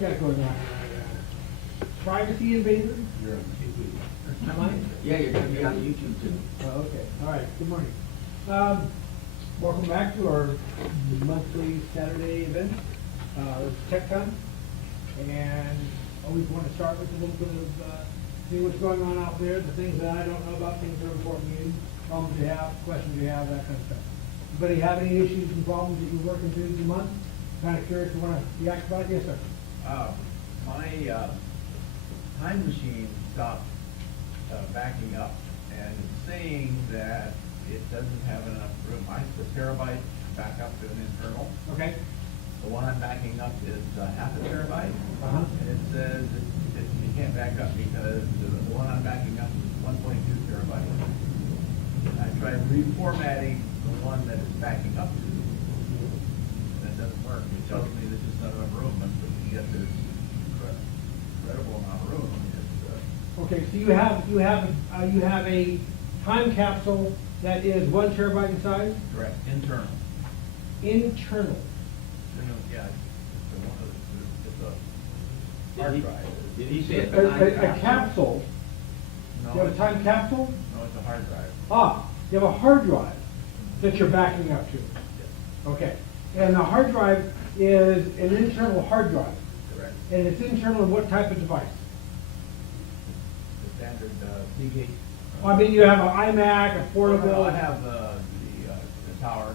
got going on? Privacy invader? You're on TV. Am I? Yeah, you're gonna be on YouTube too. Oh, okay, all right, good morning. Welcome back to our monthly Saturday event, TechCon. And always want to start with a little bit of, see what's going on out there, the things that I don't know about, things that are important to you, problems you have, questions you have, that kind of stuff. Anybody have any issues and problems that you're working through the month? Kind of curious, you want to react about it? Yes, sir. My time machine stopped backing up, and it's saying that it doesn't have enough room. The terabyte back up to an internal. Okay. The one I'm backing up is half a terabyte, Uh-huh. and it says you can't back up because the one I'm backing up is 1.2 terabytes. I tried reformatting the one that it's backing up to. That doesn't work. It tells me there's just not enough room, but you get this incredible amount of room. Okay, so you have a time capsule that is 1 terabyte in size? Correct. Internal. Internal. Yeah, it's a hard drive. Did he say it's A capsule? No, You have a time capsule? No, it's a hard drive. Ah, you have a hard drive that you're backing up to. Yes, Okay. And the hard drive is an internal hard drive. correct. And it's internal in what type of device? The standard Seagate. I mean, you have an iMac, a portable. I have the tower.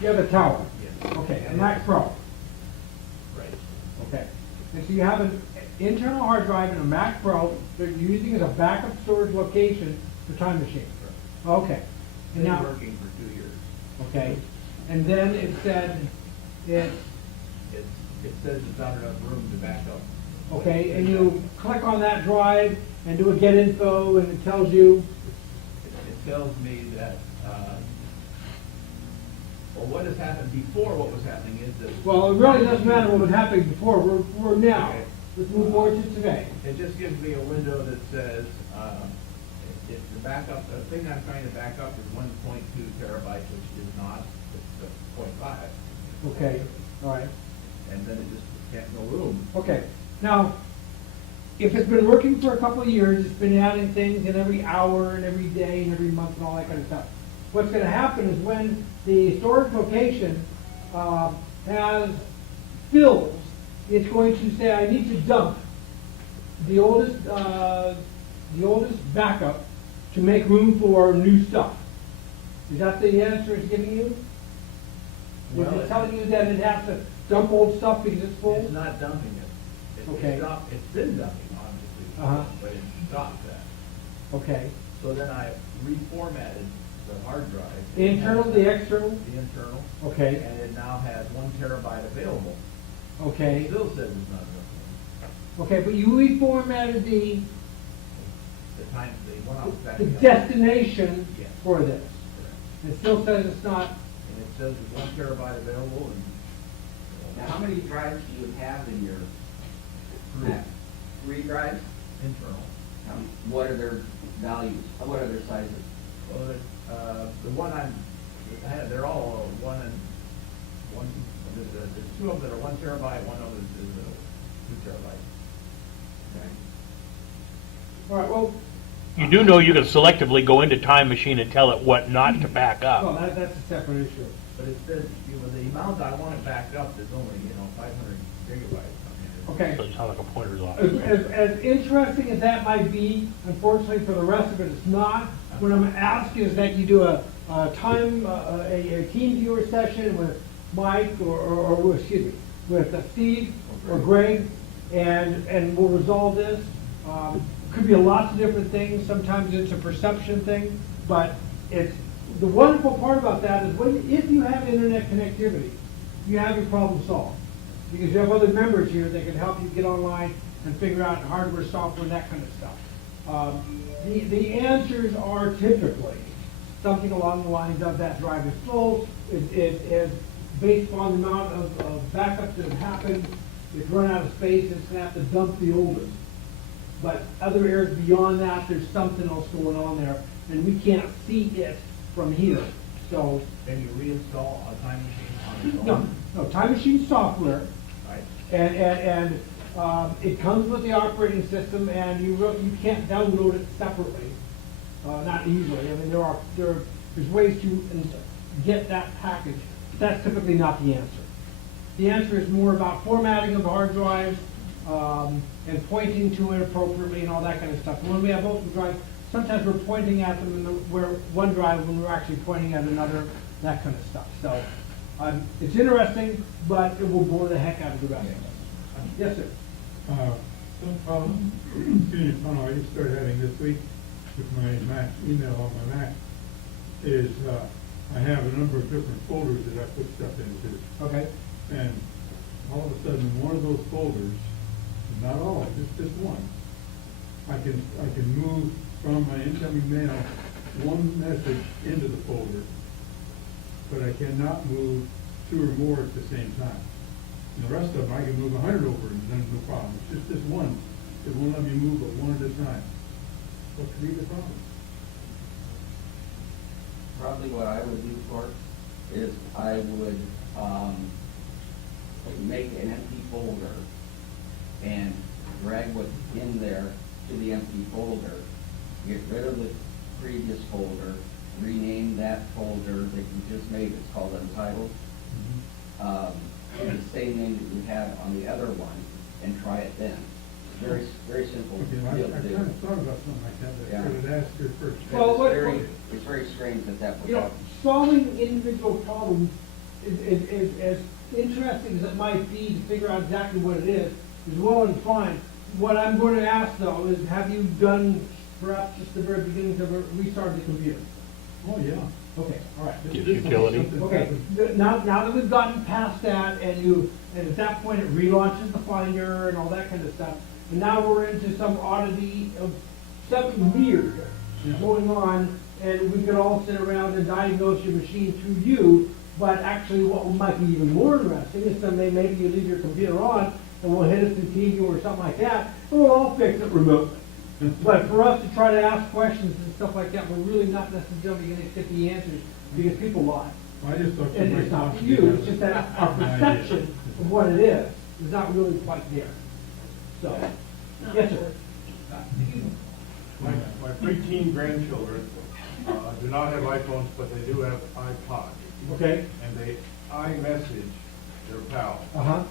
You have a tower. Yes. Okay, a Mac Pro. Right. Okay. And so you have an internal hard drive and a Mac Pro that you're using as a backup storage location for Time Machine. Correct. Okay. Been And now, working for 2 years. okay. And then it said it, It says it's not enough room to back up. okay, and you click on that drive and do a get info and it tells you, It tells me that, well, what has happened before what was happening is that. well, it really doesn't matter what was happening before, we're now. Okay. Let's move forward to today. It just gives me a window that says, if the backup, the thing I'm trying to back up is 1.2 terabytes, which is not, it's 0.5. Okay, all right. And then it just can't, no room. Okay, now, if it's been working for a couple of years, it's been adding things in every hour and every day and every month and all that kind of stuff. What's gonna happen is when the storage location has fills, it's going to say, I need to dump the oldest backup to make room for new stuff. Is that the answer it's giving you? Is Well, it telling you that it has to dump old stuff because it's full? It's not dumping it. Okay. It's been dumping, obviously, Uh-huh. but it stopped that. Okay. So then I reformatted the hard drive. The internal, the external? The internal. Okay, And it now has 1 terabyte available. It okay. still says it's not enough room. Okay, but you reformatted the The one I was the backing up. destination Yes. for this. Correct. It still says it's not, And it says there's 1 terabyte available and. Now, how many drives do you have in your Mac? 3 drives? Internal. What are their values? What are their sizes? Well, the one they're all one, there's 2 of them that are 1 terabyte, one of them is 2 terabyte. Okay. all right, well, You do know you can selectively go into Time Machine and tell it what not to back well, up. that's a separate issue. But it says, the amount I want it backed up is only, 500 gigabytes. Okay. So it sounds like a pointer's off. As interesting as that might be, unfortunately for the rest of it, it's not. What I'm asking is that you do a team viewer session with Mike or excuse me, with Steve or Greg, and we'll resolve this. Could be lots of different things. Sometimes it's a perception thing, but it's the wonderful part about that is if you have internet connectivity, you have your problem solved. Because you have other members here that can help you get online and figure out hardware, software, and that kind of stuff. The answers are typically something along the lines of that drive is full, it is based on the amount of backups that have happened, it's run out of space, it's going to have to dump the oldest. But other areas beyond that, there's something else going on there, and we can't see it from here. So, Then you reinstall a time machine on its no, own. no, Time Machine software, Right. and It comes with the operating system, and you can't download it separately, not easily. I mean, there's ways to get that package. That's typically not the answer. The answer is more about formatting of the hard drives, and pointing to it appropriately and all that kind of stuff. When we have open drives, sometimes we're pointing at them in where one drive when we're actually pointing at another, that kind of stuff. So, it's interesting, but it will bore the heck out of the rest of us. Yes, sir. Some problem, I just started having this week with my Mac, email on my Mac, is I have a number of different folders that I put stuff into. Okay. And all of a sudden, one of those folders, not all, just one, I can move from my incoming mail one message into the folder, but I cannot move 2 or more at the same time. And the rest of them, I can move 100 over and then no problem. It's just this one. It won't let me move but one at a time. What could be the problem? Probably what I would do for it is I would, make an empty folder and drag what's in there to the empty folder, get rid of the previous folder, rename that folder that you just made, it's called Untitled, the same name that you had on the other one, and try it then. Very, very simple Okay, I deal to kind do. of thought about something like that, but I Yeah. should have asked her first. Well, It's very strange that would You know, happen. solving individual problems is as interesting as it might be to figure out exactly what it is well and fine. What I'm going to ask though is, have you done perhaps just the very beginnings of a restart of the computer? Oh, yeah. Okay, all right. Just utility. Okay, now that we've gotten past that, and at that point it relaunches the Finder and all that kind of stuff, and now we're into some oddity of something weird going on, and we can all sit around and diagnose your machine through you, but actually what might be even more interesting is someday maybe you leave your computer on, and we'll hit a fatigue or something like that, and we'll all fix it remotely. But for us to try to ask questions and stuff like that, we're really not necessarily going to get the answers, because people lie. I just thought. And it's not you, it's just that our perception of what it is not really quite there. So, yes, sir. My preteen grandchildren do not have iPhones, but they do have iPods, Okay. and they iMessage their pals. Uh-huh.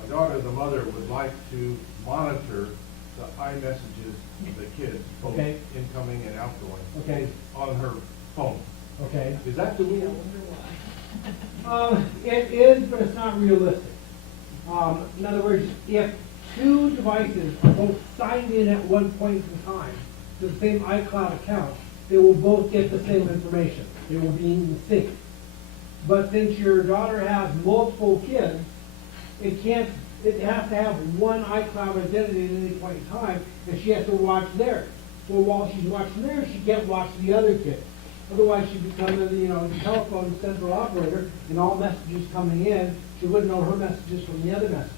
My daughter, the mother, would like to monitor the iMessages of the kids, both Okay. incoming and outgoing, Okay, on her phone. okay. Is that doable? It is, but it's not realistic. In other words, if two devices are both signed in at one point in time to the same iCloud account, they will both get the same information. They will be in sync. But since your daughter has multiple kids, it has to have one iCloud identity at any point in time, and she has to watch theirs. Well, while she's watching theirs, she can't watch the other kids. Otherwise, she'd become the telephone central operator, and all messages coming in, she wouldn't know her messages from the other messages.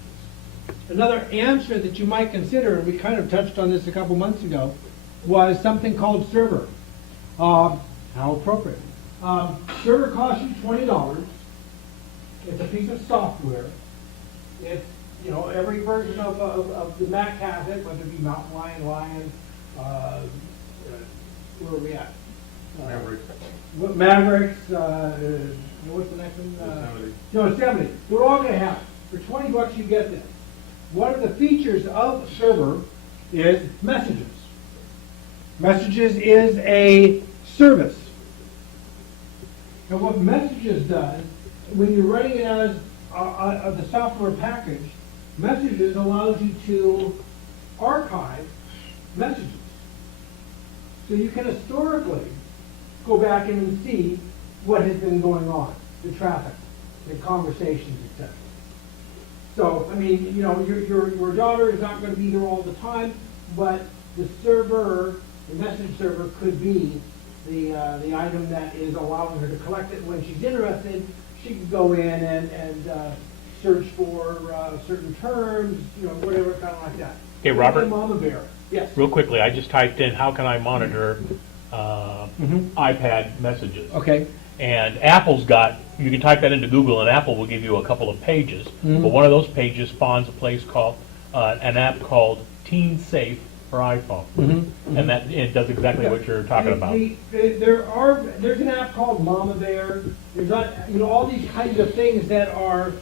Another answer that you might consider, and we kind of touched on this a couple months ago, was something called Server. How appropriate. Server costs you $20. It's a piece of software. It's, every version of the Mac has it, whether it be Mountain Lion, where are we at? Mavericks, what's the next one? Yosemite. Yosemite. They're all gonna have it. For $20 you get this. One of the features of Server is Messages. Messages is a service. And what Messages does, when you're running it as the software package, Messages allows you to archive messages. So you can historically go back in and see what has been going on, the traffic, the conversations, etc. So, I mean, your daughter is not going to be there all the time, but the server, the message server, could be the item that is allowing her to collect it. When she's interested, she can go in and search for certain terms, whatever, kind of like that. Hey, Robert? Like Mama Bear. Yes. Real quickly, I just typed in, how can I monitor iPad messages? Okay. And Apple's got, you can type that into Google and Apple will give you a couple of pages. Mhm. But one of those pages spawns a place called, an app called Teen Safe for iPhone. And that, it does exactly what you're talking about. There's an app called Mama Bear, there's not, all these kinds of things that are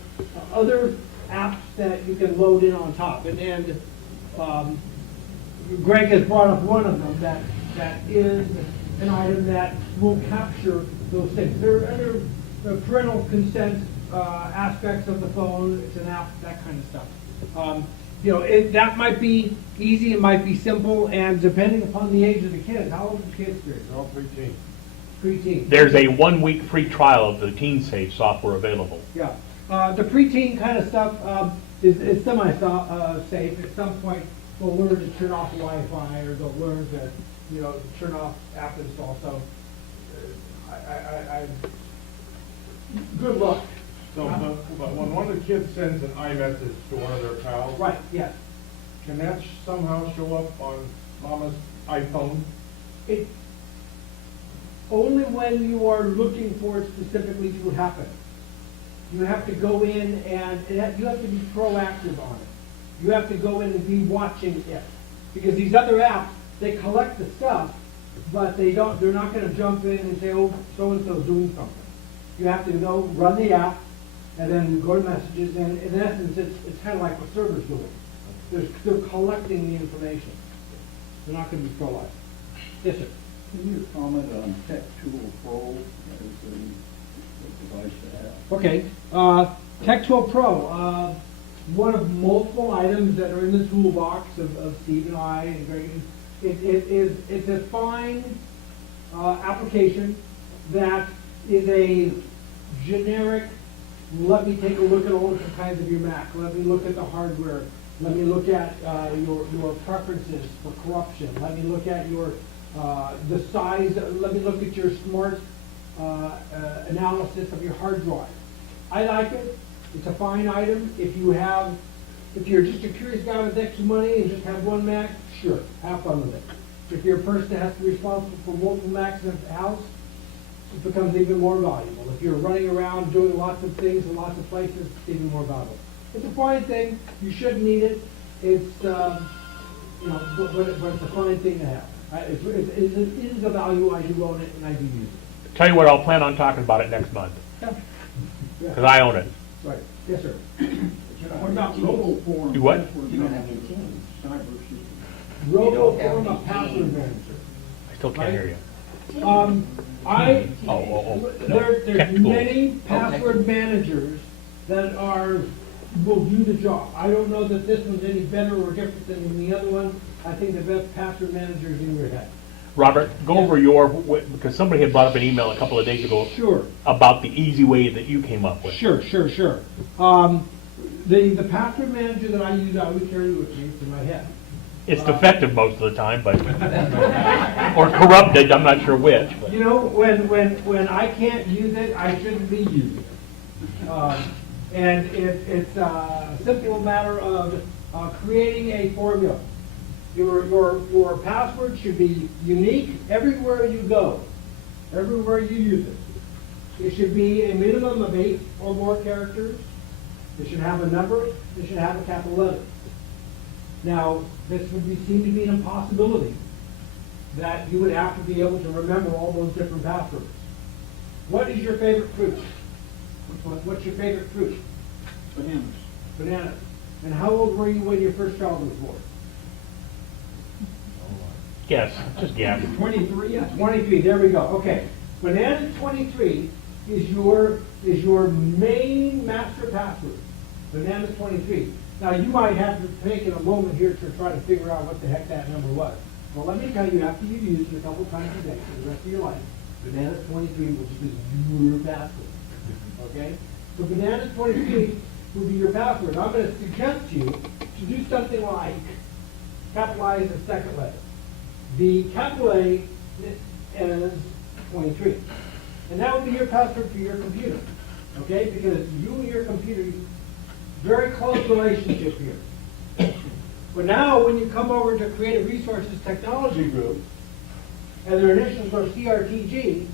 other apps that you can load in on top. And Greg has brought up one of them that is an item that will capture those things. There are other parental consent aspects of the phone, it's an app, that kind of stuff. That might be easy, it might be simple, and depending upon the age of the kids, how old are the kids? They're all preteen. Preteen. There's a 1-week free trial of the Teen Safe software available. Yeah, the preteen kind of stuff is semi-safe. At some point, they'll learn to turn off Wi-Fi, or they'll learn to, turn off app install. So, good luck. So, but when one of the kids sends an iMessage to one of their pals. Right, yes. Can that somehow show up on Mama's iPhone? It, only when you are looking for it specifically to happen. You have to go in and you have to be proactive on it. You have to go in and be watching it. Because these other apps, they collect the stuff, but they're not gonna jump in and say, oh, so-and-so's doing something. You have to go run the app, and then go to messages, and in essence, it's kind of like what servers doing. They're collecting the information. They're not gonna be pro-life. Yes, sir. Can you comment on Tech Tool Pro as a device to have? Okay, Tech Tool Pro, one of multiple items that are in the toolbox of Steve and I and Greg. It's a fine application that is a generic, let me take a look at all different kinds of your Mac, let me look at the hardware, let me look at your preferences for corruption, let me look at your the size, let me look at your smart analysis of your hard drive. I like it. It's a fine item. If you're just a curious guy with extra money and just have one Mac, sure, have fun with it. If you're a person that has to be responsible for multiple Macs in the house, it becomes even more valuable. If you're running around doing lots of things in lots of places, it's even more valuable. It's a fine thing. You shouldn't need it. It's but it's a fine thing to have. It is a value. I do own it, and I do use it. Tell you what, I'll plan on talking about it next month, Yeah. because I own it. Right. Yes, sir. What about RoboForm? You what? You don't have any teams. Cyber system. RoboForm, a password manager. I still can't hear you. There's Tech Tool. many password managers that will do the job. I don't know that this one's any better or different than the other one. I think the best password manager is in your head. Robert, go over because somebody had brought up an email a couple of days ago Sure. about the easy way that you came up with. Sure. The password manager that I use, I always carry with me. It's in my head. It's defective most of the time, but, or corrupted, I'm not sure which. But. When I can't use it, I shouldn't be using it. And it's a simple matter of creating a formula. Your password should be unique everywhere you go, everywhere you use it. It should be a minimum of 8 or more characters. It should have a number. It should have a capital letter. Now, this would seem to be an impossibility that you would have to be able to remember all those different passwords. What is your favorite fruit? What's your favorite fruit? Bananas. Bananas. And how old were you when your first child was born? Guess, just guess. 23? Yeah, 23, there we go. Okay. Bananas 23 is your main master password. Bananas 23. Now, you might have to take a moment here to try to figure out what the heck that number was. Well, let me tell you, after you use it a couple times a day for the rest of your life, Bananas 23 will just be your password. Okay? So Bananas 23 will be your password. I'm going to suggest to you to do something like capitalize the second letter. The capital A is 23. And that would be your password for your computer. Okay? Because you and your computer, very close relationship here. But now when you come over to Creative Resources Technology Group, and their initials are CRTG,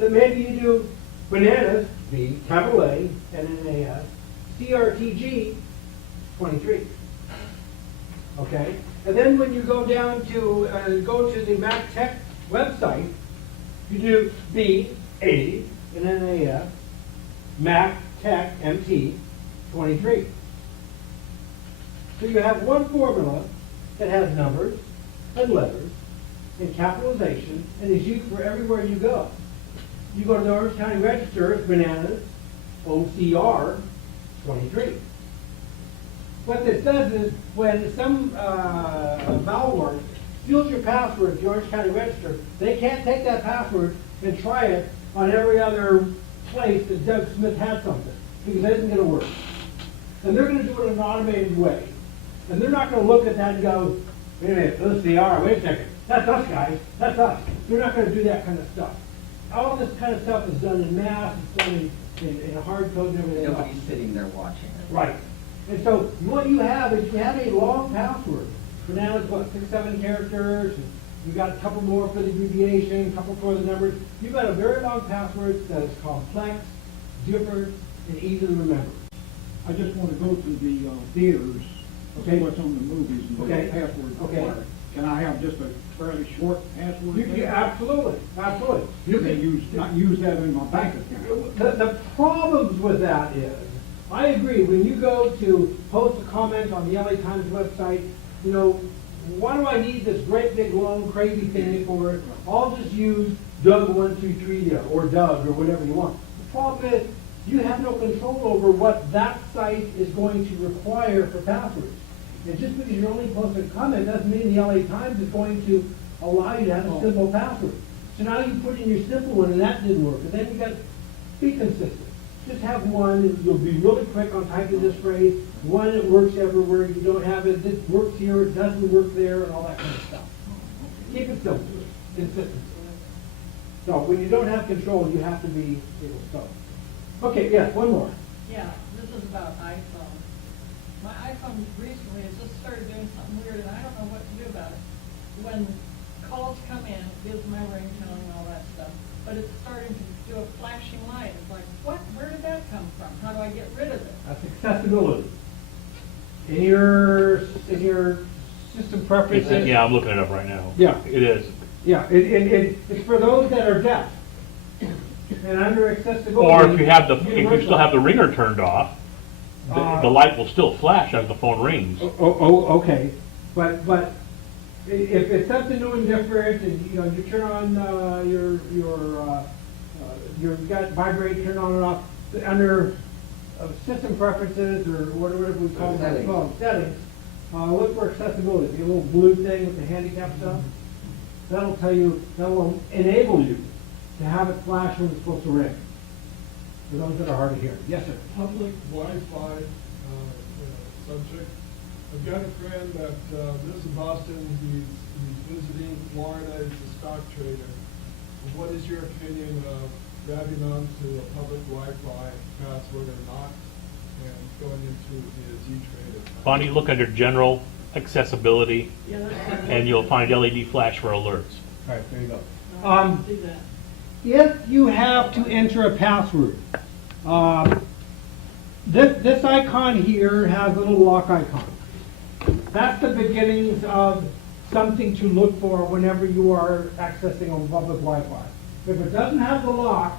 that maybe you do bananas, B, capital A, N-N-A-S, CRTG, 23. Okay? And then when you go down to, go to the Mac Tech website, you do B, 80, N-N-A-S, Mac Tech, MT, 23. So you have one formula that has numbers and letters and capitalization and is used for everywhere you go. You go to the Orange County Register, it's bananas, OCR, 23. What this does is when some malware steals your password at the Orange County Register, they can't take that password and try it on every other place that Doug Smith had something, because it isn't going to work. And they're going to do it in an automated way. And they're not going to look at that and go, wait a minute, OCR, wait a second, that's us guys, that's us. They're not going to do that kind of stuff. All this kind of stuff is done in mass, it's done in hard code and everything else. Nobody's sitting there watching it. Right. And so what you have is you have a long password. Bananas, what, 6, 7 characters, and you've got a couple more for the abbreviation, a couple for the numbers. You've got a very long password that is complex, different, and easy to remember. I just want to go to the theaters, Okay. see what's on the movies and Okay. the password Okay. required. Can I have just a fairly short password? You absolutely, absolutely. You can not use that in my bank account. The problems with that is, I agree, when you go to post a comment on the LA Times website, you know, why do I need this great big long crazy thing for it? I'll just use Doug123 there, or Doug, or whatever you want. The problem is, you have no control over what that site is going to require for passwords. And just because you're only posting a comment doesn't mean the LA Times is going to allow you to have a simple password. So now you put in your simple one and that didn't work. And then you got to be consistent. Just have one, and you'll be really quick on typing this phrase. One that works everywhere. You don't have it, this works here, it doesn't work there, and all that kind of stuff. Keep it simple, consistent. So when you don't have control, you have to be able to go. Okay, yes, one more. Yeah, this is about iPhone. My iPhone recently has just started doing something weird, and I don't know what to do about it. When calls come in, it gives my ringtone and all that stuff, but it's starting to do a flashing light. It's like, what? Where did that come from? How do I get rid of it? That's accessibility. In your system preferences. Yeah, I'm looking it up right now. Yeah. It is. Yeah, it's for those that are deaf. And under accessibility. Or if you universal. still have the ringer turned off, the light will still flash as the phone rings. Okay, but if it's something new and different, and you know you turn on you've got vibrate, turn on and off under system preferences or whatever we call Settings. them, settings. Look for accessibility, the little blue thing with the handicap stuff. That'll tell you, that will enable you to have it flash when it's supposed to ring. For those that are hard to hear. Yes, sir. Public Wi-Fi subject. I've got a friend that lives in Boston. He's visiting Florida. He's a stock trader. What is your opinion of grabbing onto a public Wi-Fi password or not, and going into his E-Trade account? Bonnie, look under general accessibility, Yeah, that's. and you'll find LED flash for alerts. All right, there you go. Do that. If you have to enter a password, this icon here has a little lock icon. That's the beginnings of something to look for whenever you are accessing on public Wi-Fi. If it doesn't have the lock,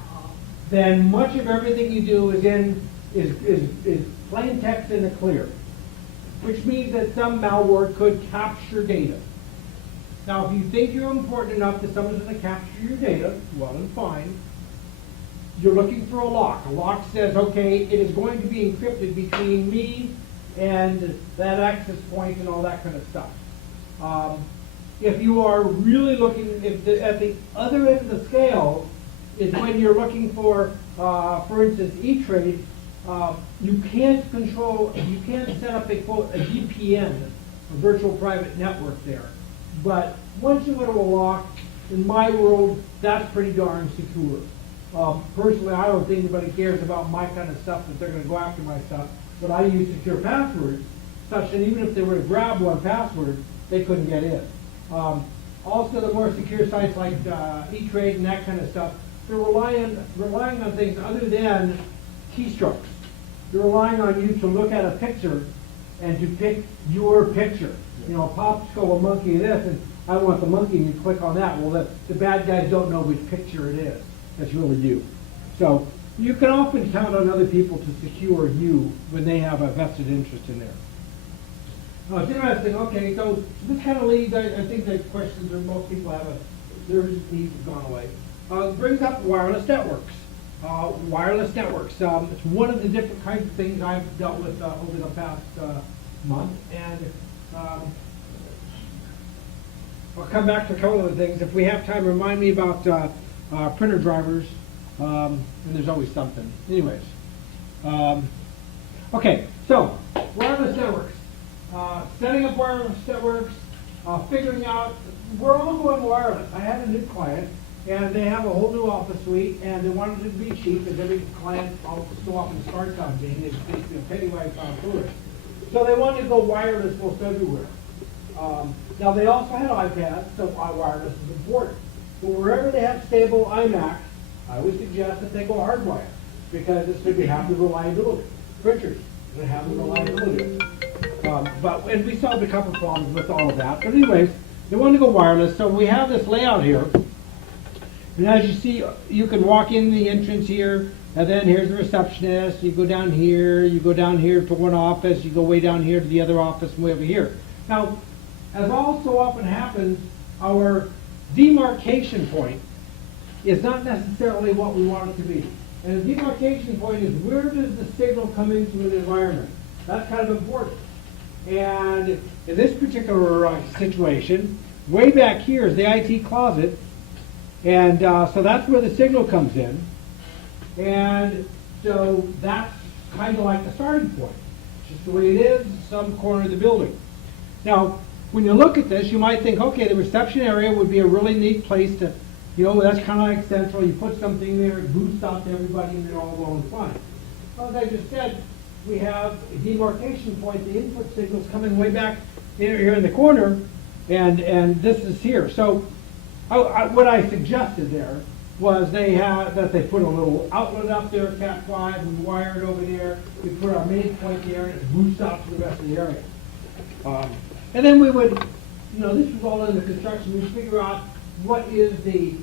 then much of everything you do is plain text in the clear, which means that some malware could capture data. Now, if you think you're important enough that someone's going to capture your data, well and fine. You're looking for a lock. A lock says, okay, it is going to be encrypted between me and that access point and all that kind of stuff. If you are really looking at the other end of the scale, is when you're looking for instance, E-Trade, you can't set up a VPN, a virtual private network there. But once you go to a lock, in my world, that's pretty darn secure. Personally, I don't think anybody cares about my kind of stuff, that they're going to go after my stuff. But I use secure passwords, such that even if they were to grab one password, they couldn't get in. Also, the more secure sites like E-Trade and that kind of stuff they're relying on things other than keystrokes. They're relying on you to look at a picture and to pick your picture. You know, pops go a monkey this, and I want the monkey, and you click on that. Well, the bad guys don't know which picture it is. That's really you. So you can often count on other people to secure you when they have a vested interest in there. It's interesting. Okay, so this kind of leads. I think the questions that most people have their needs have gone away. Brings up wireless networks. Wireless networks. It's one of the different kinds of things I've dealt with over the past month, and I'll come back to a couple of the things. If we have time, remind me about printer drivers, and there's always something. Anyways, okay, so wireless networks. Setting up wireless networks, figuring out, we're all going wireless. I had a new client, and they have a whole new office suite, and they wanted it to be cheap, as every client so often starts on being, is basically a penny-wise pound foolish. So they wanted to go wireless most everywhere. Now they also had iPads, so wireless is important. But wherever they have stable iMac, I would suggest that they go hardwired, because it's going to have the reliability. Printers would have the reliability. And we solved a couple problems with all of that. But anyways, they wanted to go wireless, so we have this layout here. And as you see, you can walk in the entrance here, and then here's the receptionist. You go down here to one office, you go way down here to the other office, and way over here. Now, as all so often happens, our demarcation point is not necessarily what we want it to be. And the demarcation point is, where does the signal come into an environment? That's kind of important. And in this particular situation, way back here is the IT closet, and so that's where the signal comes in. And so that's kind of like the starting point. It's just the way it is, some corner of the building. Now, when you look at this, you might think, okay, the reception area would be a really neat place to, that's kind of like central. You put something there, it boosts out to everybody, and they're all well and fine. Well, as I just said, we have a demarcation point. The input signal's coming way back here in the corner, and this is here. So what I suggested there was that they put a little outlet up there, Cat 5, we wire it over there, we put our main point there, and it boosts out to the rest of the area. And then we would, this was all in the construction, we'd figure out what is the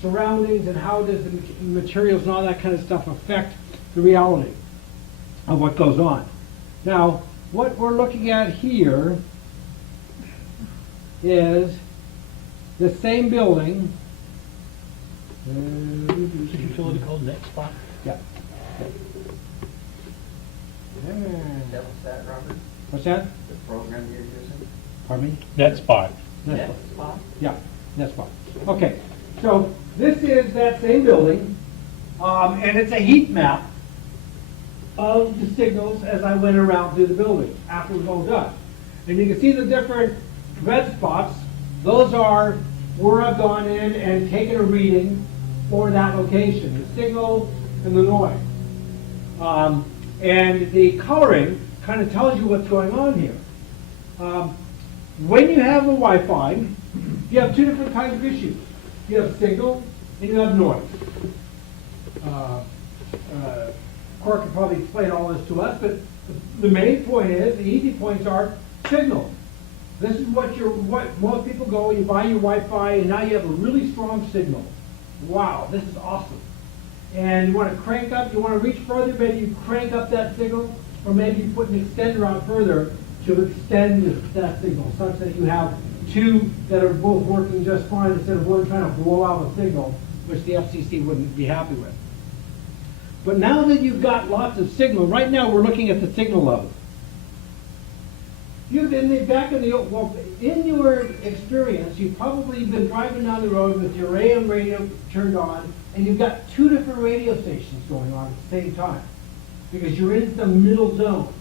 surroundings and how does the materials and all that kind of stuff affect the reality of what goes on. Now, what we're looking at here is the same building. Is the utility called NetSpot? Yeah. That was that, Robert? What's that? The program you're using? Pardon me? NetSpot. NetSpot? Yeah, NetSpot. Okay, so this is that same building, and it's a heat map of the signals as I went around through the building after it was all done. And you can see the different red spots. Those are where I've gone in and taken a reading for that location, the signal and the noise. And the coloring kind of tells you what's going on here. When you have the Wi-Fi, you have two different kinds of issues. You have signal and you have noise. Cora could probably explain all this to us, but the main point is, the easy points are signal. This is what most people go, you buy your Wi-Fi, and now you have a really strong signal. Wow, this is awesome. And you want to crank up, you want to reach further, maybe you crank up that signal, or maybe you put an extender out further to extend that signal, such that you have two that are both working just fine instead of one trying to blow out a signal, which the FCC wouldn't be happy with. But now that you've got lots of signal, right now we're looking at the signal load. In your experience, you've probably been driving down the road with your AM radio turned on, and you've got two different radio stations going on at the same time, because you're in the middle zone.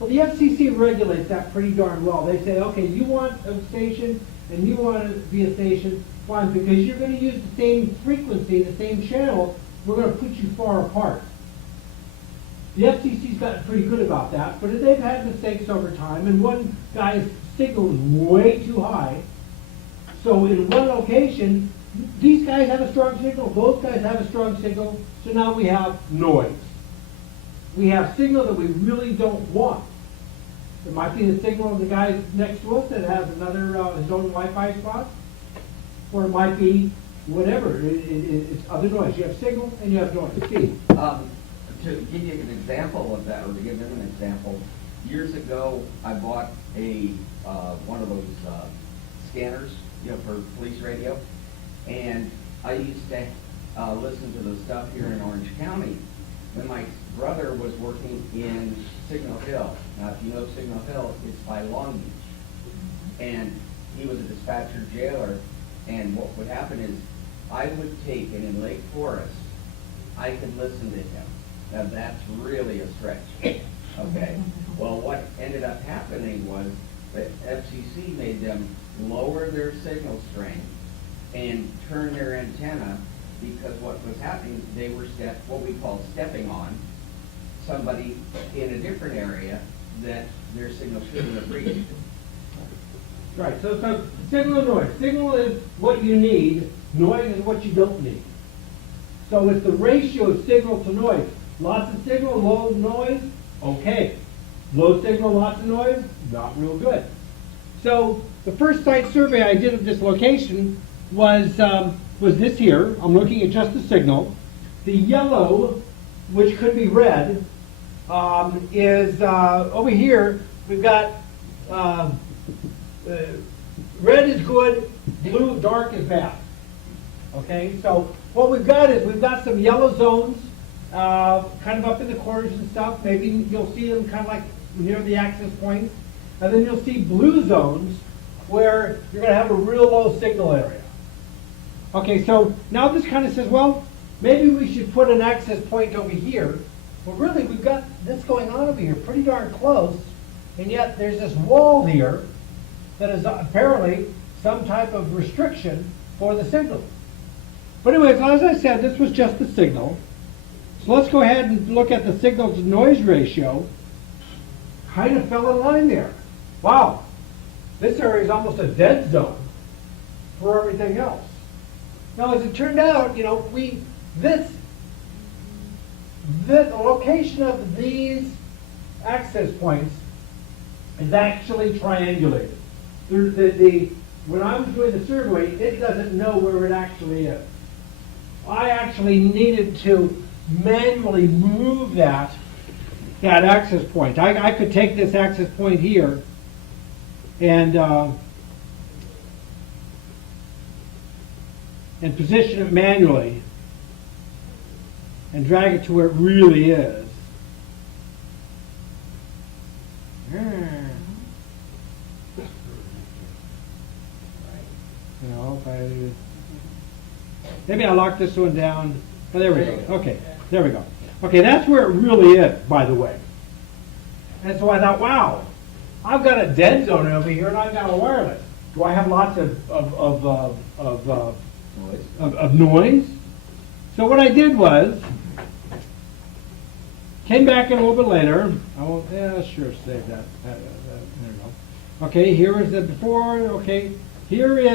Well, the FCC regulates that pretty darn well. They say, okay, you want a station, and you want it to be a station, fine, because you're going to use the same frequency, the same channel, we're going to put you far apart. The FCC's gotten pretty good about that, but they've had mistakes over time, and one guy's signal is way too high. So in one location, these guys have a strong signal, those guys have a strong signal, so now we have noise. We have signal that we really don't want. It might be the signal of the guy next to us that has another, his own Wi-Fi spot, or it might be whatever, it's other noise. You have signal and you have noise. Steve? To give you an example of that, or to give them an example, years ago, I bought a, one of those, scanners, you know, for police radio, and I used to, listen to the stuff here in Orange County. When my brother was working in Signal Hill, now if you know Signal Hill, it's by Long Beach, and he was a dispatcher jailer, and what would happen is, I would take, and in Lake Forest, I could listen to him. Now, that's really a stretch, okay? Well, what ended up happening was the FCC made them lower their signal strength and turn their antenna, because what was happening, they were what we call stepping on somebody in a different area that their signal shouldn't have reached. Right, so signal and noise. Signal is what you need, noise is what you don't need. So it's the ratio of signal to noise. Lots of signal, low noise, okay. Low signal, lots of noise, not real good. So the first site survey I did of this location was this here. I'm looking at just the signal. The yellow, which could be red, is over here. We've got red is good, blue, dark is bad. Okay, so what we've got is we've got some yellow zones, kind of up in the corners and stuff. Maybe you'll see them kind of like near the access points. And then you'll see blue zones where you're going to have a real low signal area. Okay, so now this kind of says, well, maybe we should put an access point over here. Well, really, we've got this going on over here pretty darn close, and yet there's this wall here that is apparently some type of restriction for the signal. But anyways, as I said, this was just the signal. So let's go ahead and look at the signal to noise ratio. Kind of fell in line there. Wow, this area is almost a dead zone for everything else. Now, as it turned out, you know, the location of these access points is actually triangulated. When I was doing the survey, it doesn't know where it actually is. I actually needed to manually move that access point. I could take this access point here and position it manually and drag it to where it really is. You know, maybe I lock this one down. Oh, there we go. Okay, there we go. Okay, that's where it really is, by the way. And so I thought, wow, I've got a dead zone over here, and I've got a wireless. Do I have lots of noise? So what I did was, came back in a little bit later. I won't. Yeah, sure, save that. There we go. Okay, here is the before. Okay, here's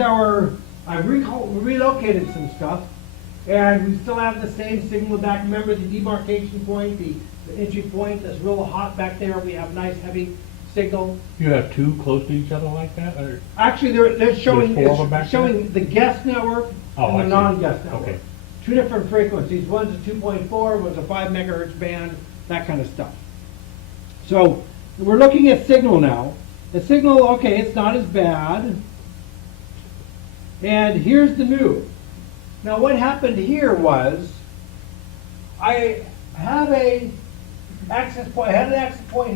our. I relocated some stuff, and we still have the same signal back. Remember the demarcation point, the entry point that's real hot back there. We have nice heavy signal. You have two close to each other like that? Or? Actually, they're showing There's 4 of them back it's showing the guest network Oh, and I the see. non-guest network. Okay. Two different frequencies. One's a 2.4, one's a 5 megahertz band, that kind of stuff. So we're looking at signal now. The signal, okay, it's not as bad. And here's the new. Now what happened here was I had an access point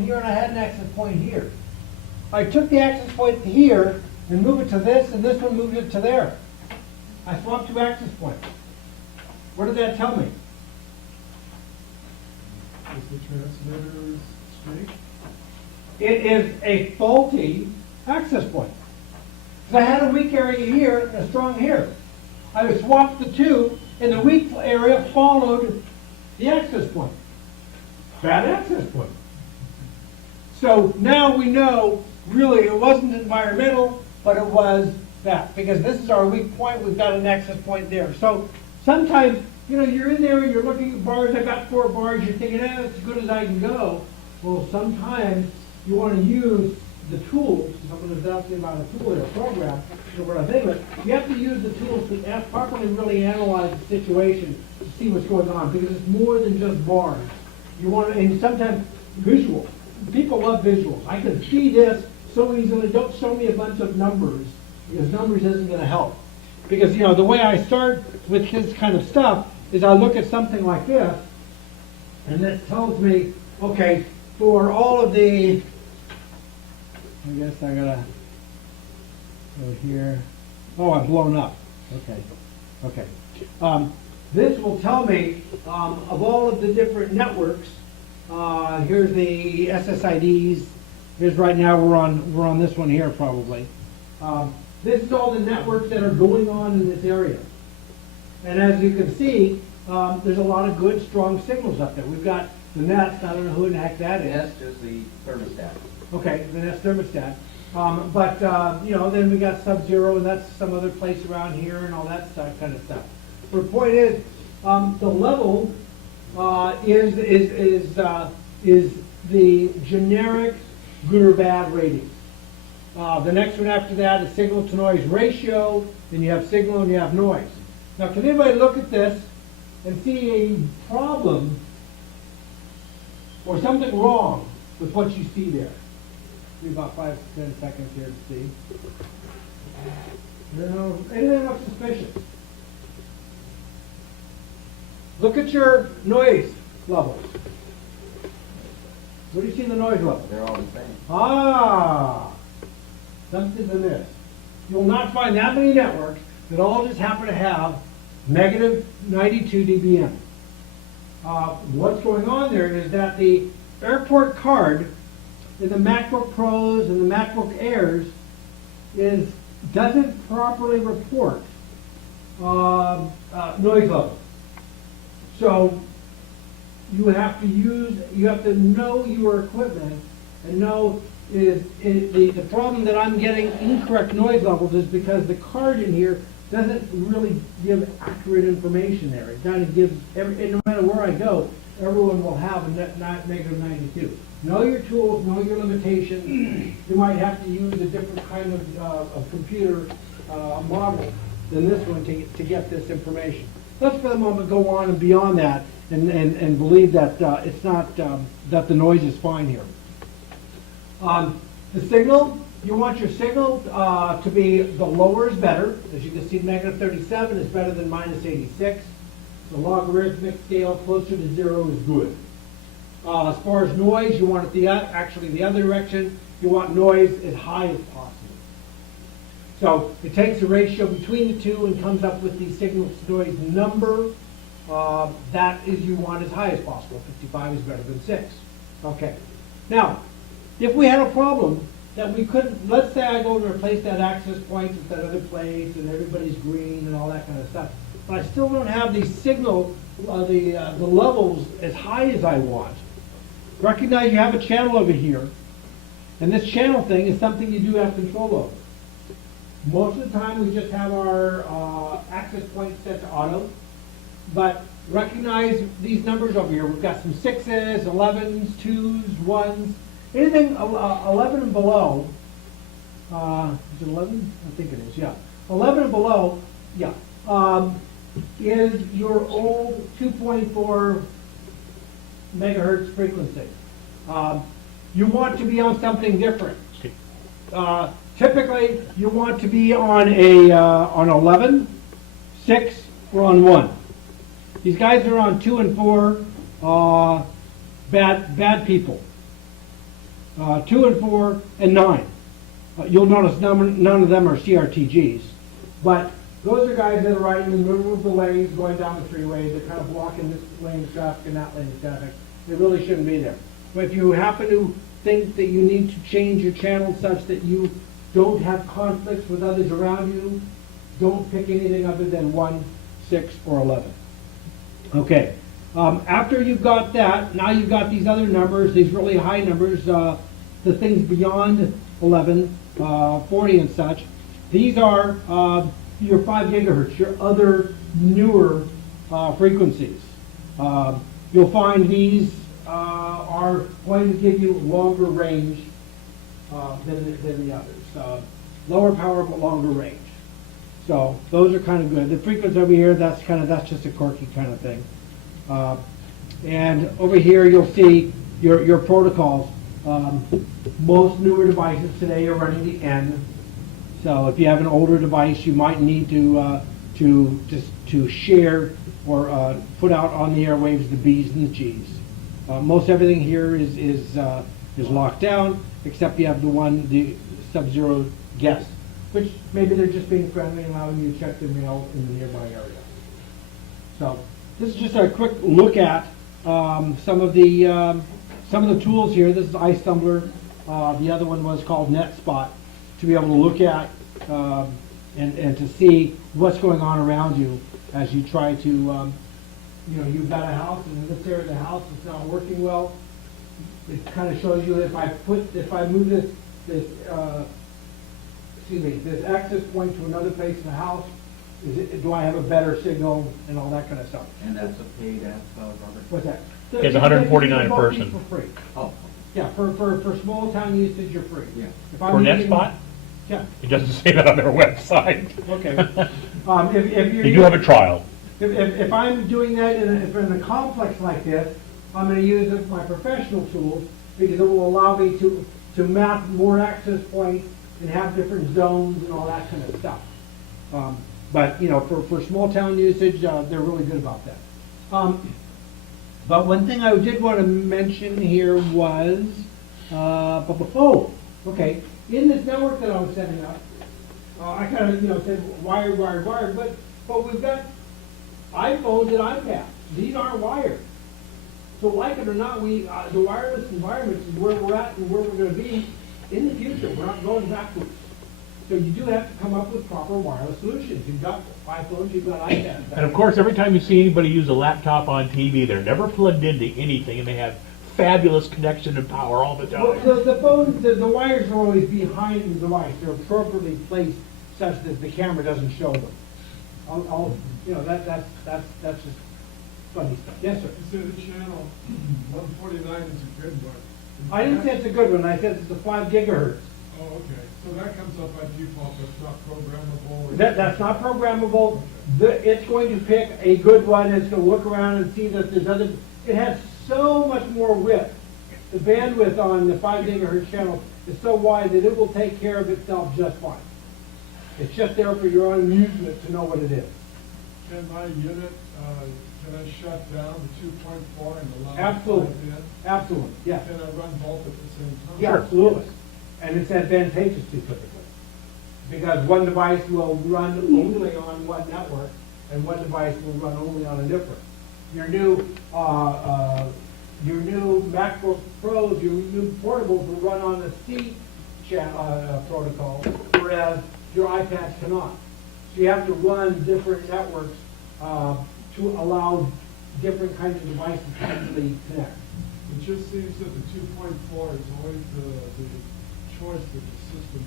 here and I had an access point here. I took the access point here and moved it to this, and this one moved it to there. I swapped 2 access points. What did that tell me? Is the transmitter straight? It is a faulty access point. So I had a weak area here and a strong here. I swapped the two, and the weak area followed the access point. Bad access point. So now we know really, it wasn't environmental, but it was that, because this is our weak point, we've got an access point there. So sometimes, you know, you're in there and you're looking at bars, I've got 4 bars, you're thinking, it's as good as I can go. Well, sometimes you want to use the tools, someone is asking about a tool or a program, or what I think of it, you have to use the tools to properly really analyze the situation to see what's going on, because it's more than just bars. You want to, and sometimes visual. People love visuals. I can see this so easily, don't show me a bunch of numbers, because numbers isn't going to help. Because, you know, the way I start with his kind of stuff is I look at something like this, and this tells me, okay, for all of the, I guess I gotta go here. Oh, I've blown up. Okay, okay. This will tell me of all of the different networks. Here's the SSIDs. Here's right now we're on this one here probably. This is all the networks that are going on in this area. And as you can see, there's a lot of good, strong signals up there. We've got the Nest. I don't know who the heck that is. Nest is the thermostat. Okay, the Nest thermostat. But you know, then we got Sub-Zero, and that's some other place around here, and all that stuff, kind of stuff. The point is, the level is the generic good or bad rating. The next one after that is signal to noise ratio, then you have signal and you have noise. Now, can anybody look at this and see a problem or something wrong with what you see there? Give me about 5 to 10 seconds here to see. No, anything look suspicious? Look at your noise levels. What do you see in the noise level? They're all the same. Ah, something to this. You will not find that many networks that all just happen to have negative 92 dBm. What's going on there is that the airport card in the MacBook Pros and the MacBook Airs doesn't properly report noise level. So you have to know your equipment and know the problem that I'm getting incorrect noise levels is because the card in here doesn't really give accurate information there. It kind of gives, and no matter where I go, everyone will have a negative 92. Know your tools, know your limitations. You might have to use a different kind of computer model than this one to get this information. Let's for the moment go on and beyond that and believe that it's not, that the noise is fine here. The signal, you want your signal to be, the lower is better. As you can see, negative 37 is better than minus 86. The logarithmic scale closer to 0 is good. As far as noise, you want it actually the other direction. You want noise as high as possible. So it takes a ratio between the two and comes up with the signal to noise number. That is you want as high as possible. 55 is better than 6. Okay. Now, if we had a problem that we couldn't, let's say I go and replace that access point at that other place and everybody's green and all that kind of stuff, but I still don't have the signal, the levels as high as I want. Recognize you have a channel over here, and this channel thing is something you do have control over. Most of the time we just have our access point set to auto, but recognize these numbers over here. We've got some 6s, 11s, 2s, 1s, anything 11 and below. Is it 11? I think it is, yeah. 11 and below, yeah, is your old 2.4 megahertz frequency. You want to be on something different. Typically, you want to be on on 11, 6, or on 1. These guys are on 2 and 4, bad people. 2 and 4 and 9. You'll notice none of them are CRTGs, but those are guys that are right in the middle of the lanes going down the freeway. They're kind of blocking this lane of traffic and that lane of traffic. They really shouldn't be there. But if you happen to think that you need to change your channel such that you don't have conflicts with others around you, don't pick anything other than 1, 6, or 11. Okay. After you've got that, now you've got these other numbers, these really high numbers, the things beyond 11, 40 and such. These are your 5 gigahertz, your other newer frequencies. You'll find these are going to give you longer range than the others. Lower power but longer range. So those are kind of good. The frequency over here, that's just a quirky kind of thing. And over here you'll see your protocols. Most newer devices today are running the N. So if you have an older device, you might need to share or put out on the airwaves the B's and the G's. Most everything here is locked down, except you have the sub-zero guest, which maybe they're just being friendly and allowing you to check the mail in the nearby area. So this is just a quick look at some of the tools here. This is iStumbler. The other one was called NetSpot, to be able to look at and to see what's going on around you as you try to, you've got a house and in this area of the house it's not working well. It kind of shows you if I move this access point to another place in the house, do I have a better signal and all that kind of stuff. And that's a paid app, Robert? What's that? It's 149 a Both these person. For free. Oh, Yeah, for small town usage, you're free. Yeah. If For I'm using- NetSpot? Yeah, It doesn't say that on their website. okay. If you're They do have a trial. If I'm doing that in a complex like this, I'm going to use my professional tools because it will allow me to map more access points and have different zones and all that kind of stuff. But for small town usage, they're really good about that. But one thing I did want to mention here was, okay, in this network that I was setting up, I kind of said wired, but we've got iPhones and iPads. These aren't wired. So like it or not, the wireless environment is where we're at and where we're going to be in the future. We're not going backwards. So you do have to come up with proper wireless solutions. You've got iPhones, you've got iPads. And of course, every time you see anybody use a laptop on TV, they're never plugged into anything, and they have fabulous connection and power all the Well, time. the phone, the wires are always behind the device. They're appropriately placed such that the camera doesn't show them. That's just funny stuff. Yes, sir. You said the channel 149 is a good one. I didn't say it's a good one. I said it's a 5 gigahertz. Oh, okay. So that comes up by default, that's not programmable? or- That's not programmable. It's going to pick a good one. It's going to look around and see that there's other. It has so much more width. The bandwidth on the 5 gigahertz channel is so wide that it will take care of itself just fine. It's just there for your own amusement to know what it is. Can my unit, can I shut down the 2.4 and allow? Absolutely. 5 in? Absolutely, yes. Can I run both at the same time? Yeah, absolutely. And it's advantageous to typically. Because one device will run only on one network, and one device will run only on a different. Your new MacBook Pros, your new portables will run on the C protocol, whereas your iPads cannot. So you have to run different networks to allow different kinds of devices to actually connect. It just seems that the 2.4 is always the choice that the system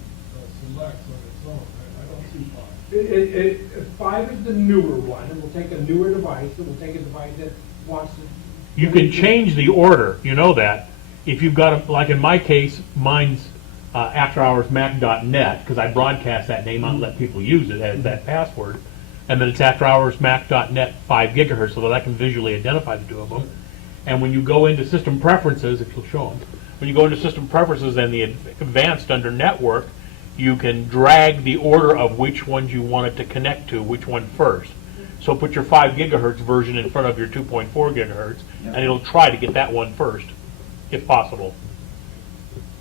selects on its own. I don't see 5. 5 is the newer one. It will take a newer device. It will take a device that wants to. You can change the order, you know that. If you've got, like in my case, mine's afterhoursmac.net, because I broadcast that name out and let people use it as that password. And then it's afterhoursmac.net 5 gigahertz, so that I can visually identify the two of them. And when you go into system preferences, if you'll show them, when you go into system preferences and the advanced under network, you can drag the order of which ones you want it to connect to, which one first. So put your 5 gigahertz version in front of your 2.4 gigahertz, and it'll try to get that one first, if possible.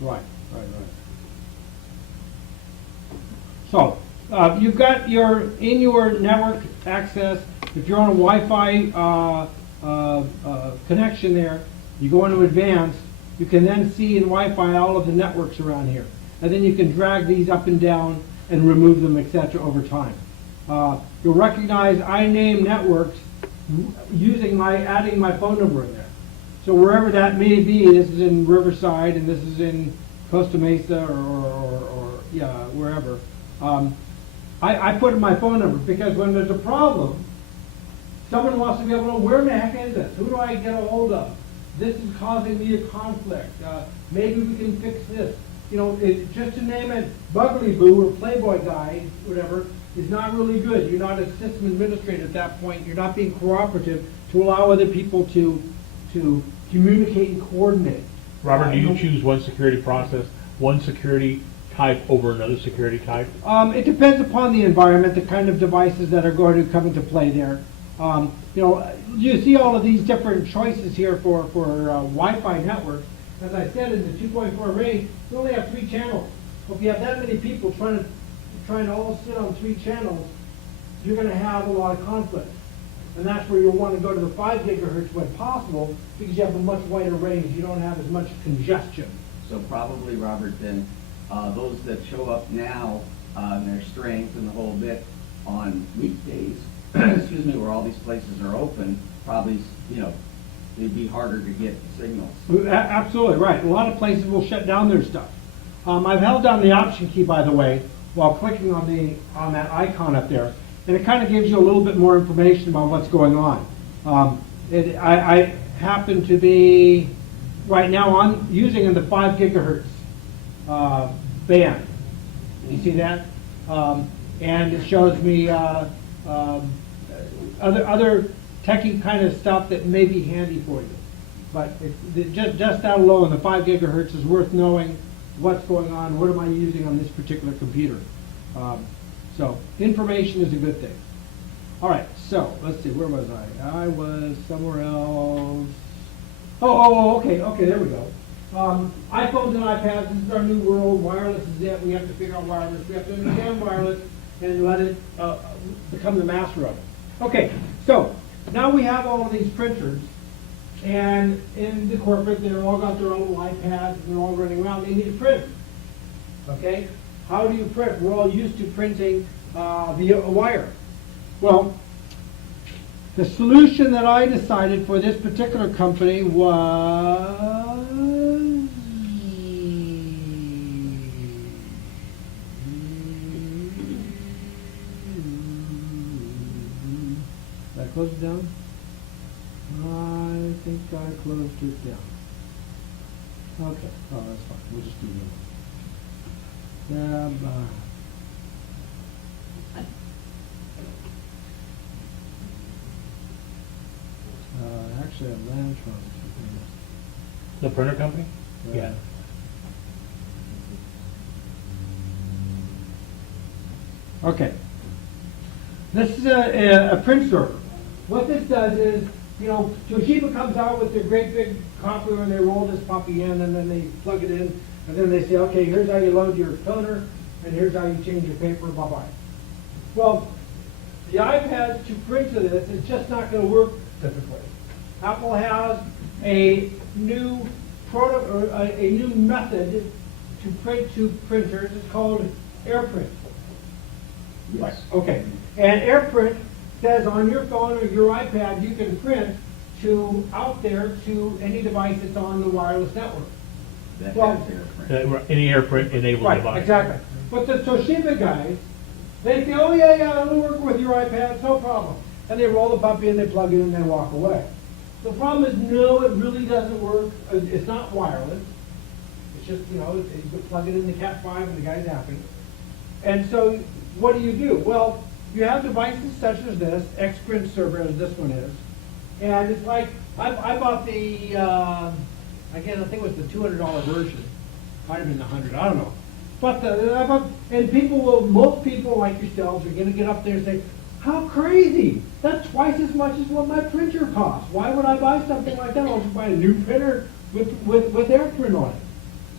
Right. So, you've got in your network access, if you're on a Wi-Fi connection there, you go into advanced, you can then see in Wi-Fi all of the networks around here. And then you can drag these up and down and remove them, etc. over time. You'll recognize I name networks adding my phone number in there. So wherever that may be, this is in Riverside and this is in Costa Mesa yeah, wherever. I put in my phone number because when there's a problem, someone wants to be able to know where in the heck is this? Who do I get a hold of? This is causing me a conflict. Maybe we can fix this. You know, just to name it, Buggly Boo or Playboy Guy, whatever, is not really good. You're not a system administrator at that point. You're not being cooperative to allow other people to communicate and coordinate. Robert, do you choose one security process, one security type over another security type? It depends upon the environment, the kind of devices that are going to come into play there. You know, you see all of these different choices here for Wi-Fi networks. As I said, in the 2.4 range, we only have 3 channels. If you have that many people trying to all sit on 3 channels, you're going to have a lot of conflict. And that's where you'll want to go to the 5 gigahertz when possible, because you have a much wider range. You don't have as much congestion. So probably, Robert, then, those that show up now, their strength and the whole bit on weekdays, excuse me, where all these places are open, probably, you know, it'd be harder to get signals. Absolutely right. A lot of places will shut down their stuff. I've held down the Option key, by the way, while clicking on that icon up there, and it kind of gives you a little bit more information about what's going on. I happen to be right now using in the 5 gigahertz band. You see that? And it shows me other techie kind of stuff that may be handy for you. But just down low in the 5 gigahertz is worth knowing what's going on, what am I using on this particular computer. So information is a good thing. All right, so let's see, where was I? I was somewhere else. Okay, there we go. iPhones and iPads, this is our new world. Wireless is it. We have to figure out wireless. We have to understand wireless and let it become the master of it. Okay, so now we have all of these printers, and in the corporate, they've all got their own iPads, and they're all running around. They need a printer. Okay, how do you print? We're all used to printing via a wire. Well, the solution that I decided for this particular company was did I close it down? I think I closed it down. Okay, oh, that's fine. We'll just do that. Actually, a Lantron. The printer company? Yeah. Okay. This is a print server. What this does is, you know, Toshiba comes out with their great big copper and they roll this puppy in and then they plug it in and then they say, okay, here's how you load your toner and here's how you change your paper, bye-bye. Well, the iPad to print to this is just not going to work typically. Apple has a new a new method to print to printers. It's called AirPrint. Yes. Okay. And AirPrint says on your phone or your iPad you can print to out there to any device that's on the wireless network. That Well, has AirPrint. Any AirPrint enabled Right, device. exactly. But the Toshiba guys, they say, oh yeah, it'll work with your iPad, no problem. And they roll the puppy in, they plug it in, and they walk away. The problem is, no, it really doesn't work. It's not wireless. It's just, you know, you plug it in the Cat 5 and the guy's happy. And so, what do? Well, you have devices such as this, Xprint server, as this one is. And it's like, I bought the, again, I think it was the $200 version. Might have been the 100, I don't know. But most people like yourselves are going to get up there and say, how crazy! That's twice as much as what my printer costs. Why would I buy something like that? I'll just buy a new printer with AirPrint on it.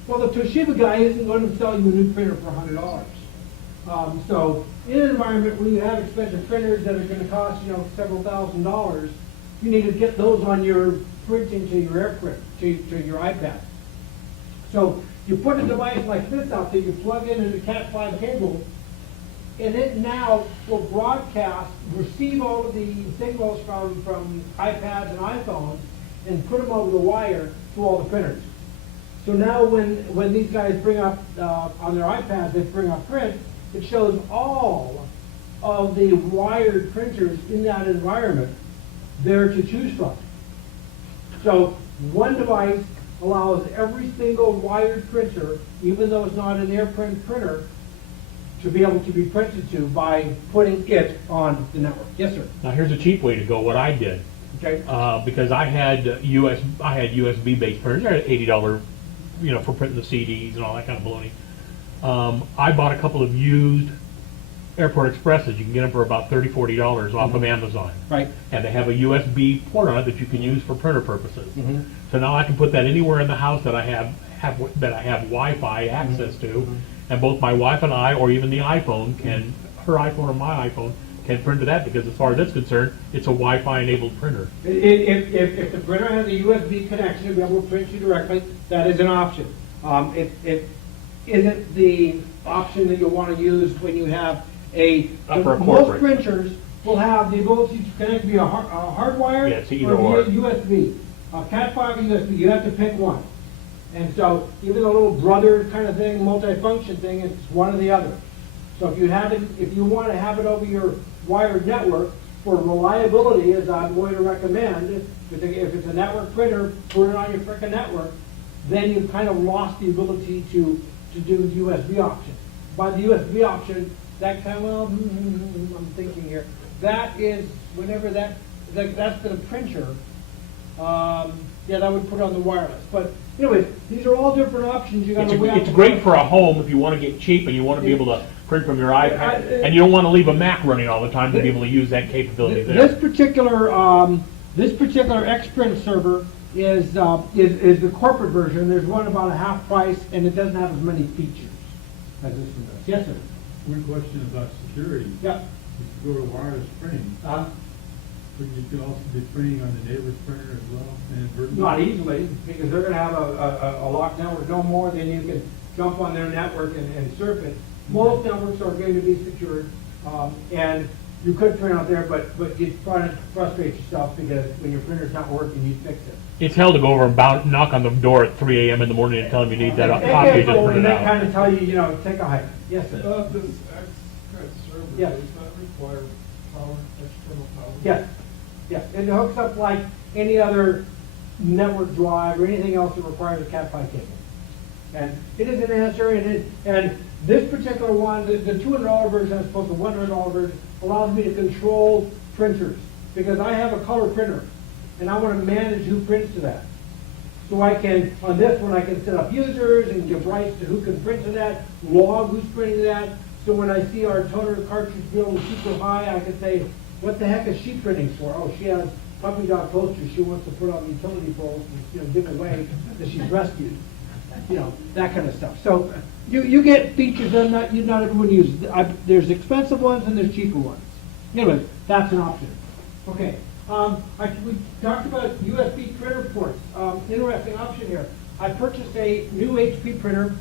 Well, the Toshiba guy isn't going to sell you a new printer for $100. So in an environment where you have expensive printers that are going to cost, you know, several $1,000s, you need to get those on your printing to your AirPrint, to your iPad. So you put a device like this out there, you plug in a Cat 5 cable, and it now will broadcast, receive all of the signals from iPads and iPhones, and put them over the wire to all the printers. So now when these guys bring up, on their iPads, they bring up print, it shows all of the wired printers in that environment there to choose from. So one device allows every single wired printer, even though it's not an AirPrint printer, to be able to be printed to by putting it on the network. Yes, sir. Now, here's a cheap way to go, what I did. Okay. Because I had USB-based printers, they're $80, for printing the CDs and all that kind of baloney. I bought a couple of used Airport Expresses. You can get them for about $30, $40 off of Amazon. Right. And they have a USB port on it that you can use for printer purposes. Mhm. So now I can put that anywhere in the house that I have Wi-Fi access to, and both my wife and I, or even the iPhone can, her iPhone or my iPhone, can print to that, because as far as it's concerned, it's a Wi-Fi enabled printer. If the printer has a USB connection to be able to print you directly, that is an option. It isn't the option that you'll want to use when you have For a most corporate. printers will have the ability to connect via hardwired Yeah, it's either or or. via USB. Cat 5 or USB, you have to pick one. And so even a little brother kind of thing, multifunction thing, it's one or the other. So if you want to have it over your wired network, for reliability, as I'm going to recommend, if it's a network printer, put it on your frickin' network, then you've kind of lost the ability to do the USB option. By the USB option, that kind of, I'm thinking here, that is, whenever that's for the printer, that would put on the wireless. But anyways, these are all different options you gotta weigh out. It's great for a home if you want to get cheap and you want to be able to print from your iPad, and you don't want to leave a Mac running all the time to be able to use that capability there. This particular Xprint server is the corporate version. There's one about a half price, and it doesn't have as many features as this one does. Yes, sir. One question about security. Yeah. If you go to wireless printing, but you could also be printing on the neighbor's printer as well, inadvertently? Not easily, because they're gonna have a locked network, no more than you can jump on their network and surf it. Most networks are going to be secured, and you could print out there, but you'd frustrate yourself, because when your printer's not working, you'd fix it. It's hell to go over and knock on the door at 3 a.m. in the morning and tell them you need that copy you just And printed they out. kind of tell you, take a hike. Yes, sir. This X server, Yeah. does that require power, external power? Yes, yes. It hooks up like any other network drive or anything else that requires a Cat 5 cable. And it is an answer, and this particular one, the $200 version as opposed to the $100 version, allows me to control printers, because I have a color printer, and I want to manage who prints to that. So I can, on this one, I can set up users and give rights to who can print to that, log who's printing to that. So when I see our toner cartridge bill is super high, I can say, what the heck is she printing for? Oh, she has puppy dog posters she wants to put on the utility poles and give away that she's rescued. That kind of stuff. So you get features that not everyone uses. There's expensive ones and there's cheaper ones. Anyway, that's an option. Okay. We talked about USB printer ports. Interesting option here. I purchased a new HP printer.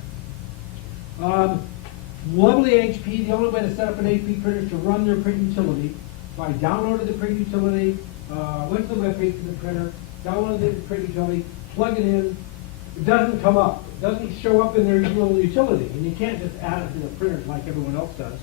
Lovely HP. The only way to set up an HP printer is to run their print utility. So I downloaded the print utility, went to the web page for the printer, downloaded the print utility, plug it in. It doesn't come up. It doesn't show up in their little utility, and you can't just add it to the printers like everyone else does.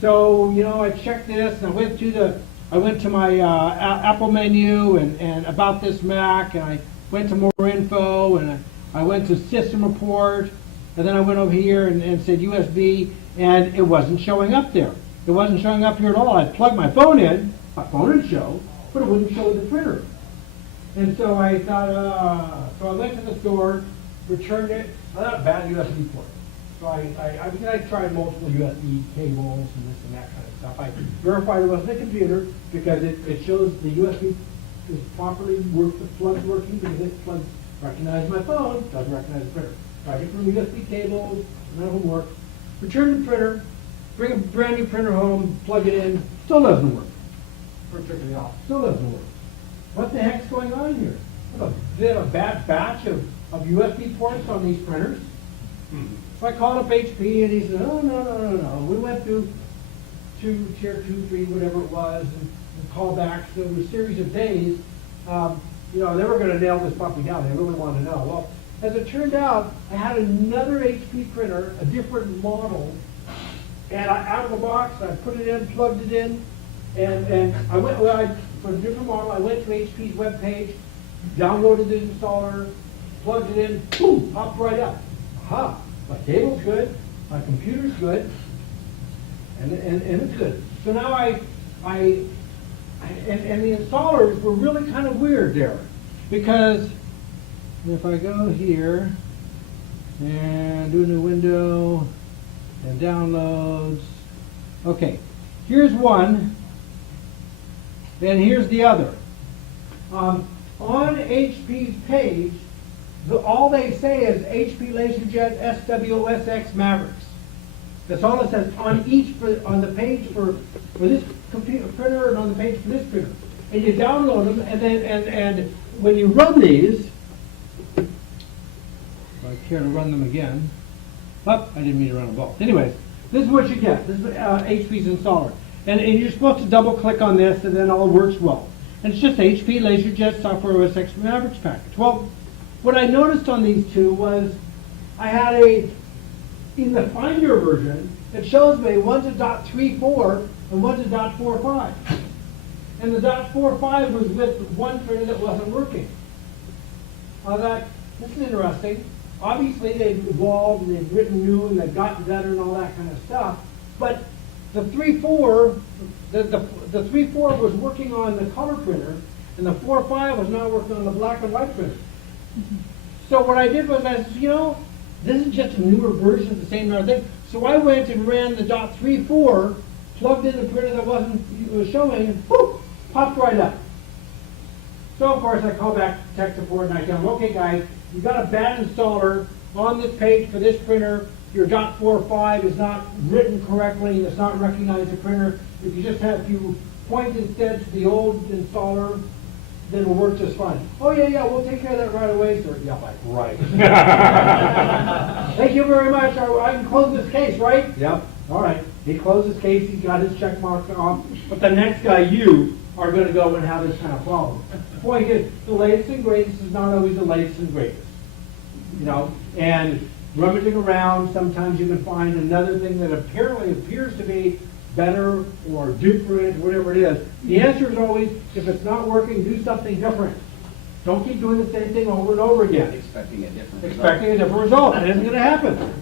So I checked this, and I went to my Apple menu and about this Mac, and I went to more info, and I went to system report, and then I went over here and said USB, and it wasn't showing up there. It wasn't showing up here at all. I plugged my phone in, my phone would show, but it wouldn't show the printer. And so I thought, so I went to the store, returned it. I thought bad USB port. So I tried multiple USB cables and this and that kind of stuff. I verified it wasn't a computer, because it shows the USB is properly the plug's working, because it plugs recognizes my phone, doesn't recognize the printer. So I get from USB cables, none of them work. Return the printer, bring a brand new printer home, plug it in, still doesn't work. Particularly off, still doesn't work. What the heck's going on here? They have a bad batch of USB ports on these printers. So I called up HP, and he said, oh, no. We went through tier 2, 3, whatever it was, and callbacks. So it was a series of days. They were going to nail this puppy down. They really wanted to know. Well, As it turned out, I had another HP printer, a different model, and out of the box, I put it in, plugged it in, and I went, for a different model, I went to HP's webpage, downloaded the installer, plugged it in, boom, popped right up. Aha, my cable's good, my computer's good, and it's good. So now and the installers were really kind of weird there, because if I go here and do a new window and downloads, okay, here's one, and here's the other. On HP's page, all they say is HP LaserJet SWSX Mavericks. That's all it says on the page for this computer printer and on the page for this printer. And you download them, and then and when you run these, if I care to run them again. Oh, I didn't mean to run them both. Anyways, this is what you get. This is HP's installer. And you're supposed to double click on this, and then all works well. And it's just HP LaserJet Software OS Mavericks package. Well, what I noticed on these two was I had in the Finder version, it shows me one's a .34 and one's a .45. And the .45 was with one printer that wasn't working. I thought, this is interesting. Obviously, they've evolved and they've written new and they've gotten better and all that kind of stuff. But the 3.4, the 3.4 was working on the color printer, and the 4.5 was now working on the black and white printer. So what I did was I said, this is just a newer version of the same thing. So I went and ran the .34, plugged in the printer that was showing, and boop, popped right up. So of course I call back tech support and I tell them, okay guys, you got a bad installer on this page for this printer. Your .45 is not written correctly, and it's not recognized the printer. If you just have you point instead to the old installer, then it'll work just fine. Oh yeah, we'll take care of that right away, sir. Yeah, like, right. Thank you very much. I can close this case, right? Yep. All right. He closed his case, he got his check mark off, but the next guy, you are going to go and have this kind of problem. The point is, the latest and greatest is not always the latest and greatest. And rummaging around, sometimes you can find another thing that apparently appears to be better or different, whatever it is. The answer is always, if it's not working, do something different. Don't keep doing the same thing over and over again. Expecting a different Expecting a different result. It isn't going to happen.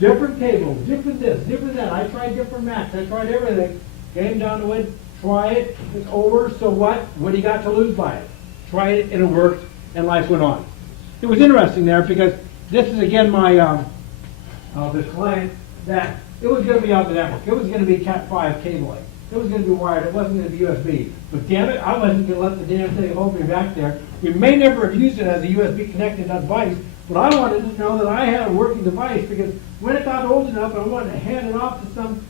Different cable, different this, different that. I tried different Macs. I tried everything. Came down to it. Try it. It's over. So what? What do you got to lose by it? Try it and it worked, and life went on. It was interesting there because this is again my this client that it was going to be on the network. It was going to be Cat 5 cabling. It was going to be wired. It wasn't going to be USB. But damn it, I wasn't going to let the damn thing hold me back there. We may never have used it as a USB connected device, but I wanted to know that I had a working device because when it got old enough and I wanted to hand it off to some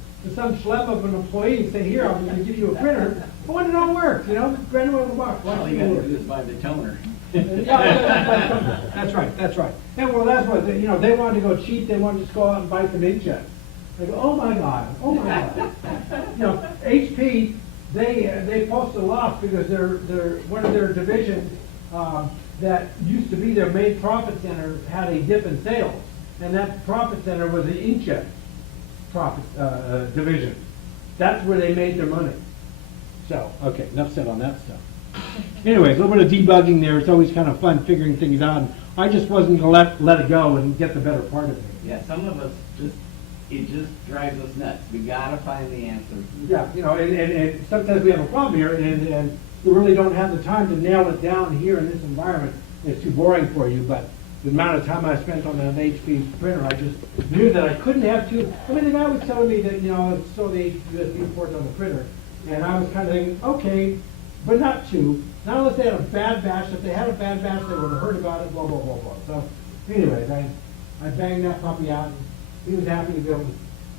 schlep of an employee and say, here, I'm going to give you a printer, I wanted to know it worked, brand new out of the box. All you gotta do is buy the toner. That's right. And well, that's what, they wanted to go cheap, they wanted to just go out and buy some inkjet. They go, oh my God. HP, they posted a loss because they're one of their divisions that used to be their main profit center had a dip in sales, and that profit center was the inkjet profit division. That's where they made their money. So, okay, enough said on that stuff. Anyways, a little bit of debugging there. It's always kind of fun figuring things out. And I just wasn't going to let it go and get the better part of it. Yeah, some of us it just drives us nuts. We gotta find the answer. Yeah, and sometimes we have a problem here, and we really don't have the time to nail it down here in this environment. It's too boring for you, but the amount of time I spent on an HP printer, I just knew that I couldn't have two. The guy was telling me that, so the USB ports on the printer, and I was kind of thinking, okay, but not two. Not unless they had a bad batch. If they had a bad batch, they would have heard about it, blah, blah, blah, blah. So, anyways, I banged that puppy out, and he was happy to be able to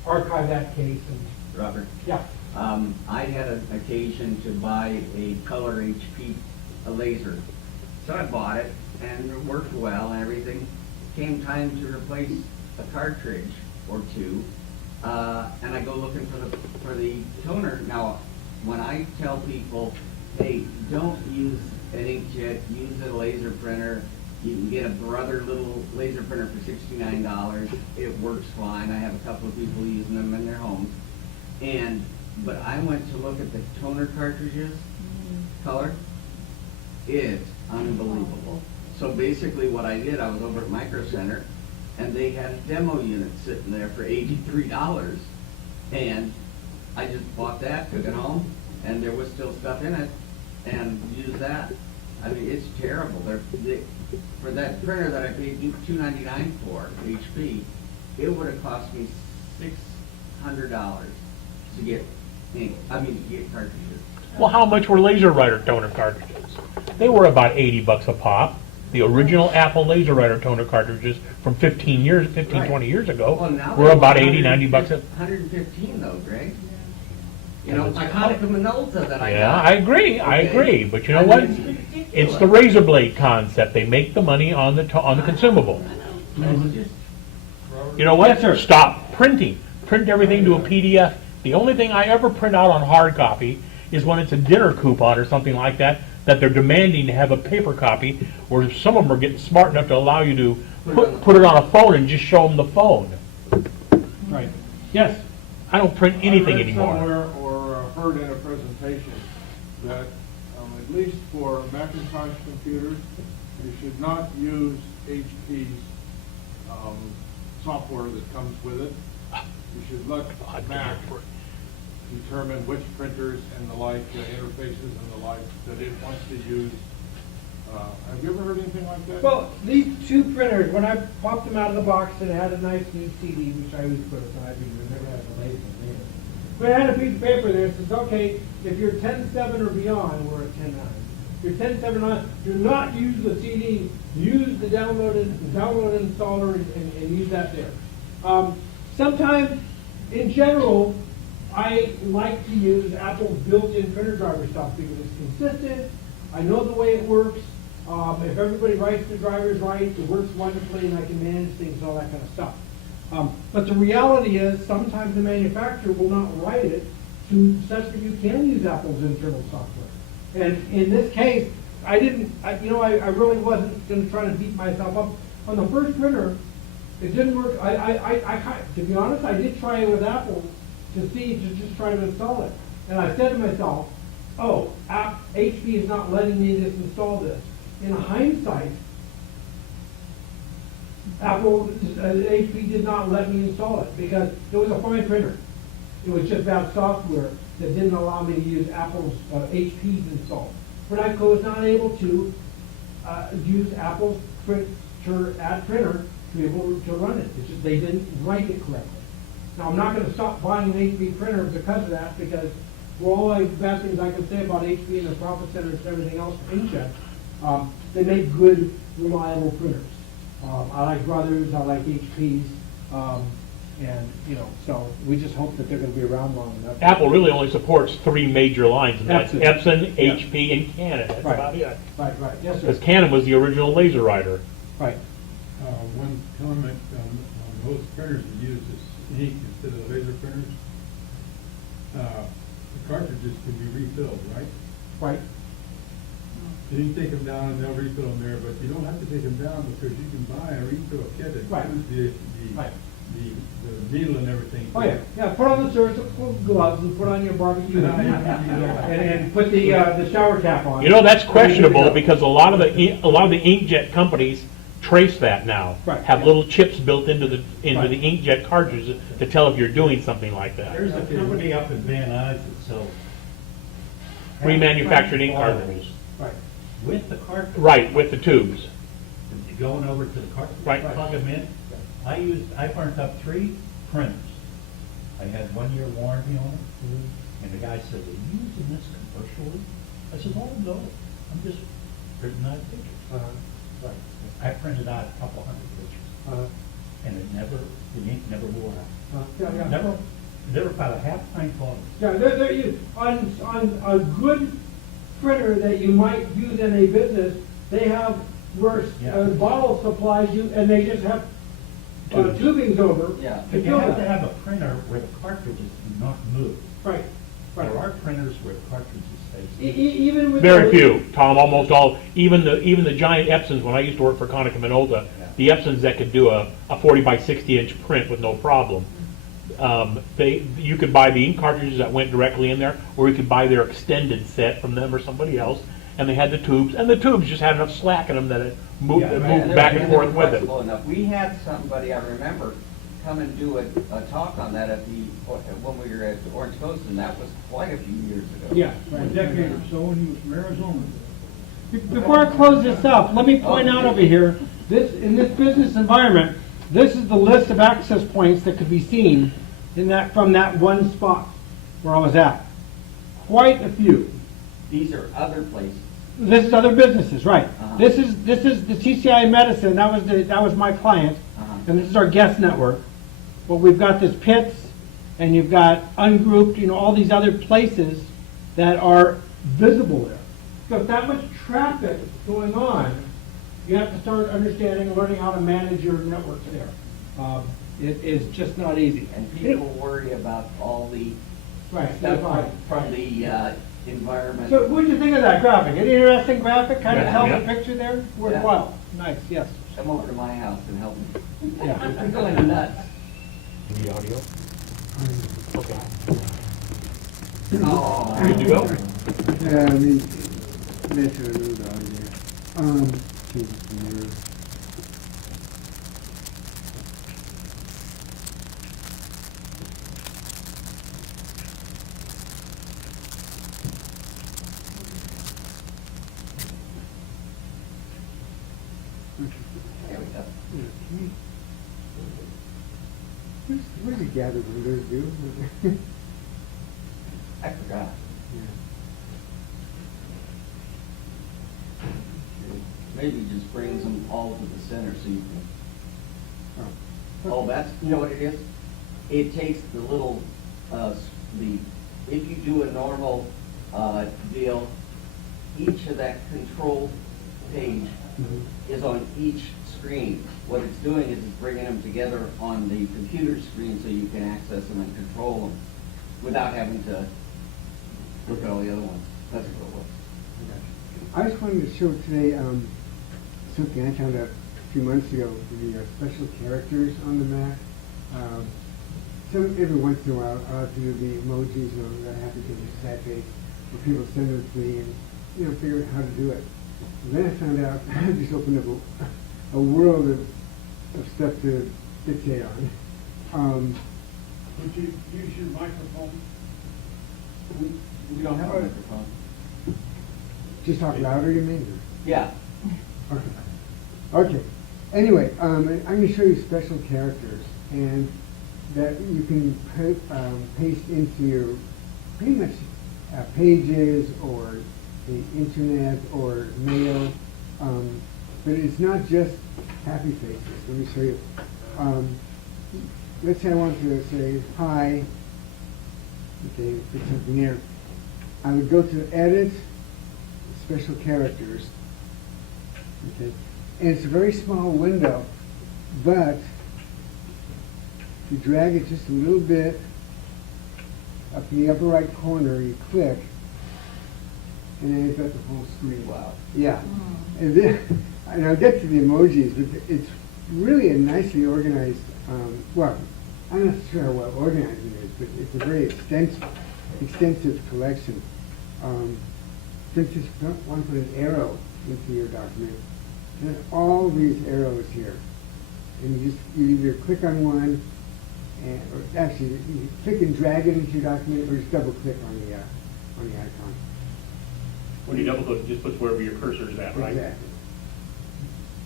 archive that case. And Robert? yeah. I had an occasion to buy a color HP, a laser. So I bought it, and it worked well and everything. Came time to replace a cartridge or two, and I go looking for the toner. Now, when I tell people, hey, don't use an inkjet, use a laser printer, You can get a Brother little laser printer for $69. It works fine. I have a couple of people using them in their homes. But I went to look at the toner cartridges, color. It's unbelievable. So basically what I did, I was over at Micro Center, and they had a demo unit sitting there for $83. And I just bought that, took it home, and there was still stuff in it, and used that. I mean, it's terrible. For that printer that I paid $299 for, HP, it would have cost me $600 to get ink, to get cartridges. Well, how much were laser writer toner cartridges? They were about $80 a pop. The original Apple laser writer toner cartridges from 15, 20 years Well, ago now were they're about 80, 90 bucks. 115 though, Greg. You know, my Konica Minolta that I Yeah, got. I agree, I Okay. agree. But you know what? It's ridiculous. It's the razor blade concept. They make the money on the consumable. It's just, You know what? Yes, sir. Stop printing. Print everything to a PDF. The only thing I ever print out on hard copy is when it's a dinner coupon or something like that they're demanding to have a paper copy, or some of them are getting smart enough to allow you to put it on a phone and just show them the phone. Right. Yes. I don't print anything I read anymore. somewhere or heard in a presentation that at least for Macintosh computers, you should not use HP's software that comes with it. You should let Mac determine which printers and the like, interfaces and the like, that it wants to use. Have you ever heard anything like that? Well, these two printers, when I popped them out of the box, it had a nice new CD, which I always put aside because I never had the label there. But it had a piece of paper there that says, okay, if you're 10.7 or beyond, we're at 10.9. If you're 10.7 on, do not use the CD, use the download installer and use that there. Sometimes, in general, I like to use Apple's built-in printer driver stuff because it's consistent. I know the way it works. If everybody writes the drivers right, it works wonderfully, and I can manage things and all that kind of stuff. But the reality is, sometimes the manufacturer will not write it to such that you can use Apple's internal software. And in this case, I really wasn't going to try to beat myself up. On the first printer, it didn't work. To be honest, I did try it with Apple to just try to install it. And I said to myself, oh, HP is not letting me just install this. In hindsight, HP did not let me install it because it was a fine printer. It was just bad software that didn't allow me to use Apple's HP's install. But I was not able to use Apple's printer to be able to run it. It's just they didn't write it correctly. Now, I'm not going to stop buying an HP printer because of that, because for all the bad things I can say about HP and the profit centers and everything else for inkjet, they make good, reliable printers. I like Brothers, I like HPs, so we just hope that they're going to be around long enough. Apple really only supports 3 major lines, and that's Epson. Epson, HP, and Canon. That's Right. about it. Right, yes, Because sir. Canon was the original laser writer. Right. One comment on most printers that use this ink instead of the laser printers. The cartridges can be refilled, right? Right. So you can take them down and they'll refill them there, but you don't have to take them down because you can buy a refill kit that Right. includes Right. the needle and everything. Oh, yeah, put on the surgical gloves and put on your barbecue hat and put the shower cap on. You know, that's questionable because a lot of the inkjet companies trace that now. Right. Have little chips built into the Right. inkjet cartridges to tell if you're doing something like that. There's a company up in Van Nuys that sells. Remanufactured ink bottles cartridges. Right. With the cartridge. Right, with the tubes. Going over to the cartridge. Right. Plug them in. I burnt up 3 printers. I had 1-year warranty on it. And the guy said, are you using this commercially? I said, oh, no, I'm just printing out pictures. Right. I printed out a couple hundred pictures. And the ink never wore out. Yeah. Never about a half pint bottle. Yeah, on a good printer that you might use in a business, they have where bottle supplies you, and they just have tubings over. Yeah. to But you fill have that. to have a printer where the cartridges do not move. Right. There are printers matters where the cartridge is facing. Even with. Very the- few, Tom, almost all, even the giant Epsons, when I used to work for Konica Minolta, the Epsons that could do a 40 by 60 inch print with no problem. You could buy the ink cartridges that went directly in there, or you could buy their extended set from them or somebody else, and they had the tubes, and the tubes just had enough slack in them that it moved, Yeah, it right, moved back and forth with it. Flexible enough. We had somebody, I remember, come and do a talk on that when we were at Orange Coast, and that was quite a few years ago. Yeah. A decade or so, and he was from Arizona. Before I close this up, let me point out over here, in this business environment, this is the list of access points that could be seen from that one spot where I was at. Quite a few. These are other places. This is other businesses, right. Uh-huh. This is the TCI Medicine, that was my client, Uh-huh. and this is our guest network. But we've got this Pitts, and you've got ungrouped, all these other places that are visible there. So if that much traffic is going on, you have to start understanding and learning how to manage your networks there. It is just not easy. And people worry about all the Right. stuff right. from the environment. So what did you think of that graphic? Any interesting graphic? Kind of Yeah, tell yeah. the picture there? Worthwhile. Nice, yes. Come over to my house and help me. Yeah. I'm going nuts. The audio? Okay. Oh. Good to go? Yeah, I mean, that's a little out there. Change the mirror. There we go. What did you gather windows do? I forgot. Maybe just brings them all to the center so you can, oh, that's, you know what it is? It takes the little, if you do a normal, deal, each of that control page is on each screen. What it's doing is it's bringing them together on the computer screen so you can access them and control them without having to look at all the other ones. That's what it was. I just wanted to show today something I found out a few months ago, the special characters on the Mac. Every once in a while, I'll do the emojis or the happy face or sad face, where people send them to me and figure out how to do it. And then I found out I just opened up a world of stuff to dictate on. Would you use your microphone? We don't have a microphone. Just talk louder, you mean? Yeah. Okay. Okay. Anyway, I'm going to show you special characters, and that you can paste into your pretty much pages or the internet or mail. But it's not just happy faces. Let me show you. Let's say I want to say hi. Okay, put something there. I would go to Edit, Special Characters. Okay, and it's a very small window, but if you drag it just a little bit up in the upper right corner, you click, and then you've got the whole screen. Wow. Yeah. And then, and I'll get to the emojis, but it's really a nicely organized, well, I'm not sure how well organized it is, but it's a very extensive collection. For instance, if you want to put an arrow into your document, then all these arrows here. And you either click on one, or actually, you click and drag it into your document, or just double click on the icon. When you double click, it just puts wherever your cursor is at, right? Exactly.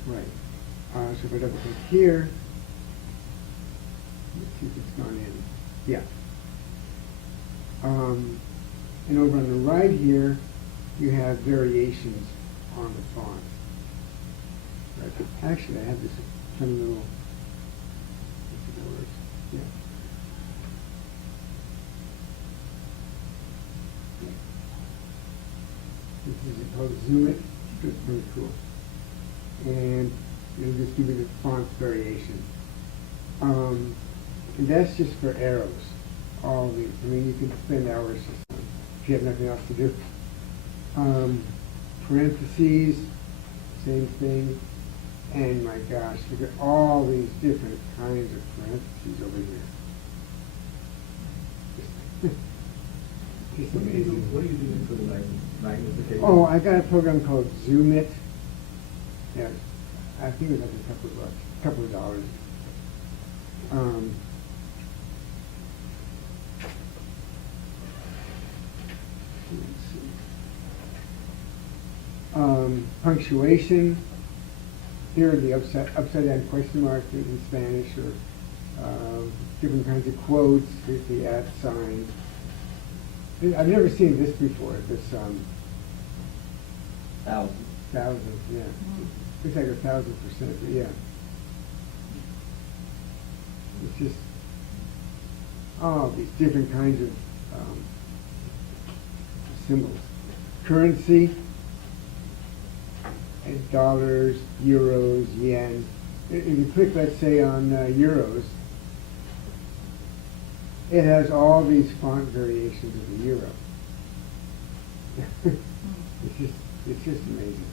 Right. So if I double click here, let's see if it's gone in. Yeah. And over on the right here, you have variations on the font. Right. Actually, I have this some little. Let's see if it works. Yeah. This is called Zoom It. It's pretty cool. And it'll just give you the font variation. And that's just for arrows. All these. I mean, you can spend hours just if you have nothing else to do. Parentheses, same thing. And my gosh, look at all these different kinds of parentheses over here. Just amazing. What are you doing for the magnification? Oh, I got a program called Zoom It. Yeah, I think it was like a couple of dollars. Let's see. Punctuation. Here are the upside down question mark in Spanish, or different kinds of quotes. Here's the @ sign. I've never seen this before. This 1,000. 1,000, yeah. Looks like 1,000%, but yeah. It's just all these different kinds of symbols. Currency, and dollars, euros, yen. If you click, let's say, on euros, it has all these font variations of the euro. It's just amazing.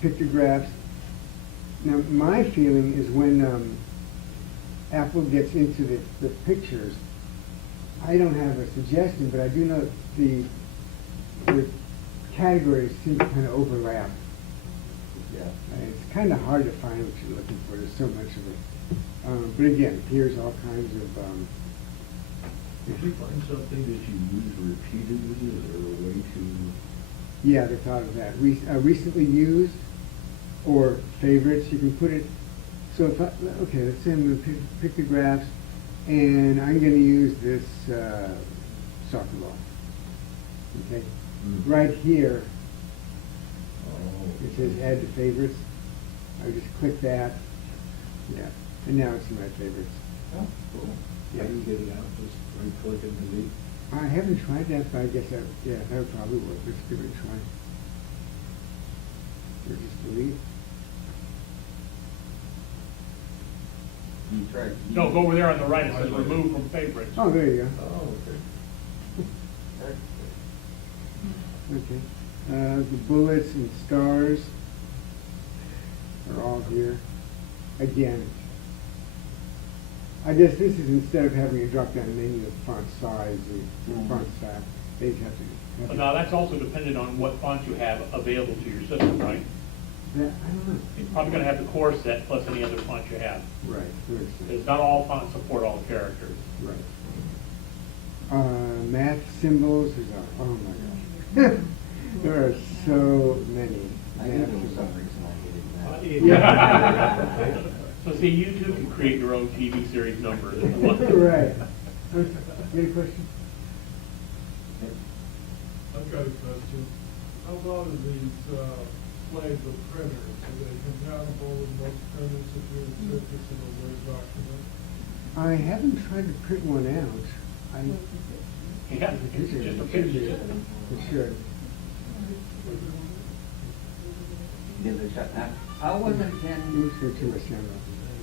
Pictographs. Now, my feeling is when Apple gets into the pictures, I don't have a suggestion, but I do know the categories seem to kind of overlap. Yeah. And it's kind of hard to find what you're looking for. There's so much of it. But again, here's all kinds of. Did you find something that you use repeatedly? Is there a way to? Yeah, they thought of that. Recently used or favorites. You can put it. So if okay, let's say I'm going to pick the graphs, and I'm going to use this soccer ball. Okay, right here it says add to favorites. I just click that. Yeah, and now it's in my favorites. Oh, cool. Yeah. How do you get it out? Just right click and delete? I haven't tried that, but I guess that would probably work. Let's give it a try. Or just delete. You tried. No, go over there on the right, it says remove from favorites. Oh, there you go. Oh, okay. Okay. The bullets and stars are all here. Again, I guess this is instead of having a drop-down menu of font size and font style, they have to. But now, that's also dependent on what fonts you have available to your system, right? I don't know. You're probably gonna have the core set plus any other font you have. Right. Because not all fonts support all characters. Right. Math symbols is oh my gosh. There are so many. I math knew there was symbols. some reason I hated that. So see, you too can create your own TV series number. Right. You had a question? I've got a question. How about these flags of printers? Are they compatible with most printers if you're surfacing a Word document? I haven't tried to print one out. Yeah, it's just a picture. It should. Give it a shot. Now, how was it then Let's go to my camera.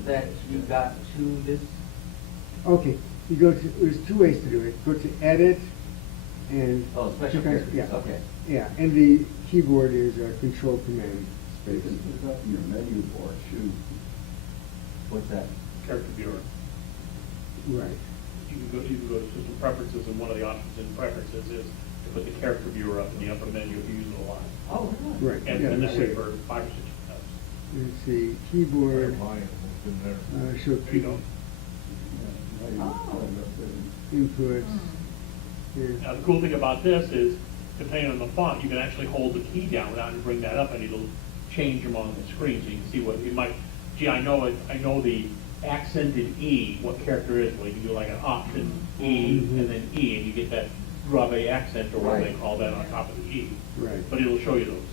that you got to this? Okay, you go to, there's two ways to do it. Go to edit and. Oh, special characters, characters, yeah. okay. Yeah, and the keyboard is control command You space. can put it up in your menu bar too. What's that? Character viewer. Right. You can go to system preferences, and one of the options in preferences is to put the character viewer up in the upper menu if you use it a lot. Oh, really? Right. And Yeah, and let that me way show for you. 5 or 6 steps. Let's see, keyboard, show There you go. inputs. Here. Now, the cool thing about this is, depending on the font, you can actually hold the key down without having to bring that up, and it'll change them on the screen, so you can see what you might, gee, I know the accented E, what character is, well, you can do like an option E, and then E, and you get that grave accent, or whatever they Right. call that on top of the E. Right. But it'll show you those.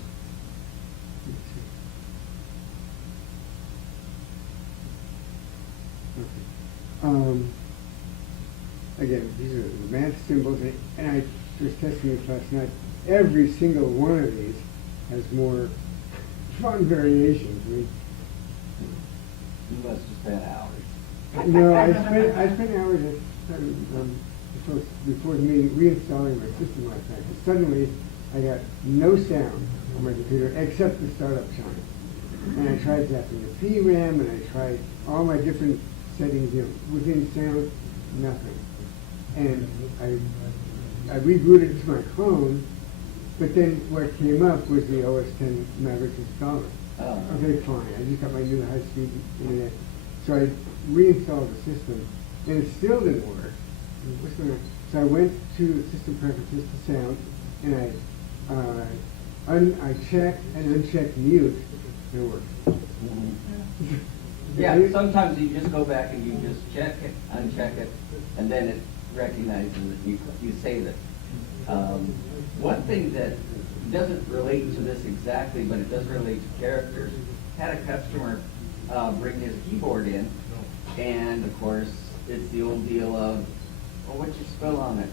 Okay. Again, these are the math symbols, and I was testing this last night. Every single one of these has more fun variations. I mean, You must have spent hours. no, I spent hours at before the meeting, reinstalling my system last night. Suddenly, I got no sound on my computer except the startup chime. And I tried zapping the VRAM, and I tried all my different settings, within sound, nothing. And I rebooted to my phone, but then what came up was the OS X Maverick installer. Oh. Okay, fine, I just got my new high-speed internet. So I reinstalled the system, and it still didn't work. What's going on? So I went to system preferences to sound, and I checked and unchecked mute, and it worked. Yeah, sometimes you just go back and you just check it, uncheck it, and then it recognizes it, you save it. One thing that doesn't relate to this exactly, but it does relate to characters, had a customer bring his keyboard in, and of course, it's the old deal of, well, what'd you spill on it?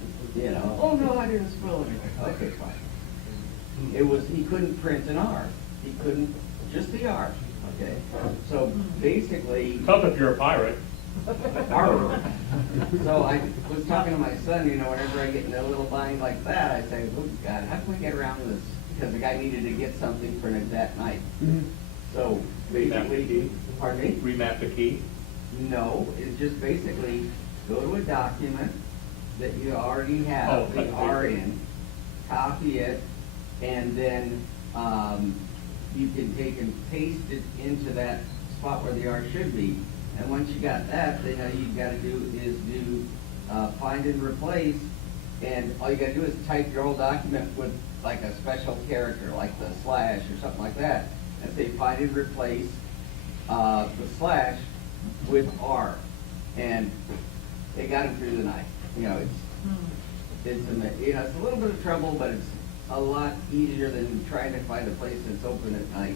Oh no, I didn't spill anything. Okay, fine. It was, he couldn't print an R. He couldn't, just the R, okay? So basically. Sounds like you're a pirate. R. So I was talking to my son, whenever I get in a little bind like that, I say, oh God, how can we get around this? Because the guy needed to get something printed that night. So basically, pardon me? Remap the key. No, it's just basically go to a document that you already have the R in, copy it, and then you can take and paste it into that spot where the R should be. And once you got that, then all you gotta do is do find and replace, and all you gotta do is type your old document with like a special character, like the slash or something like that, and say find and replace the slash with R, and it got him through the night. It's a little bit of trouble, but it's a lot easier than trying to find a place that's open at night,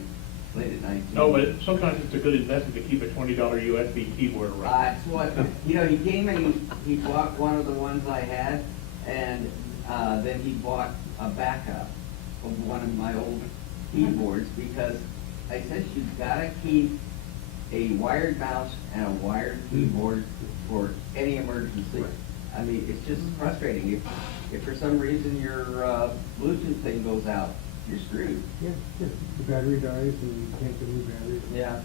late at night. No, but sometimes it's a good investment to keep a $20 USB keyboard around. That's what, he came and he bought one of the ones I had, and then he bought a backup of one of my old keyboards, because I said, you've gotta keep a wired mouse and a wired keyboard for any emergency. I mean, it's just frustrating. If for some reason your Bluetooth thing goes out, you're screwed. Yeah, the battery dies and you can't get a new battery. Yeah.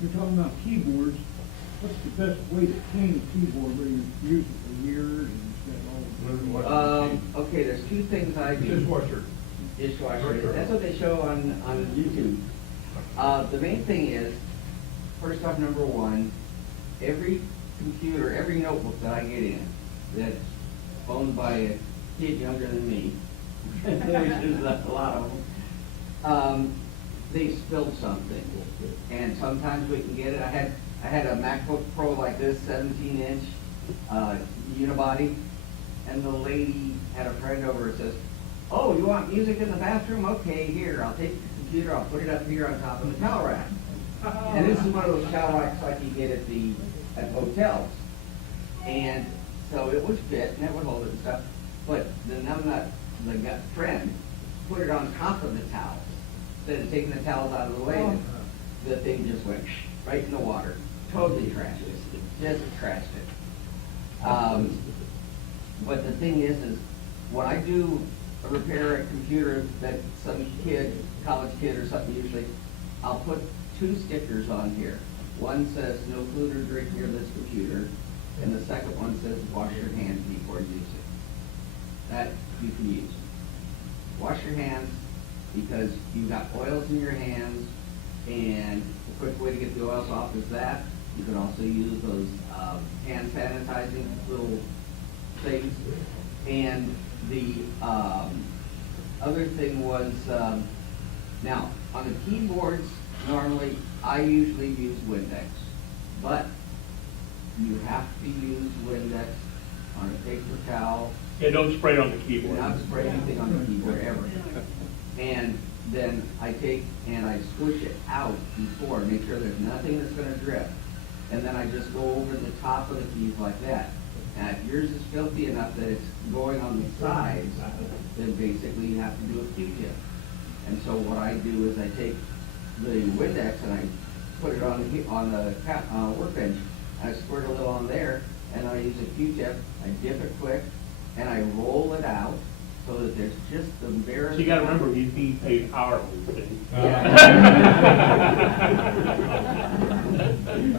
You're talking about keyboards, what's the best way to clean a keyboard where you've used it for years and it's got all the... Okay, there's two things I do. Dishwasher. Dishwasher. That's what they show on YouTube. The main thing is, first off, number one, every computer, every notebook that I get in that's owned by a kid younger than me, which is a lot of them, they spilled something. And sometimes we can get it. I had a MacBook Pro like this, 17-inch unibody, and the lady had a friend over and says, oh, you want music in the bathroom? Okay, here, I'll take the computer, I'll put it up here on top of the towel rack. And this is one of those towel racks like you get at hotels. And so it would fit and it would hold it and stuff. But the numbnut, the friend, put it on top of the towels. Instead of taking the towels out of the way, the thing just went right in the water. Totally trashed it. Just trashed it. But the thing is when I do repair a computer that some kid, college kid or something usually, I'll put 2 stickers on here. One says no food or drink near this computer, and the second one says wash your hands before using. That you can use. Wash your hands because you've got oils in your hands, and a quick way to get the oils off is that. You can also use those hand sanitizing little things. And the other thing was, now on the keyboards, normally I usually use Windex, but you have to use Windex on a paper towel. Yeah, don't spray it on the Do keyboard. not spray anything on the keyboard ever. And then I take and I squish it out before, make sure there's nothing that's gonna drip. And then I just go over the top of the keys like that. And if yours is filthy enough that it's going on the sides, then basically you have to do a Q-tip. And so what I do is I take the Windex and I put it on the workbench, and I squirt a little on there, and I use a Q-tip, I dip it quick, and I roll it out so that there's just the barest. So you gotta remember, he's being paid hourly, see?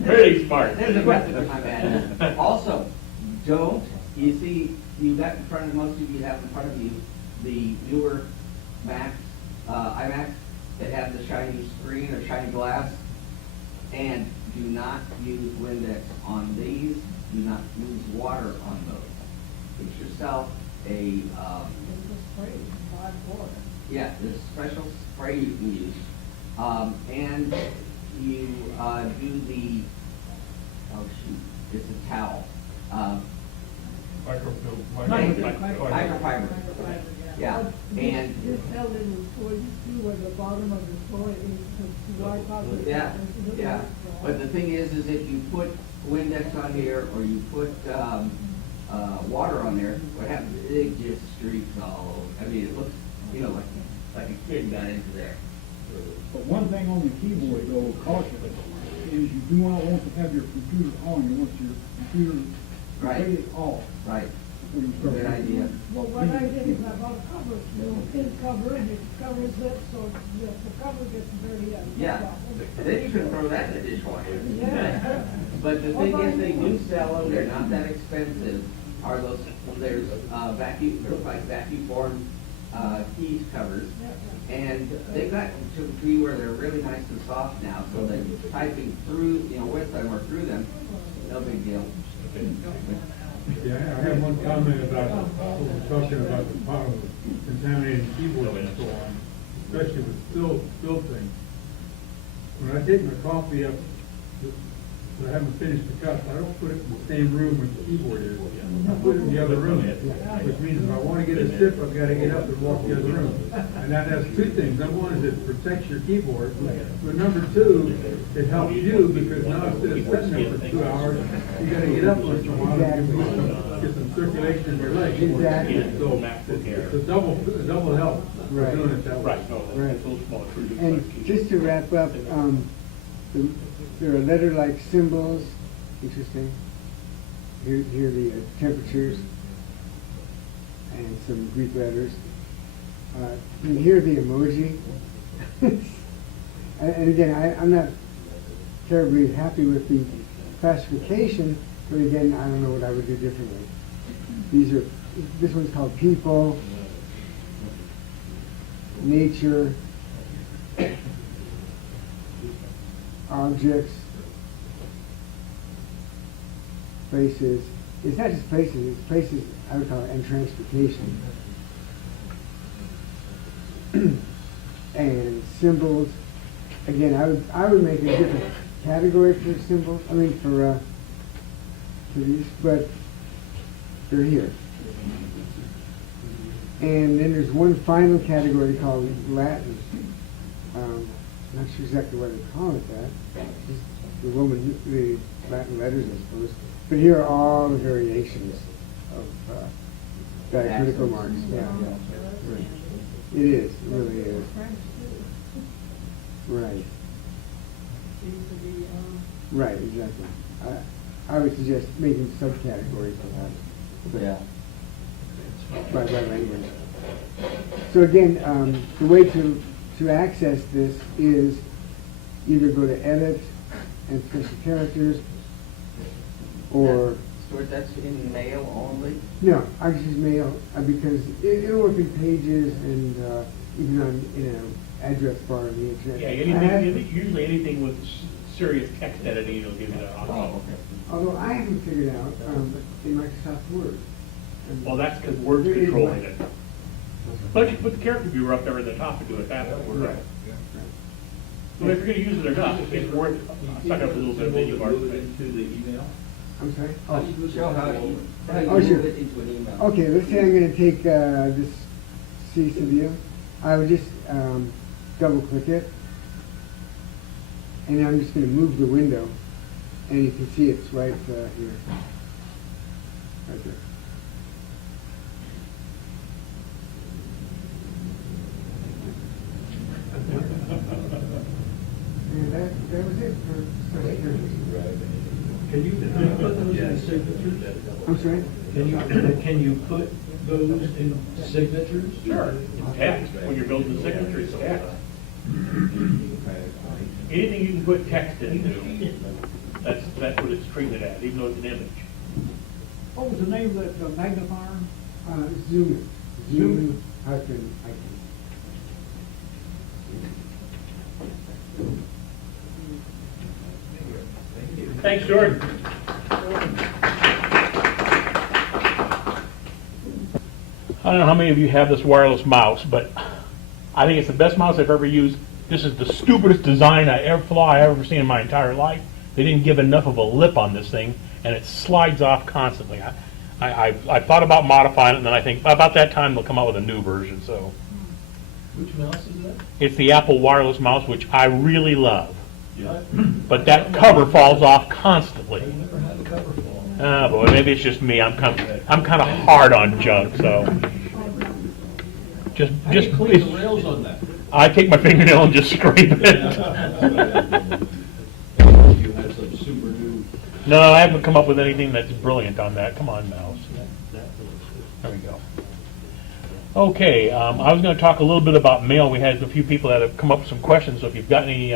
Pretty smart. There's a method to my madness. Also, don't, you see, you've got in front of, most of you have in front of you, the newer Macs, iMacs that have the shiny screen or shiny glass. And do not use Windex on these, do not use water on those. Get yourself a, It's a spray, buy water. yeah, there's a special spray you can use. And you, do the, oh shoot, it's a towel. Microfiber. Yeah, and, This held in the toilet too, where the bottom of the toilet is to wipe out the. yeah. But the thing is if you put Windex on here, or you put, water on there, what happens, it just streaks all over. I mean, it looks, you know, like a kid got into there. But one thing on the keyboard though, caution, is you do not want to have your computer on, you want your computer Right. rated off. Right, When you start good working. idea. Well, what I did is I bought a cover, pin cover, and it covers it, so the cover gets dirty. Yeah, they should throw that in the dishwasher. Yeah. But the thing is, they do sell them, they're not that expensive, are those, there's, vacuum, look like vacuum form, keys covers. And they've got to be where they're really nice and soft now, so that typing through, you know, with them or through them, no big deal. Yeah, I have one comment about, what we're talking about the bottom of contaminated keyboard and so on, especially with spill things. When I take my coffee up, I haven't finished the cup, I don't put it in the same room where the keyboard is. I put it in the other room, which means if I want to get a sip, I've got to get up and walk the other room. And that has two things. Number one is it protects your keyboard, but number two, it helps you because now instead of sitting there for 2 hours, you got to get up once in a while and get some circulation in your legs. Exactly. So it's a double help for Right. doing it that way. Right, no, Right. it's a little smaller. And just to wrap up, there are letter-like symbols, interesting. Here are the temperatures and some Greek letters. And here are the emoji. And again, I'm not terribly happy with the classification, but again, I don't know what I would do differently. This one's called people, nature, objects, places. It's not just places, it's places, I would call it, and transportation. And symbols. Again, I would make a different category for symbols, for these, but they're here. And then there's one final category called Latin. Not sure exactly why they call it that. Just the Latin letters, I suppose. But here are all the variations of diacritical marks. Yeah. Right. It is. It really is. Right. Right. Exactly. I would suggest making subcategories of that. Yeah. By language. So again, the way to access this is either go to edit and special characters, or Stuart, that's in mail only? no, I just use mail because it'll work in pages and even in an address bar on the internet. Yeah, usually anything with serious text editing, it'll give you that option. Oh, okay. Although I haven't figured out in Microsoft Word. Well, that's because Word's controlling it. But you put the character viewer up there at the top and do it that way. Right. So if you're gonna use it or not, it's worth sucking up a little bit of menu bar. Into the email? I'm sorry? Show how you Oh, sure. move it into an email. Okay, let's say I'm going to take this C video. I would just double click it, and I'm just going to move the window, and you can see it's right here, right there. And that was it for special characters. Can you put those in signatures? I'm sorry? Can you put those in signatures? Sure. Text, when you're building the signature, it's text. Anything you can put text into, that's what it's treated as, even though it's an image. What was the name of that magnifier? Zoom. Zoom hyphen. Thanks, Jordan. I don't know how many of you have this wireless mouse, but I think it's the best mouse I've ever used. This is the stupidest design flaw I've ever seen in my entire life. They didn't give enough of a lip on this thing, and it slides off constantly. I thought about modifying it, and then I think about that time they'll come out with a new version. So Which mouse is that? it's the Apple wireless mouse, which I really love. Yeah. But that cover falls off constantly. I never had a cover fall. Oh boy, maybe it's just me. I'm kind of hard on junk, so just How do you clean the rails on that? I take my fingernail and just scrape it. You have some super new. No, I haven't come up with anything that's brilliant on that. Come on, mouse. There we go. Okay, I was going to talk a little bit about mail. We had a few people that have come up with some questions, so if you've got any,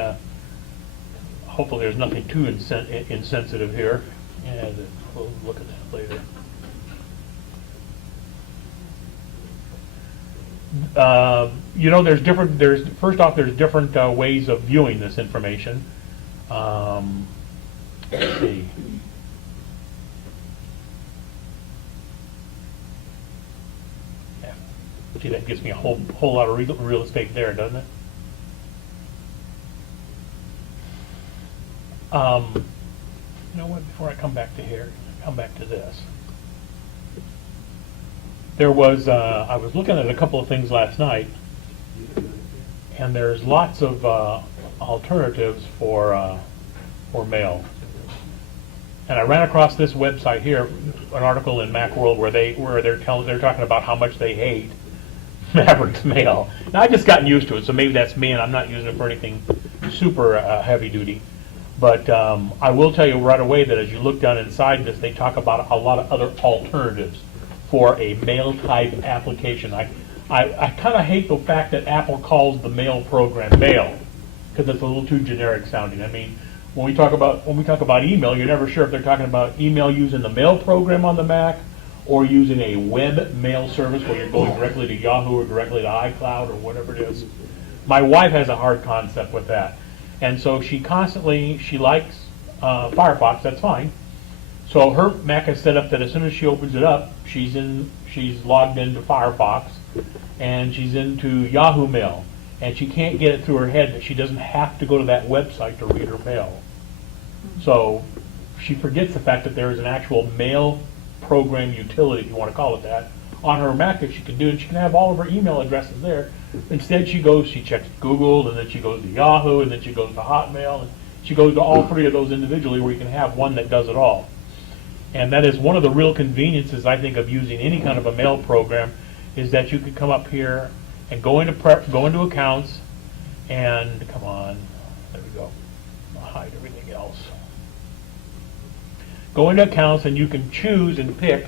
hopefully there's nothing too insensitive here, and we'll look at that later. You know, there's different ways of viewing this information. Let's see. Yeah. See, that gives me a whole lot of real estate there, doesn't it? You know what? Before I come back to here, come back to this. There was, I was looking at a couple of things last night, and there's lots of alternatives for mail. And I ran across this website here, an article in Macworld where they're talking about how much they hate Mavericks mail. Now I've just gotten used to it, so maybe that's me, and I'm not using it for anything super heavy duty. But I will tell you right away that as you look down inside this, they talk about a lot of other alternatives for a mail type application. I kind of hate the fact that Apple calls the mail program mail, because it's a little too generic sounding. I mean, when we talk about email, you're never sure if they're talking about email using the mail program on the Mac or using a web mail service where you're going directly to Yahoo or directly to iCloud or whatever it is. My wife has a hard concept with that. And so she likes Firefox, that's fine. So her Mac is set up that as soon as she opens it up, she's logged into Firefox, and she's into Yahoo Mail. And she can't get it through her head that she doesn't have to go to that website to read her mail. So she forgets the fact that there is an actual mail program utility, if you want to call it that, on her Mac that she can do, and she can have all of her email addresses there. Instead she checks Google, and then she goes to Yahoo, and then she goes to Hotmail, and she goes to all three of those individually where you can have one that does it all. And that is one of the real conveniences, I think, of using any kind of a mail program, is that you can come up here and go into accounts, and come on, there we go. I'll hide everything else. Go into accounts, and you can choose and pick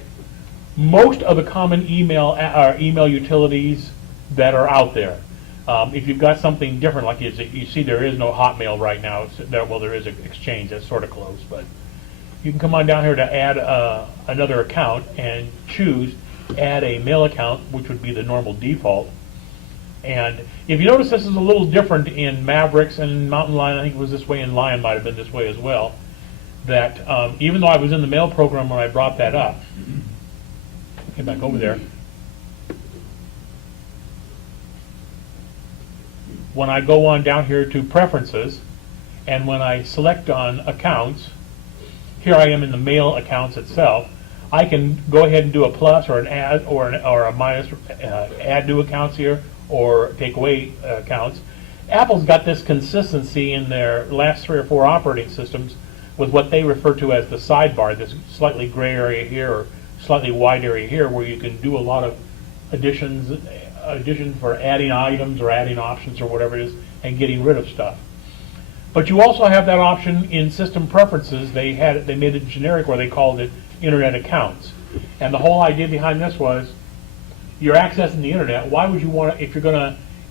most of the common email utilities that are out there. If you've got something different, like you see, there is no Hotmail right now. There is an Exchange that's sort of close, but you can come on down here to add another account and choose add a mail account, which would be the normal default. And if you notice, this is a little different in Mavericks and Mountain Lion. I think it was this way, and Lion might have been this way as well. That even though I was in the mail program when I brought that up, get back over there. When I go on down here to Preferences, and when I select on Accounts, here I am in the mail accounts itself. I can go ahead and do a plus or an add or a minus, add new accounts here, or take away accounts. Apple's got this consistency in their last 3 or 4 operating systems with what they refer to as the sidebar, this slightly gray area here or slightly wide area here, where you can do a lot of additions for adding items or adding options or whatever it is, and getting rid of stuff. But you also have that option in System Preferences. They made it generic where they called it internet accounts. And the whole idea behind this was, you're accessing the internet, why would you want to,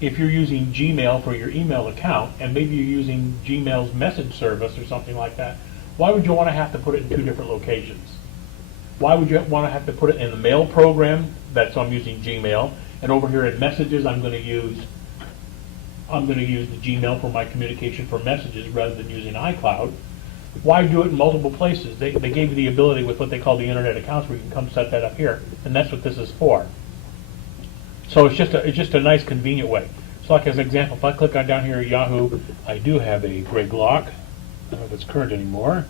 if you're using Gmail for your email account, and maybe you're using Gmail's message service or something like that, why would you want to have to put it in two different locations? Why would you want to have to put it in the mail program, that's, I'm using Gmail, and over here in messages, I'm going to use the Gmail for my communication for messages rather than using iCloud. Why do it in multiple places? They gave you the ability with what they call the internet accounts where you can come set that up here, and that's what this is for. So it's just a nice convenient way. So like as an example, if I click on down here at Yahoo, I do have a gray Glock. I don't know if it's current anymore.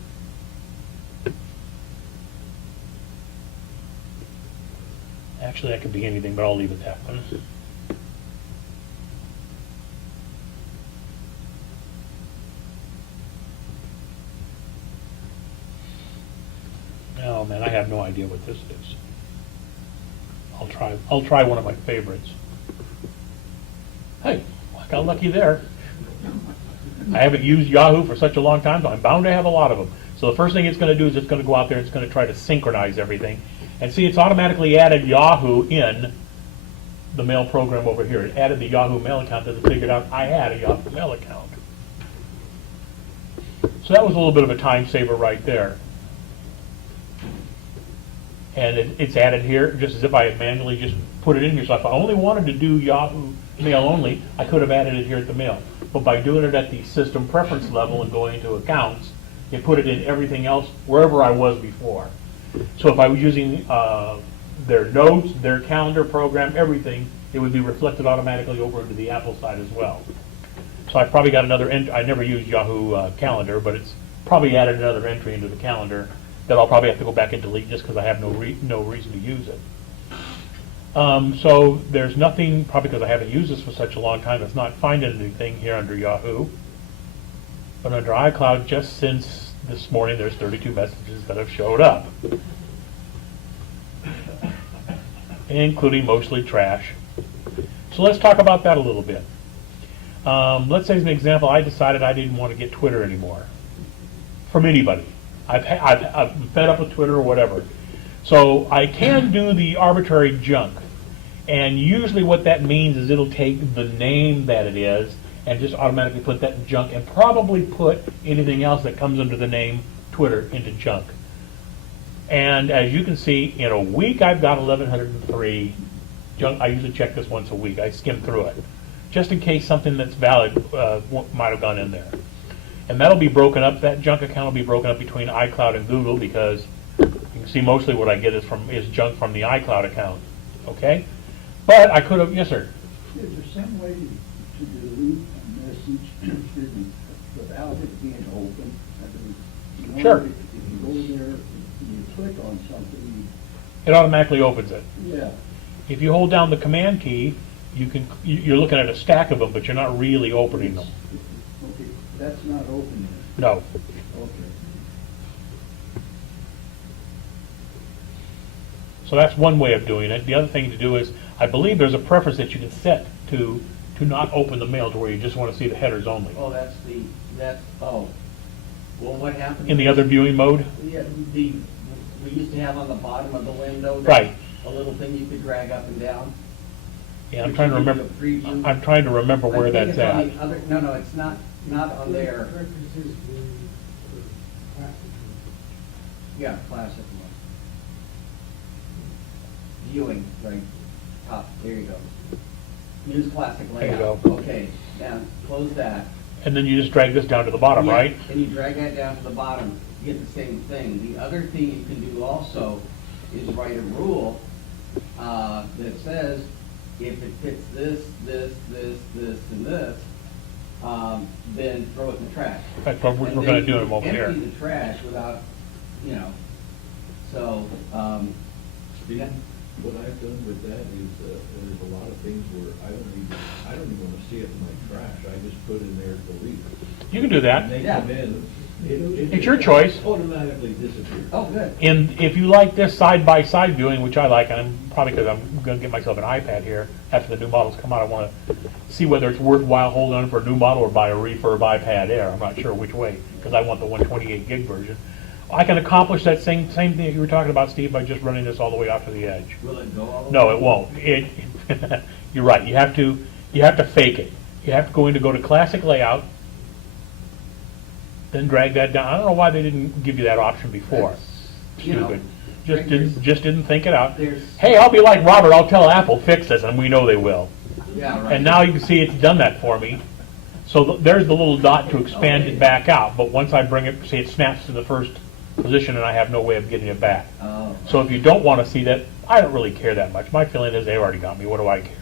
Actually, that could be anything, but I'll leave it that one. Oh man, I have no idea what this is. I'll try one of my favorites. Hey, I got lucky there. I haven't used Yahoo for such a long time, so I'm bound to have a lot of them. So the first thing it's going to do is it's going to go out there, it's going to try to synchronize everything. And see, it's automatically added Yahoo in the mail program over here. It added the Yahoo mail account because it figured out I had a Yahoo mail account. So that was a little bit of a time saver right there. And it's added here just as if I had manually just put it in here. So if I only wanted to do Yahoo Mail only, I could have added it here at the mail. But by doing it at the system preference level and going into accounts, it put it in everything else wherever I was before. So if I was using their notes, their calendar program, everything, it would be reflected automatically over into the Apple side as well. So I've probably got another, I never used Yahoo Calendar, but it's probably added another entry into the calendar that I'll probably have to go back and delete just because I have no reason to use it. So there's nothing, probably because I haven't used this for such a long time, it's not finding anything here under Yahoo. But under iCloud, just since this morning, there's 32 messages that have showed up, including mostly trash. So let's talk about that a little bit. Let's say as an example, I decided I didn't want to get Twitter anymore from anybody. I'm fed up with Twitter or whatever. So I can do the arbitrary junk. And usually what that means is it'll take the name that it is and just automatically put that in junk and probably put anything else that comes under the name Twitter into junk. And as you can see, in a week I've got 1,103 junk. I usually check this once a week. I skim through it, just in case something that's valid might have gone in there. And that'll be broken up, that junk account will be broken up between iCloud and Google because you can see mostly what I get is junk from the iCloud account. Okay? But I could have, yes sir? Is there some way to delete a message, excuse me, without it being open? I mean, Sure. If you go there, you click on something, It automatically opens it. yeah. If you hold down the command key, you're looking at a stack of them, but you're not really opening them. Okay, that's not open No. yet. Okay. So that's one way of doing it. The other thing to do is, I believe there's a preference that you can set to not open the mail to where you just want to see the headers only. Oh, well, what happened? In the other viewing mode? Yeah, we used to have on the bottom of the window. Right. A little thing you could drag up and down. Yeah, I'm trying to remember. I'm trying to remember where I think that's it's on at. the other- No, it's not on there. Yeah, classic one. Viewing, right, top, there you go. Use classic There you layout. go. Okay, now close that. And then you just drag this down to the bottom, Yeah, right? And you drag that down to the bottom, you get the same thing. The other thing you can do also is write a rule that says if it fits this, and this, then throw it in the trash. That's what we're And going to then do in a you moment here. Empty the trash without, so, yeah. What I've done with that is, there's a lot of things where I don't even want to see it in my trash, I just put in there delete. You can do that. And they Yeah. come in, It's your choice. Automatically disappears. Oh, good. And if you like this side-by-side viewing, which I like, and I'm probably because I'm going to get myself an iPad here after the new models come out, I want to see whether it's worthwhile holding on for a new model or buy a refurb iPad Air. I'm not sure which way because I want the 128 gig version. I can accomplish that same thing you were talking about, Steve, by just running this all the way out to the edge. Will it go all the way? No, it won't. You're right, you have to fake it. You have to go to classic layout, then drag that down. I don't know why they didn't give you that option before. That's, you know, Stupid. Just didn't think it out. There's- Hey, I'll be like Robert, I'll tell Apple, fix this, and we know they will. Yeah, right. And now you can see it's done that for me. So there's the little dot to expand it back out, but once I bring it, see, it snaps to the first position and I have no way of getting it back. Oh. So if you don't want to see that, I don't really care that much. My feeling is they've already got me, what do I care?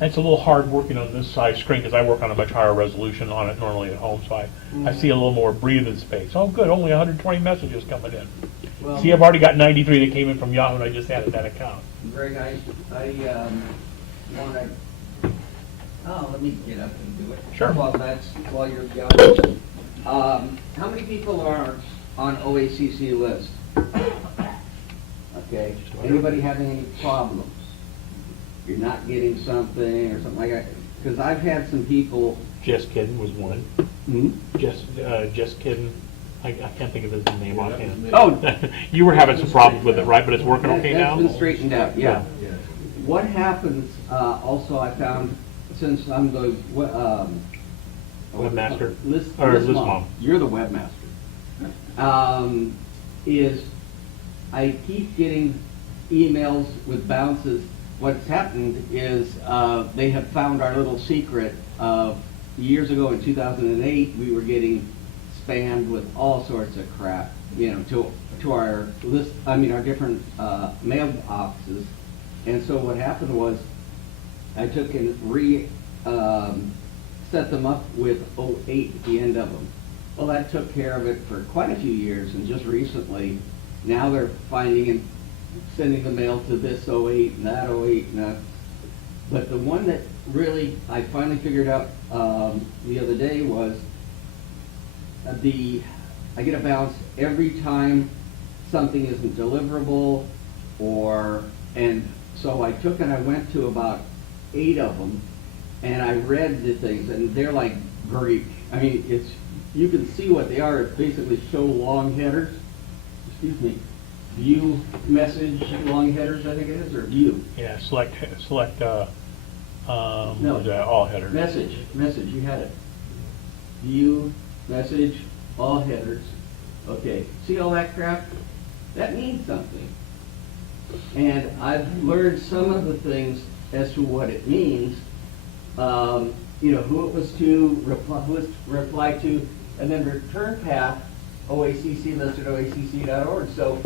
And it's a little hard working on this size screen because I work on a much higher resolution on it normally at home, so I see a little more breathing space. Oh good, only 120 messages coming in. Well, See, I've already got 93 that came in from Yahoo and I just added that account. Greg, I wanna, let me get up and do it. Sure. While you're yelling. How many people are on OACC list? Okay, anybody having any problems? You're not getting something or something like that? Because I've had some people. Just Kidding was one. Hmm? Just Kidding. I can't think of his name offhand. Oh. You were having some problems with it, right? But it's working okay now? That's been straightened out, yeah. Yeah. What happens, also I found, since I'm the, Webmaster? List Or list list mom. mom. You're the webmaster. Is I keep getting emails with bounces. What's happened is, they have found our little secret of years ago in 2008, we were getting spammed with all sorts of crap, to our list, our different, mailboxes. And so what happened was, I took and set them up with 08 at the end of them. Well, that took care of it for quite a few years, and just recently, now they're finding and sending the mail to this 08 and that 08 and that. But the one that really, I finally figured out the other day was I get a bounce every time something isn't deliverable, and so I took and I went to about 8 of them, and I read the things, and they're like Greek. I mean, you can see what they are. It's basically show long headers. Excuse me. View message long headers, I think it is, or view. Yeah, select, No. what is that, all headers. Message, you had it. View, message, all headers. Okay, see all that crap? That means something. And I've learned some of the things as to what it means, who it was to, who it's replied to, and then return path, OACC listed oacc.org. So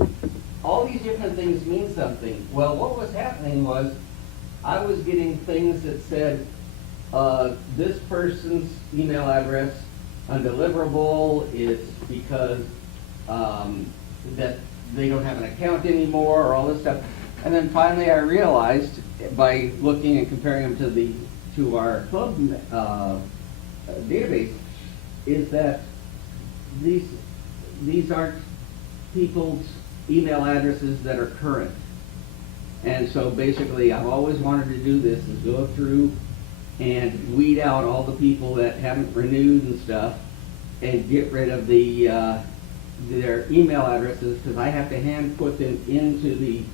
all these different things mean something. Well, what was happening was I was getting things that said, this person's email address undeliverable, it's because that they don't have an account anymore, or all this stuff. And then finally I realized, by looking and comparing them to our club database, is that these aren't people's email addresses that are current. And so basically, I've always wanted to do this, is go through and weed out all the people that haven't renewed and stuff, and get rid of their email addresses, because I have to hand put them into the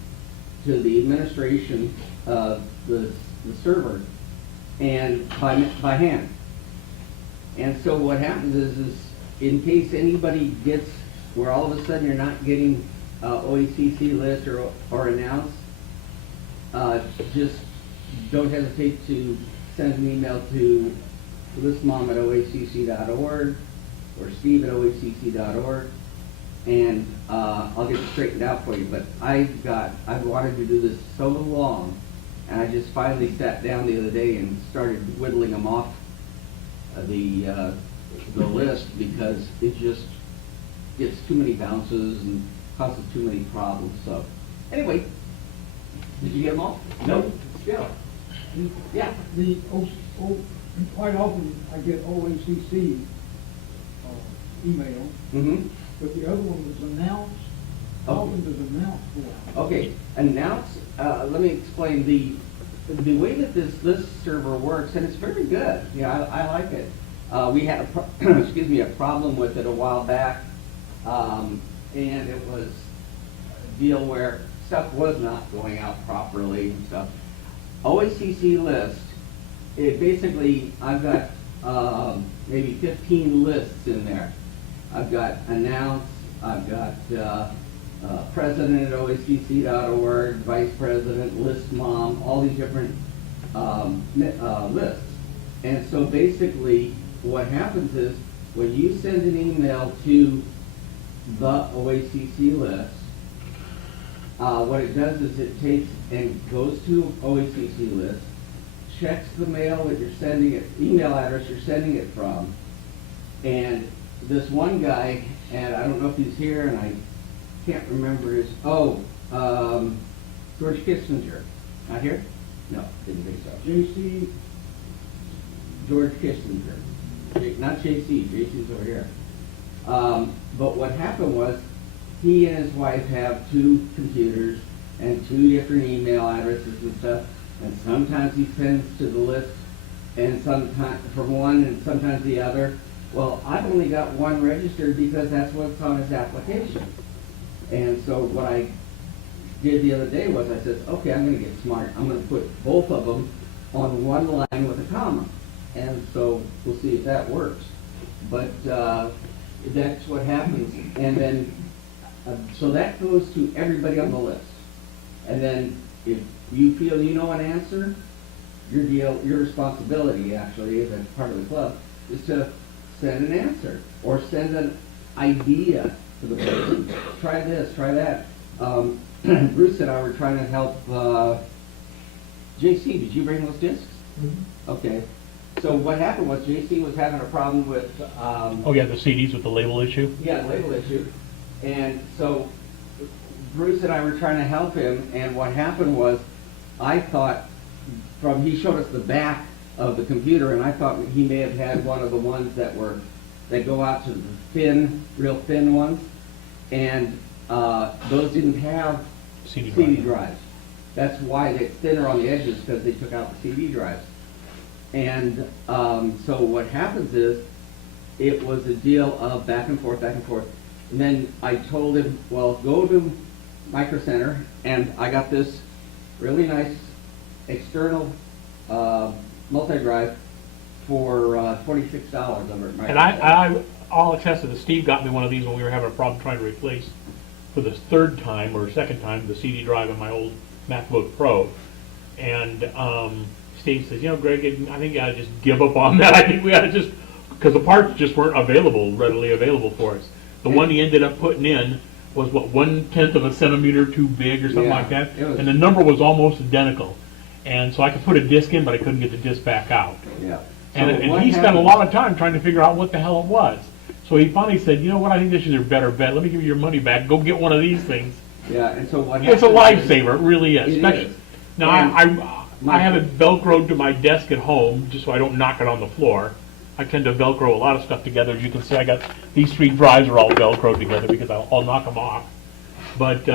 administration of the server, and by hand. And so what happens is in case anybody gets where all of a sudden you're not getting OACC list or announced, just don't hesitate to send an email to listmom@oacc.org or steve@oacc.org, and I'll get it straightened out for you. But I've wanted to do this so long, and I just finally sat down the other day and started whittling them off the list, because it just gets too many bounces and causes too many problems. So anyway, did you get them all? No? Yeah. Yeah. Quite often I get OACC email, Mm-hmm. but the other one was announced. How often does announced go out? Okay, announce, let me explain the way that this list server works, and it's very good. I like it. We had a, excuse me, a problem with it a while back, and it was a deal where stuff was not going out properly and stuff. OACC list, it basically, I've got maybe 15 lists in there. I've got announce, I've got president at oacc.org, vice president, list mom, all these different lists. And so basically, what happens is, when you send an email to the OACC list, what it does is it takes and goes to OACC list, checks the mail that you're sending it, email address you're sending it from, and this one guy, and I don't know if he's here, and I can't remember his, George Kissinger. Not here? No, didn't think so. JC, George Kissinger. Not JC, JC's over here. But what happened was, he and his wife have 2 computers and 2 different email addresses and stuff, and sometimes he sends to the list, and sometimes from one and sometimes the other. Well, I've only got one registered because that's what's on his application. And so what I did the other day was I said, okay, I'm gonna get smart. I'm gonna put both of them on one line with a comma. And so we'll see if that works. But that's what happens. And then, so that goes to everybody on the list. And then if you feel you know an answer, your responsibility actually, as a part of the club, is to send an answer or send an idea to the person. Try this, try that. Bruce and I were trying to help, JC, did you bring those discs? Mm-hmm. Okay. So what happened was JC was having a problem with, Oh, yeah, the CDs with the label issue? yeah, label issue. And so Bruce and I were trying to help him, and what happened was, I thought, he showed us the back of the computer, and I thought he may have had one of the ones that go out to the thin, real thin ones, and those didn't have CD drives. That's why they're thinner on the edges, because they took out the CD drives. And so what happens is, it was a deal of back and forth, back and forth. And then I told him, well, go to Micro Center, and I got this really nice external multi-drive for $26 over at Micro And I'll attest to this. Steve got me one of these when we were having a problem trying to replace, for the 3rd time or 2nd time, the CD drive in my old MacBook Pro. And Steve says, Greg, I think you ought to just give up on that. I think we ought to just, because the parts just weren't readily available for us. The one he ended up putting in was, 1/10 of a centimeter too big or something like that? And the number was almost identical. And so I could put a disc in, but I couldn't get the disc back out. Yeah. And he spent a lot of time trying to figure out what the hell it was. So he finally said, you know what, I think this is your better bet. Let me give you your money back. Go get one of these things. Yeah, and so what It's a happened lifesaver, it really is. It is. Now, I have it Velcroed to my desk at home, just so I don't knock it on the floor. I tend to Velcro a lot of stuff together. As you can see, I got these 3 drives are all Velcroed together because I'll knock them off. But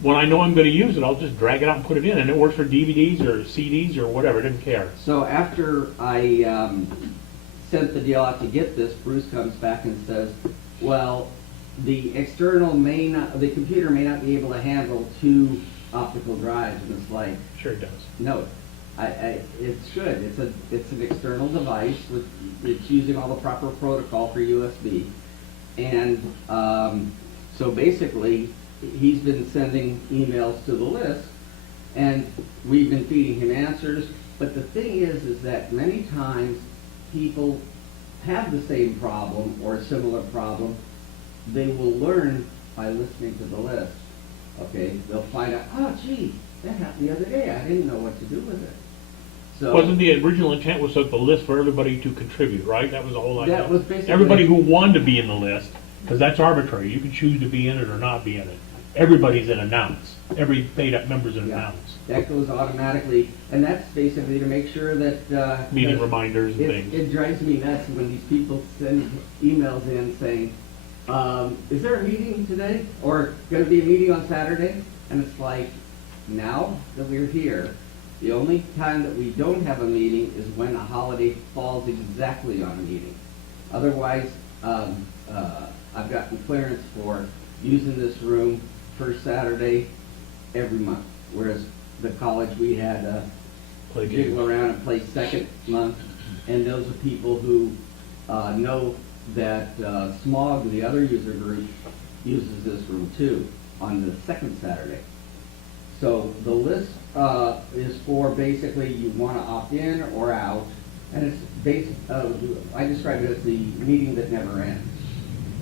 when I know I'm going to use it, I'll just drag it out and put it in, and it works for DVDs or CDs or whatever. I didn't care. So after I sent the deal out to get this, Bruce comes back and says, well, the computer may not be able to handle 2 optical drives. And it's like, Sure it does. no, it should. It's an external device it's using all the proper protocol for USB. And so basically, he's been sending emails to the list, and we've been feeding him answers. But the thing is that many times people have the same problem or a similar problem. They will learn by listening to the list. Okay, they'll find out, oh, gee, that happened the other day. I didn't know what to do with it. So Wasn't the original intent was set the list for everybody to contribute, right? That was the whole idea. That was basically- Everybody who wanted to be in the list, because that's arbitrary. You can choose to be in it or not be in it. Everybody's an announce. Every paid-up member's an announce. that goes automatically, and that's basically to make sure that Meeting that reminders and things. It drives me nuts when these people send emails in saying, is there a meeting today? Or going to be a meeting on Saturday? And it's like, now that we're here, The only time that we don't have a meeting is when a holiday falls exactly on a meeting. Otherwise, I've gotten clearance for using this room first Saturday every month. Whereas the college, we had Play games. jiggle around and play second month. And those are people who know that Smog, the other user group, uses this room too on the second Saturday. So the list is for basically you want to opt in or out, and it's I describe it as the meeting that never ends.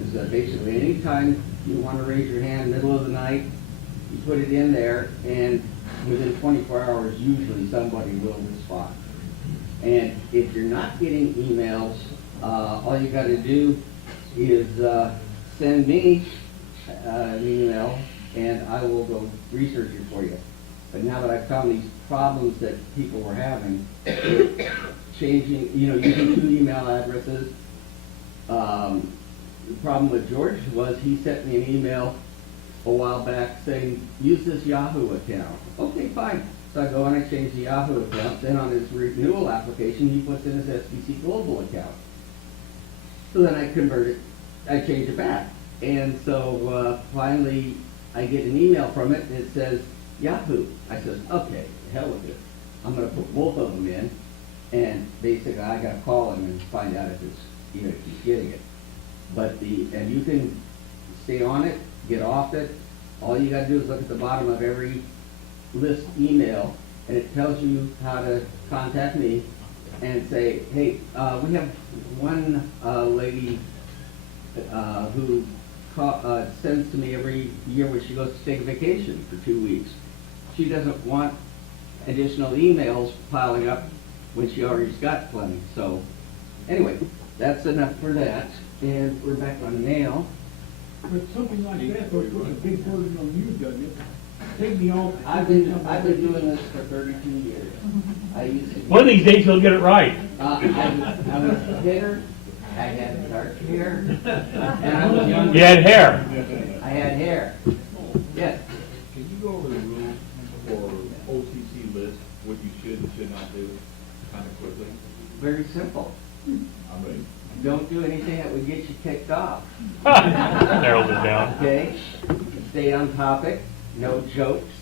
Is that basically anytime you want to raise your hand middle of the night, you put it in there, and within 24 hours, usually somebody will respond. And if you're not getting emails, all you got to do is send me an email, and I will go research it for you. But now that I've found these problems that people were having, changing, using 2 email addresses. The problem with George was he sent me an email a while back saying, use this Yahoo account. Okay, fine. So I go and I change the Yahoo account. Then on his renewal application, he puts in his SBC Global account. So then I convert it, I change it back. And so finally, I get an email from it, and it says Yahoo. I says, okay, hell with it. I'm gonna put both of them in, and basically I gotta call him and find out if it's, if he's getting it. But and you can stay on it, get off it. All you gotta do is look at the bottom of every list email, and it tells you how to contact me and say, hey, we have one lady who sends to me every year when she goes to take a vacation for 2 weeks. She doesn't want additional emails piling up when she already's got plenty. So anyway, that's enough for that. And we're back on mail. But something like that, puts a big burden on you, doesn't it? Take me off. I've been doing this for 32 years. I used to. One of these days he'll get it right. I was a hitter. I had dark hair, and I was young. You had hair. I had hair. Yes. Can you go over the rules for OCC list, what you should and should not do, kind of quickly? Very simple. I'm ready. Don't do anything that would get you kicked off. Narrows it down. Okay? Stay on topic. No jokes.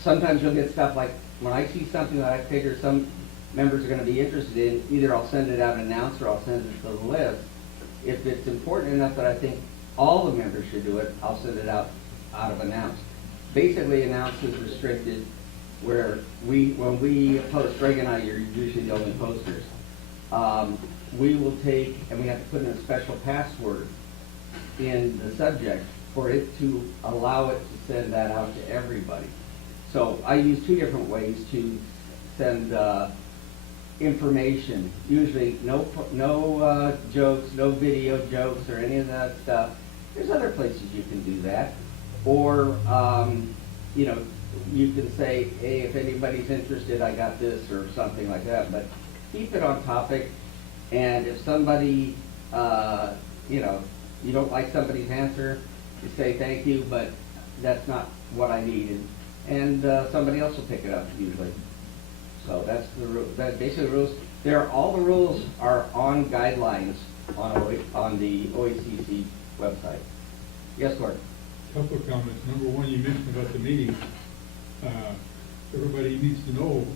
Sometimes you'll get stuff like, when I see something that I figure some members are going to be interested in, either I'll send it out announced or I'll send it to the list. If it's important enough that I think all the members should do it, I'll send it out of announced. Basically, announced is restricted, where when we post, Greg and I are usually the only posters. We will take, and we have to put in a special password in the subject for it to allow it to send that out to everybody. So I use 2 different ways to send information. Usually no jokes, no video jokes or any of that stuff. There's other places you can do that. Or, you can say, hey, if anybody's interested, I got this or something like that. But keep it on topic. And if somebody, you don't like somebody's answer, you say thank you, but that's not what I needed. And somebody else will pick it up usually. So that's the rule. That's basically the rules. All the rules are on guidelines on the OACC website. Yes, Gordon? Couple of comments. Number one, you mentioned about the meeting. Everybody needs to know,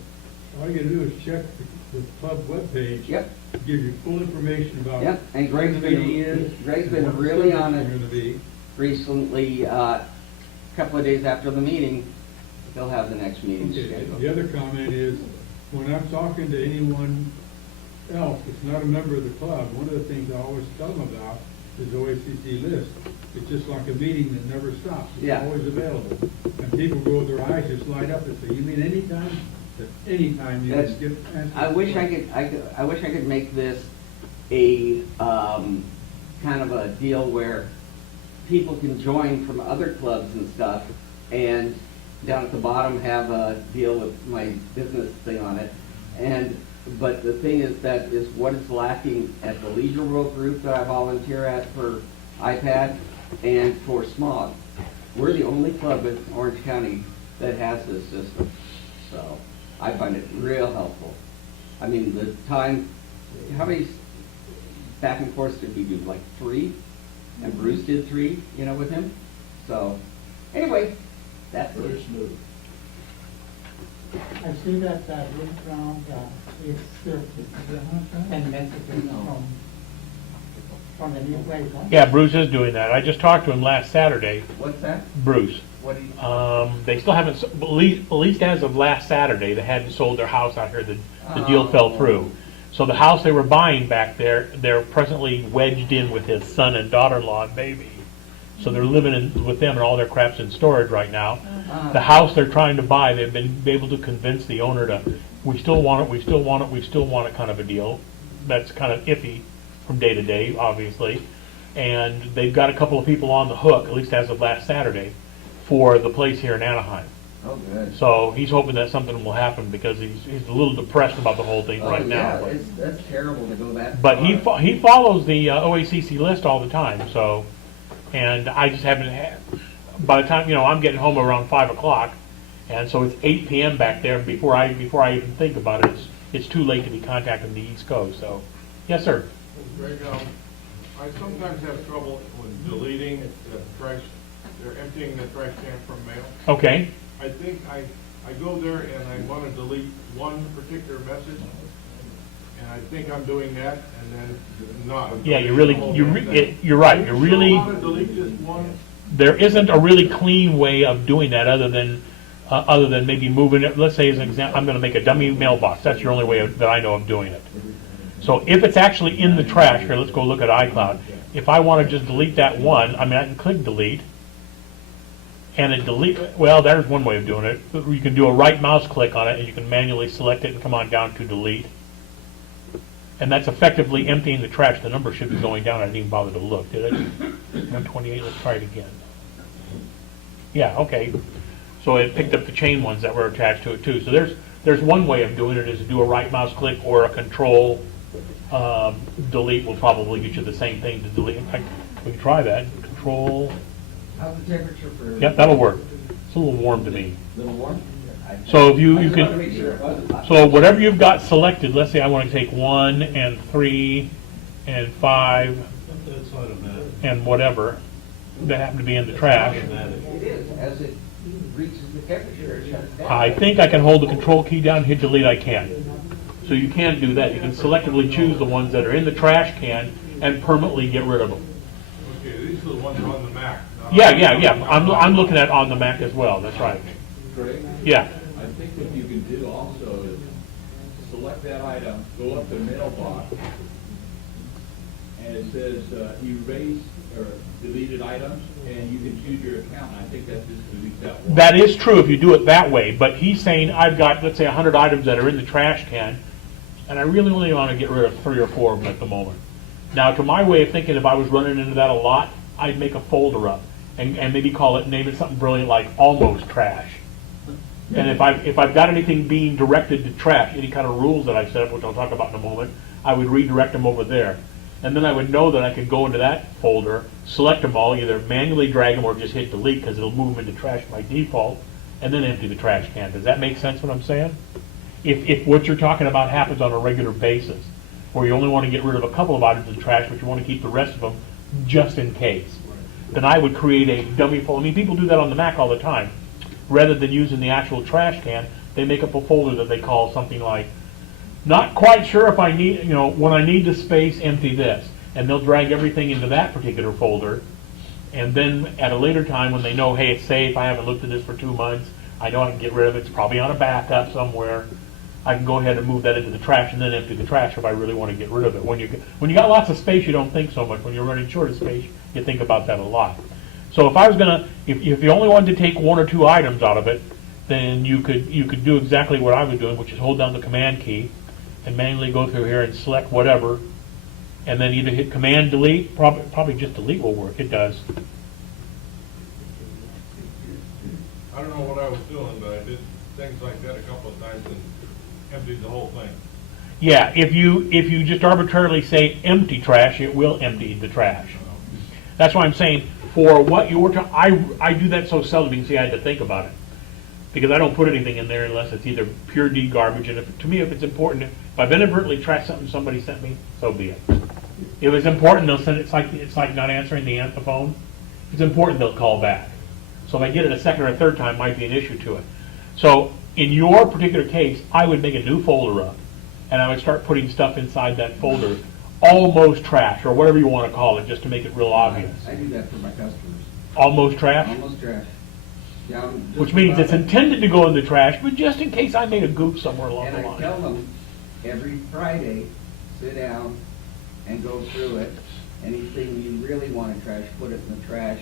all you gotta do is check the club webpage. Yep. Give you full information about. Yep, and Greg's when the meeting been- is, Greg's been what really subjects on are it. gonna be. Recently, a couple of days after the meeting, they'll have the next meeting Okay, scheduled. the other comment is, when I'm talking to anyone else that's not a member of the club, one of the things I always tell them about is the OACC list. It's just like a meeting that never stops. Yeah. It's always available. And people go, their eyes just light up and say, you mean anytime? Anytime you That's- can get answers. I wish I wish I could make this a kind of a deal where people can join from other clubs and stuff, and down at the bottom have a deal with my business thing on it. But the thing is, that is what is lacking at the Leisure World group that I volunteer at for iPad and for Smog. We're the only club in Orange County that has this system. So I find it real helpful. I mean, the time, how many back and forths did we do? Like 3? And Bruce did 3, you know, with him. So anyway, that's Very it. smooth. I see that roof ground is surface and messages from the new place, huh? Yeah, Bruce is doing that. I just talked to him last Saturday, What's that? Bruce. What do you? They still haven't, at least as of last Saturday, they hadn't sold their house out here. The deal fell through. So the house they were buying back there, they're presently wedged in with his son and daughter-in-law and baby. So they're living with them, and all their crap's in storage right now. The house they're trying to buy, they've been able to convince the owner to, we still want it, we still want it, we still want it kind of a deal. That's kind of iffy from day to day, obviously. And they've got a couple of people on the hook, at least as of last Saturday, for the place here in Anaheim. Oh, good. So he's hoping that something will happen because he's a little depressed about the whole thing Oh, right now. yeah, that's terrible to go that But far. he follows the OACC list all the time, so, and I just haven't had, by the time, I'm getting home around 5 o'clock, and so it's 8 PM back there, before I even think about it, it's too late to be contacting the East Coast, so, yes, sir. Greg, I sometimes have trouble when deleting the trash, they're emptying the trash can from mail. Okay, I think I go there and I want to delete one particular message, and I think I'm doing that, and then not. I'm yeah, deleting the whole damn thing. you're right, you're Do you really, still want to delete just one? there isn't a really clean way of doing that other than maybe moving it, let's say as an example, I'm gonna make a dummy mailbox, that's your only way that I know of doing it. So if it's actually in the trash, here, let's go look at iCloud. If I want to just delete that one, I can click delete, and it well, there's one way of doing it. You can do a right mouse click on it, and you can manually select it and come on down to delete. And that's effectively emptying the trash. The number should be going down. I didn't even bother to look, did it? 128, let's try it again. Yeah, okay. So it picked up the chain ones that were attached to it too. So there's one way of doing it, is to do a right mouse click or a control delete will probably get you the same thing to delete. In fact, we can try that. Control. How's the temperature for? Yep, that'll work. It's a little warm to me. Little warm? So if you I just can, wanted to make sure it wasn't hot. so whatever you've got selected, let's say I want to take 1 and 3 and 5 That's automatic. and whatever that happen to be in the trash. Automatic. It is, as it reaches the temperature, it shuts down. I think I can hold the control key down, hit delete, I can. So you can do that. You can selectively choose the ones that are in the trash can and permanently get rid of them. Okay, these are the ones on the Mac. not Yeah, on- yeah. I'm looking at on the Mac as well, that's right. Greg? Yeah. I think what you can do also is select that item, go up to mailbox, and it says erase or deleted items, and you can choose your account. I think that just deletes that one. That is true if you do it that way, but he's saying I've got, let's say, 100 items that are in the trash can, and I really only want to get rid of 3 or 4 of them at the moment. Now, to my way of thinking, if I was running into that a lot, I'd make a folder up and maybe name it something brilliant like almost trash. And if I've got anything being directed to trash, any kind of rules that I've set up, which I'll talk about in a moment, I would redirect them over there. And then I would know that I could go into that folder, select them all, either manually drag them or just hit delete because it'll move them into trash by default, and then empty the trash can. Does that make sense what I'm saying? If what you're talking about happens on a regular basis, or you only want to get rid of a couple of items in trash, but you want to keep the rest of them just in case, then I would create a dummy folder. I mean, people do that on the Mac all the time. Rather than using the actual trash can, they make up a folder that they call something like, not quite sure if I need, when I need the space, empty this. And they'll drag everything into that particular folder. And then at a later time when they know, hey, it's safe, I haven't looked at this for 2 months, I know I can get rid of it, it's probably on a backup somewhere, I can go ahead and move that into the trash and then empty the trash if I really want to get rid of it. When you got lots of space, you don't think so much. When you're running short of space, you think about that a lot. So if I was gonna, if you only wanted to take 1 or 2 items out of it, then you could do exactly what I was doing, which is hold down the command key and manually go through here and select whatever, and then either hit command delete, probably just delete will work. It does. I don't know what I was doing, but I did things like that a couple of times and emptied the whole thing. Yeah, if you just arbitrarily say empty trash, it will empty the trash. That's why I'm saying for what you're I do that so seldom. You can see I had to think about it. because I don't put anything in there unless it's either pure D garbage, and to me, if it's important, if I've inadvertently trashed something somebody sent me, so be it. If it's important, they'll send it, it's like not answering the phone. If it's important, they'll call back. So if I get it a second or a third time, might be an issue to it. So in your particular case, I would make a new folder up, and I would start putting stuff inside that folder, almost trash, or whatever you want to call it, just to make it real obvious. I do that for my customers. Almost trash? Almost trash. Yeah, just Which means it's about- intended to go in the trash, but just in case I made a goof somewhere along And the I line. tell them, every Friday, sit down and go through it. Anything you really want to trash, put it in the trash.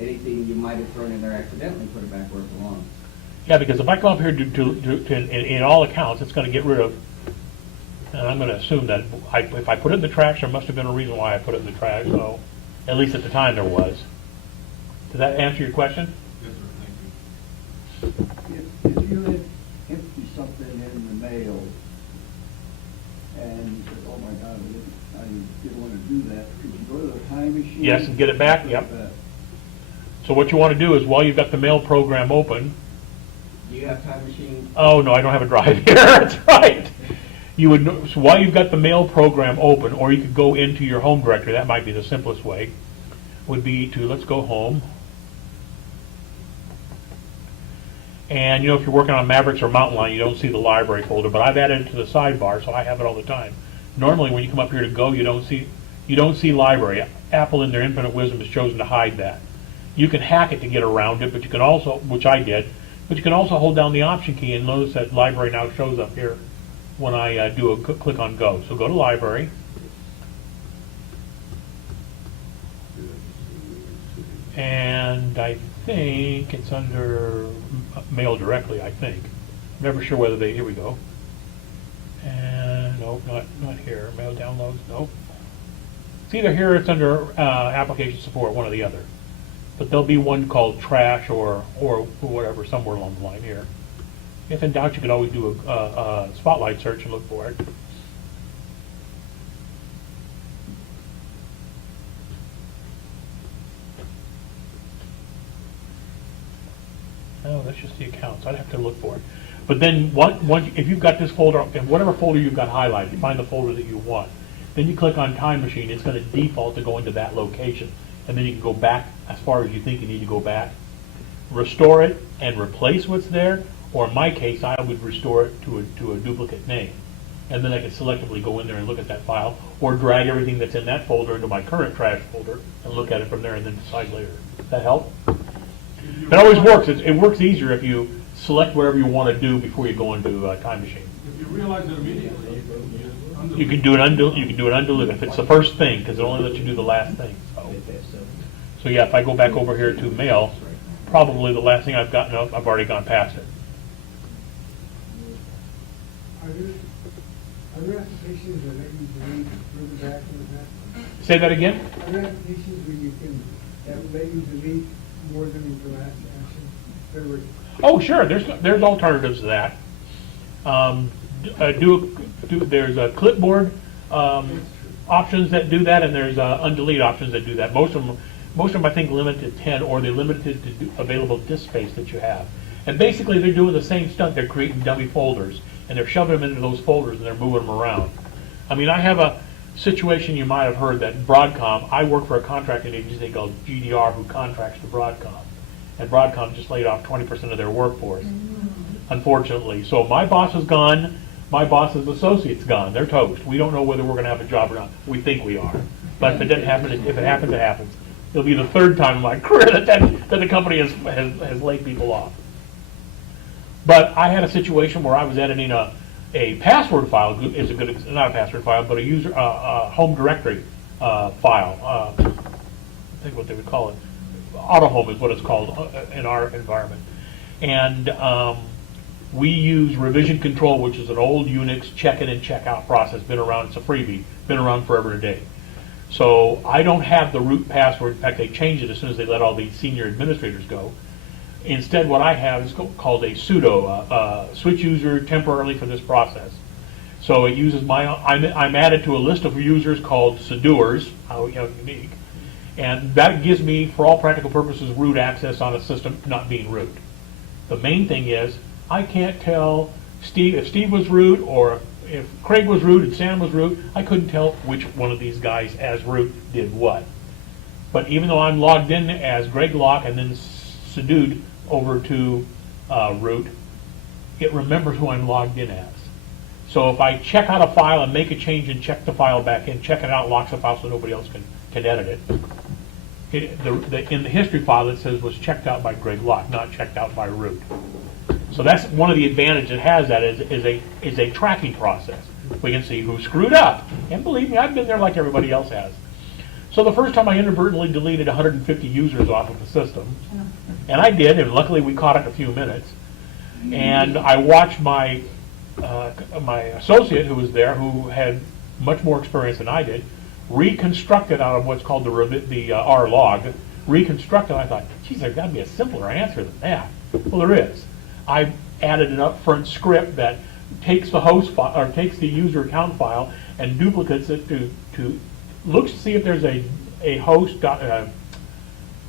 Anything you might have thrown in there accidentally, put it back where it belongs. Yeah, because if I come up here in all accounts, it's going to get rid of, and I'm going to assume that if I put it in the trash, there must have been a reason why I put it in the trash, so, at least at the time there was. Does that answer your question? Yes, sir, thank you. If you had empty something in the mail, and you said, oh my God, I didn't want to do that, could you go to the time machine? Yes, and get it back? Yep. Get it back? So what you want to do is, while you've got the mail program open, Do you have time machine? oh, no, I don't have a drive here, that's right. You would, so while you've got the mail program open, or you could go into your home directory, that might be the simplest way, would be to, let's go home. And if you're working on Mavericks or Mountain Lion, you don't see the library folder, but I've added it to the sidebar, so I have it all the time. Normally, when you come up here to go, you don't see library. Apple, in their infinite wisdom, has chosen to hide that. You can hack it to get around it, but you can also, which I did, but you can also hold down the Option key and notice that library now shows up here when I do a click on go. So go to library. And I think it's under mail directly, I think. Never sure whether they, here we go. And, nope, not here. Mail downloads, nope. It's either here or it's under application support, one or the other. But there'll be one called trash or whatever, somewhere along the line here. If in doubt, you could always do a spotlight search and look for it. Oh, that's just the accounts. I'd have to look for it. But then, once if you've got this folder, in whatever folder you've got highlighted, you find the folder that you want. Then you click on Time Machine. It's going to default to go into that location. And then you can go back as far as you think you need to go back. Restore it and replace what's there. Or in my case, I would restore it to a duplicate name. And then I can selectively go in there and look at that file. Or drag everything that's in that folder into my current trash folder and look at it from there and then decide later. Does that help? It always works. It works easier if you select whatever you want to do before you go into Time Machine. If you realize it immediately, You can do it undelete if it's the first thing, because it only lets you do the last thing. So yeah, if I go back over here to mail, probably the last thing I've gotten up, I've already gone past it. Are there applications that let you delete further back in the past? Say that again? Are there applications where you can, that let you delete more than the last action? There were- Oh, sure. There's alternatives to that. There's a clipboard options that do that, and there's undelete options that do that. Most of them I think limit to 10, or they're limited to available disk space that you have. And basically, they're doing the same stuff. They're creating dummy folders, and they're shoving them into those folders, and they're moving them around. I mean, I have a situation you might have heard that Broadcom. I work for a contracting agency called GDR, who contracts to Broadcom. And Broadcom just laid off 20% of their workforce, unfortunately. So my boss is gone. My boss's associate's gone. They're toast. We don't know whether we're going to have a job or not. We think we are. But if it doesn't happen, if it happens, it happens. It'll be the third time in my career that the company has laid people off. But I had a situation where I was editing a password file. Is a good, not a password file, but a user home directory file. I think what they would call it. AutoHome is what it's called in our environment. And we use revision control, which is an old Unix check-in and check-out process. Been around, it's a freebie, been around forever and a day. So I don't have the root password. In fact, they changed it as soon as they let all the senior administrators go. Instead, what I have is called a sudo, switch user temporarily for this process. So it uses I'm added to a list of users called sudoers, how unique. And that gives me, for all practical purposes, root access on a system not being root. The main thing is, I can't tell Steve, if Steve was root, or if Craig was root and Sam was root, I couldn't tell which one of these guys as root did what. But even though I'm logged in as Greg Locke and then Sadud over to root, it remembers who I'm logged in as. So if I check out a file and make a change and check the file back in, check it out, locks the file so nobody else can edit it. In the history file it says was checked out by Greg Locke, not checked out by root. So that's one of the advantages it has, that is a tracking process. We can see who screwed up. And believe me, I've been there like everybody else has. So the first time I inadvertently deleted 150 users off of the system, and I did, and luckily we caught it in a few minutes. And I watched my associate who was there, who had much more experience than I did, reconstruct it out of what's called the R log. Reconstruct it. I thought, geez, there's got to be a simpler answer than that. Well, there is. I added an upfront script that takes the host file, or takes the user account file and duplicates it to look to see if there's a host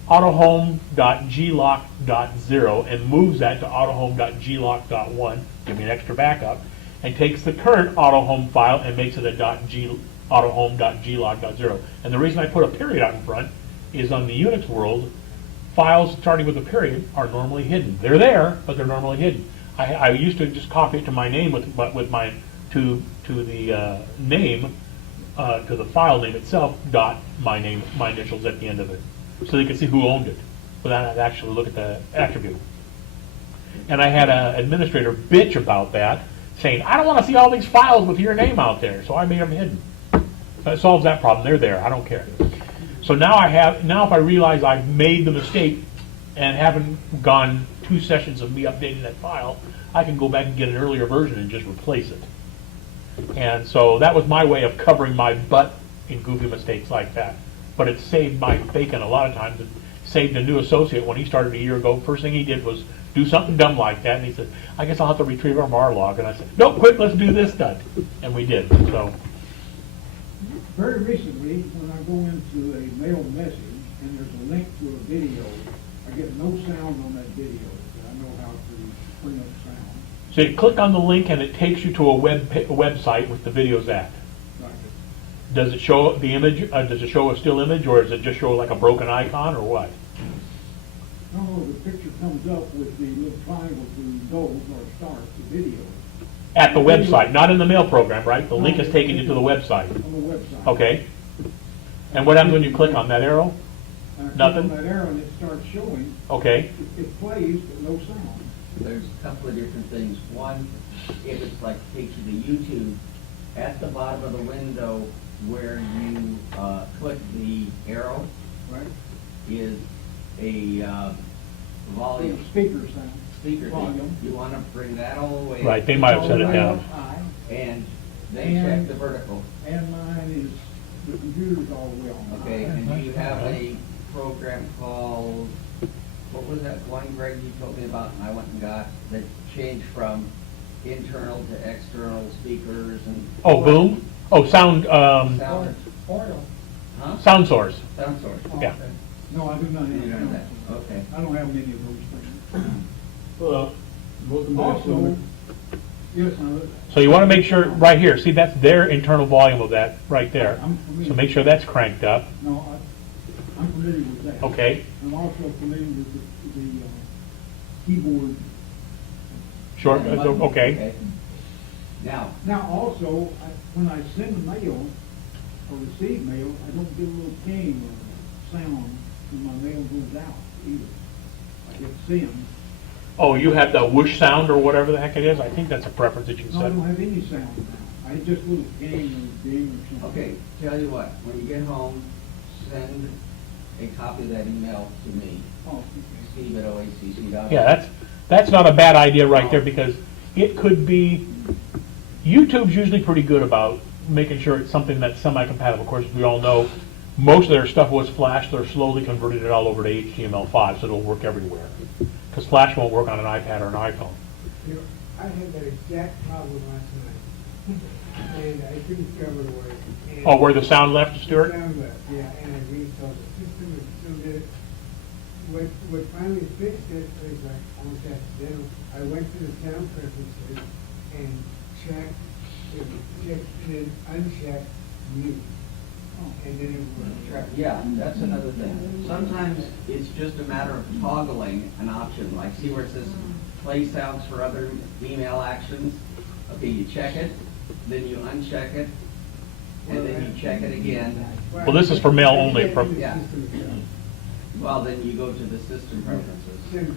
autohome.glock.0 and moves that to autohome.glock.1, give me an extra backup, and takes the current autohome file and makes it a autohome.glock.0. And the reason I put a period out in front is on the Unix world, files starting with a period are normally hidden. They're there, but they're normally hidden. I used to just copy it to my name with my to the name, to the file name itself, dot my name, my initials at the end of it, so they could see who owned it without having to actually look at the attribute. And I had an administrator bitch about that, saying, I don't want to see all these files with your name out there, so I made them hidden. That solves that problem. They're there. I don't care. So now if I realize I've made the mistake and haven't gone 2 sessions of me updating that file, I can go back and get an earlier version and just replace it. And so that was my way of covering my butt in goofy mistakes like that. But it saved my bacon a lot of times. It saved a new associate when he started a year ago. First thing he did was do something dumb like that, and he said, I guess I'll have to retrieve our MAR log. And I said, nope, quick, let's do this stuff. And we did. So. Very recently, when I go into a mail message and there's a link to a video, I get no sound on that video. I know how to bring up sound. So you click on the link and it takes you to a website with the videos at. Right. Does it show the image? Does it show a still image, or does it just show like a broken icon, or what? No, the picture comes up with the little triangle to go or start the video. At the website, not in the mail program, right? The link is taking you to the website. On the website. Okay. And what happens when you click on that arrow? And I click Nothing? on that arrow and it starts showing. Okay. It plays, but no sound. There's a couple of different things. One, if it's like takes you to YouTube, at the bottom of the window where you click the arrow, Right? is a volume. Speaker sound. Speaker thing. Volume. You want to bring that all the way. Right, they might have set it down. High. And then check the vertical. And mine is, the computer's all the way on. Okay, and you have a program called, what was that one, Greg, you told me about, and I went and got, that changed from internal to external speakers and. Oh, Boom? Oh, sound, Sound. Oil. Huh? sound source. Sound source. Oh, Yeah. okay. No, I do not You don't have have that, that. okay. I don't have many of those things. Well, welcome back. Also, yes, So you want to make sure, right here, see, that's their internal volume of that, right there. I'm familiar. So make sure that's cranked up. No, I'm familiar with that. Okay. I'm also familiar with the keyboard. Short, okay. Now, Now, also, when I send mail or receive mail, I don't get a little ping or sound when my mail goes out either. I get send. Oh, you have the whoosh sound or whatever the heck it is? I think that's a preference that you can No, I set. don't have any sound now. I just little ping or ding or something. okay, tell you what, when you get home, send a copy of that email to me, Oh, okay. steve@oacc.org. Yeah, that's not a bad idea right there, because it could be, YouTube's usually pretty good about making sure it's something that's semi-compatible. Of course, we all know most of their stuff was Flash. They're slowly converting it all over to HTML5, so it'll work everywhere. Because Flash won't work on an iPad or an iPhone. You know, I had that exact problem last night, and I couldn't discover where. And Oh, where the sound left, Stuart? Sound left, yeah, and I reinstalled the system, and still did it. what finally fixed it was like almost accidental. I went to the sound preferences and checked, and then unchecked mute. And then it worked. Yeah, that's another thing. Sometimes it's just a matter of toggling an option, like see where it says play sounds for other email actions? Okay, you check it, then you uncheck it, and then you check it again. Well, this is for mail only. Yeah. Well, then you go to the system preferences.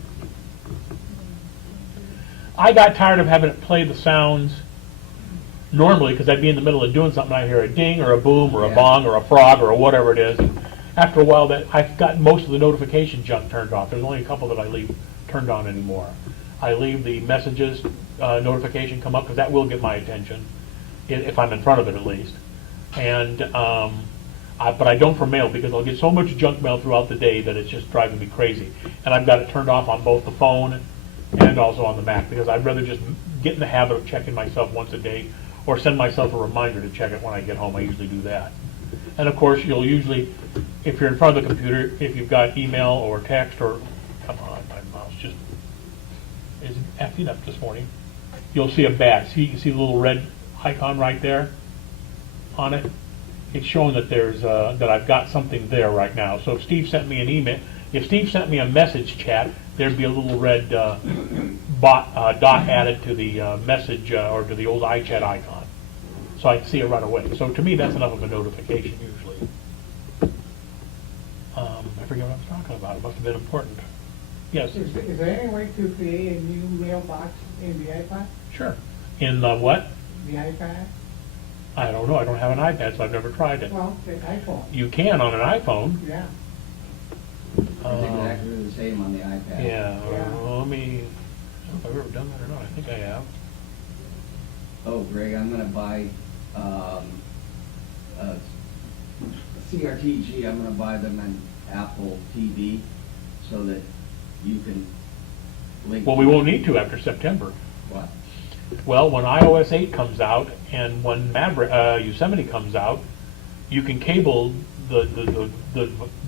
I got tired of having it play the sounds normally, because I'd be in the middle of doing something, I hear a ding or a boom or a Yeah. bong or a frog or whatever it is. After a while, that I've got most of the notification junk turned off. There's only a couple that I leave turned on anymore. I leave the messages notification come up, because that will get my attention, if I'm in front of it at least. And but I don't for mail, because I'll get so much junk mail throughout the day that it's just driving me crazy. And I've got it turned off on both the phone and also on the Mac, because I'd rather just get in the habit of checking myself once a day, or send myself a reminder to check it when I get home. I usually do that. And of course, you'll usually, if you're in front of the computer, if you've got email or text or, come on, my mouse just is acting up this morning. You'll see a badge. You see the little red icon right there on it? It's showing that there's that I've got something there right now. So if Steve sent me an email, if Steve sent me a message chat, there'd be a little red dot added to the message or to the old iChat icon, so I can see it right away. So to me, that's enough of a notification usually. I forget what I was talking about. It must have been important. Yes. Is there any way to create a new mailbox in the iPad? Sure. In what? The iPad? I don't know. I don't have an iPad, so I've never tried it. Well, the iPhone. You can on an iPhone. Yeah. It's exactly the same on the iPad. Yeah. Yeah. Let me. I don't know if I've ever done that or not. I think I have. Oh, Greg, I'm gonna buy, CRTG, I'm gonna buy them an Apple TV so that you can link. Well, we won't need to after September. What? Well, when iOS 8 comes out and when Yosemite comes out, you can cable the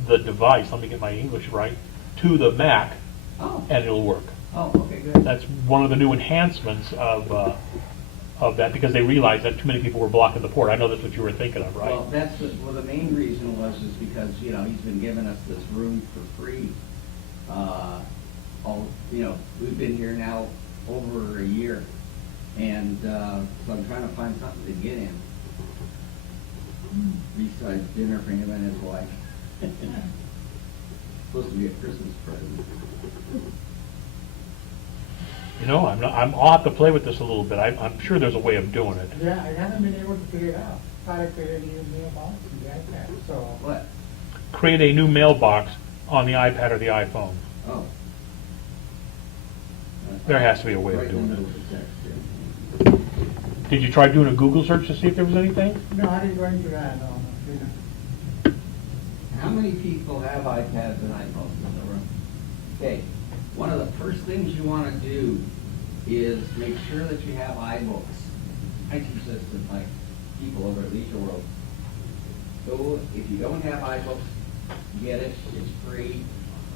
device, let me get my English right, to the Mac, Oh, and it'll work. oh, okay, good. That's one of the new enhancements of that, because they realized that too many people were blocking the port. I know that's what you were thinking of, right? Well, the main reason was he's been giving us this room for free. We've been here now over a year, and so I'm trying to find something to get him besides dinner for him and his wife. Supposed to be a Christmas present. I'll have to play with this a little bit. I'm sure there's a way of doing it. Yeah, I haven't been able to figure it out. How to create a new mailbox in the iPad, so. What? Create a new mailbox on the iPad or the iPhone. Oh. There has to be a way of Right in the doing middle it. of the text, yeah. Did you try doing a Google search to see if there was anything? No, I didn't go into that, no. How many people have iPads and iPhones in the room? Okay, one of the first things you want to do is make sure that you have iBooks. I teach this to my people over at Leisure World. So if you don't have iBooks, get it. It's free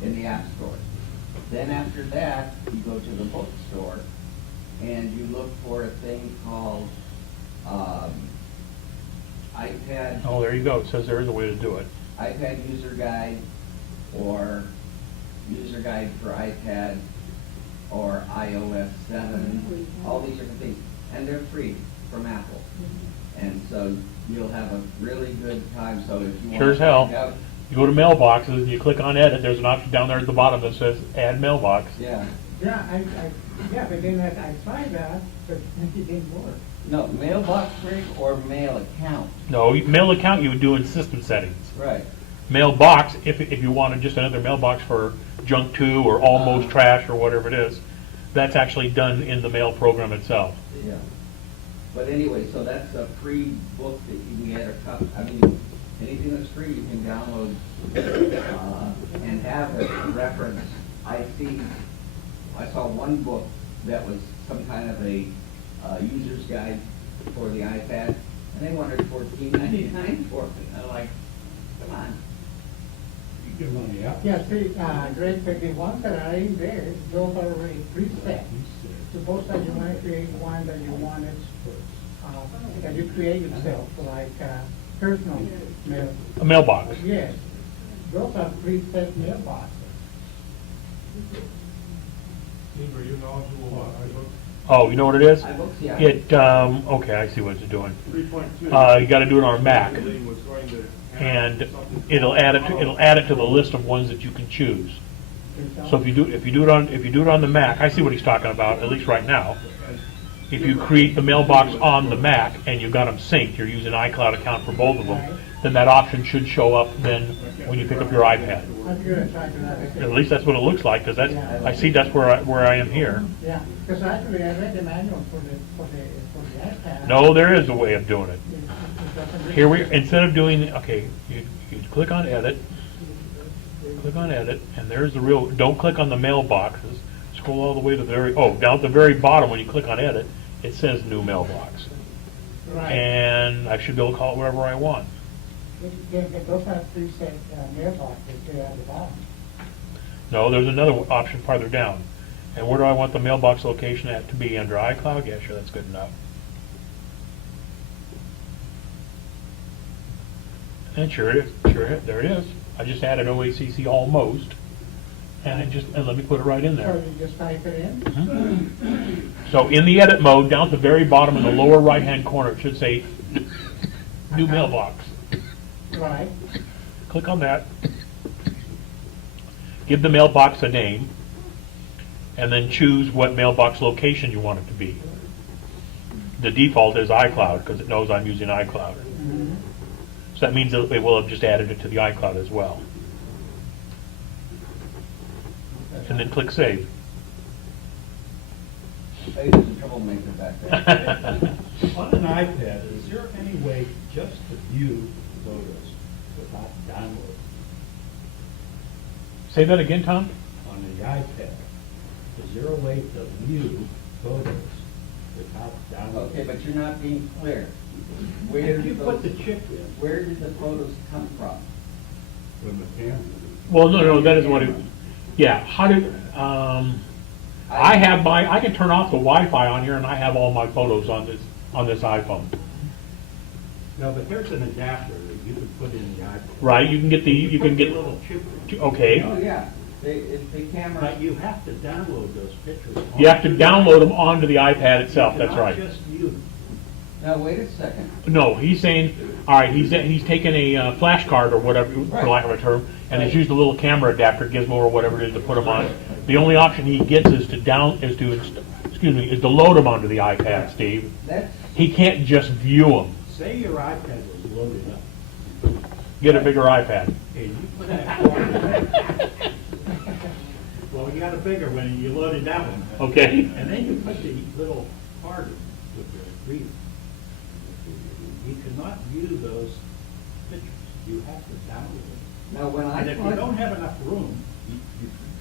in the App Store. Then after that, you go to the bookstore and you look for a thing called iPad. Oh, there you go. It says there is a way to do it. iPad User Guide, or User Guide for iPad, or iOS 7, all these different things. And they're free from Apple. And so you'll have a really good time. So if you want Sure as hell. to find out, You go to mailboxes and you click on edit. There's an option down there at the bottom that says add mailbox. yeah. Yeah, but then I tried that, but it didn't work. No, mailbox Greg, or mail account. No, mail account you would do in system settings. Right. Mailbox, if you wanted just another mailbox for junk 2 or almost trash or whatever it is, that's actually done in the mail program itself. Yeah. But anyway, so that's a free book that you can get, anything that's free you can download and have as a reference. I saw one book that was some kind of a user's guide for the iPad, and they wanted $14.99 for it. And I'm like, come on. You Get money out. Yeah, see, Greg, the ones that are in there, those are already preset. Suppose that you want to create one that you want it, that you create yourself, like, personal mail. A mailbox. Yes, those are preset mailboxes. Steve, are you knowledgeable about iBooks? Oh, you know what it is? iBooks, yeah. Okay, I see what it's doing. 3.2. You gotta do it on a Mac. Lee was going to have And something- it'll add it to the list of ones that you can choose. So if you do it on the Mac, I see what he's talking about, at least right now. If you create the mailbox on the Mac and you've got them synced, you're using iCloud account for both of them, then that option should show up then when you pick up your iPad. I'm gonna try to have At it. least that's what it looks like, because I see that's where I am here. Yeah, because actually I read the manual for the iPad. No, there is a way of doing it. It doesn't really- Here instead of doing, okay, you click on edit, and there's the real, don't click on the mailboxes. Scroll all the way to the down at the very bottom when you click on edit, it says new mailbox. Right. And I should be able to call it whatever I want. Those are preset mailboxes there at the bottom. No, there's another option farther down. And where do I want the mailbox location to be? Under iCloud? Yeah, sure, that's good enough. And sure it is, there it is. I just added OACC almost, and let me put it right in So there. you just type it in? Mhm. So in the edit mode, down at the very bottom in the lower right-hand corner, it should say new mailbox. Right. Click on that. Give the mailbox a name, and then choose what mailbox location you want it to be. The default is iCloud, because it knows I'm using iCloud. So that means that it will have just added it to the iCloud as well. And then click Save. Hey, there's a troublemaker back there. On an iPad, is there any way just to view photos without downloading? Say that again, Tom? On the iPad, is there a way to view photos without downloading? Okay, but you're not being clear. Where If did you put the those, chip in where did the photos come from? From the camera. Well, no, that is what it, yeah, how did, I can turn off the Wi-Fi on here and I have all my photos on this iPhone. No, but there's an adapter that you can put in the iPad. Right, you can get You put the little chip in. okay. Oh, yeah, the camera. But you have to download those pictures. You have to download them onto the iPad itself, that's right. You cannot just view them. Now, wait a second. No, he's saying, all right, he's taken a flash card or whatever, for lack of a term, and he's used a little camera adapter, gizmo or whatever it is to put them on. The only option he gets is to load them onto the iPad, Steve. That's, He can't just view them. Say your iPad was loaded up, Get a bigger iPad. and you put that phone. Well, you got a bigger one, and you loaded that one. Okay. And then you put the little card in with the reader. You cannot view those pictures. You have to download them. now, when I And if you plug, don't have enough room, you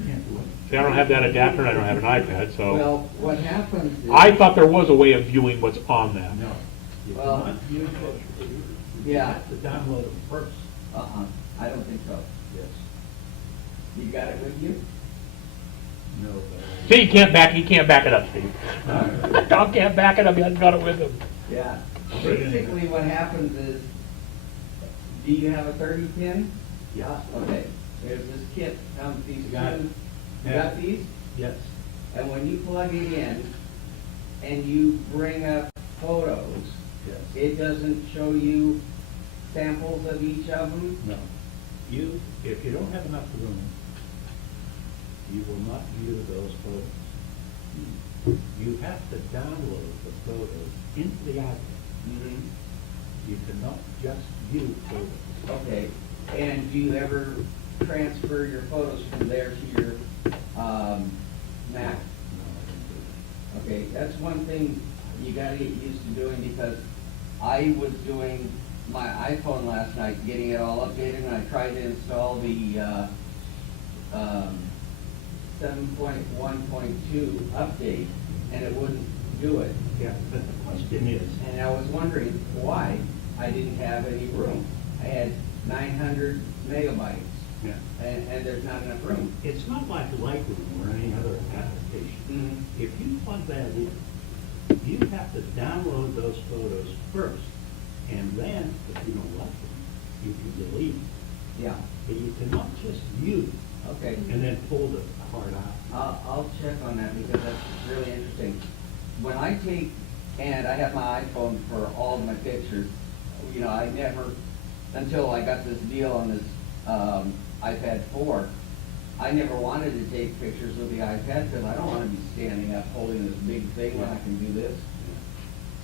can't do it. See, I don't have that adapter and I don't have an iPad, so. well, what happens is. I thought there was a way of viewing what's on that. No. You Well, cannot view pictures. You yeah. have to download them first. I don't think so. Yes. You got it with you? No, but. See, he can't back it up, Steve. Tom can't back it up, he hasn't got it with him. Yeah. Basically, what happens is, do you have a 30 pin? Yeah. Okay, there's this kit, comes these Got it. two. You got these? Yes. And when you plug it in and you bring up photos, Yes. it doesn't show you samples of each of them? No. If you don't have enough room, you will not view those photos. You have to download the photos into the iPad. Mhm. You cannot just view photos. Okay, and do you ever transfer your photos from there to your Mac? No, I don't do that. Okay, that's one thing you gotta get used to doing, because I was doing my iPhone last night, getting it all updated, and I tried to install the 7.1.2 update, and it wouldn't do it. Yeah, but the question is, And I was wondering why I didn't have any room. I had 900 megabytes. Yeah. and there's not enough room. It's not like Lightroom or any other application. If you plug that in, you have to download those photos first, and then, if you don't like them, you can delete them. Yeah, But you cannot just view okay. and then pull the part out. I'll check on that because that's really interesting. When I take, and I have my iPhone for all of my pictures, you know, I never, until I got this deal on this iPad 4, I never wanted to take pictures with the iPad because I don't want to be standing up holding this big thing when I can do this.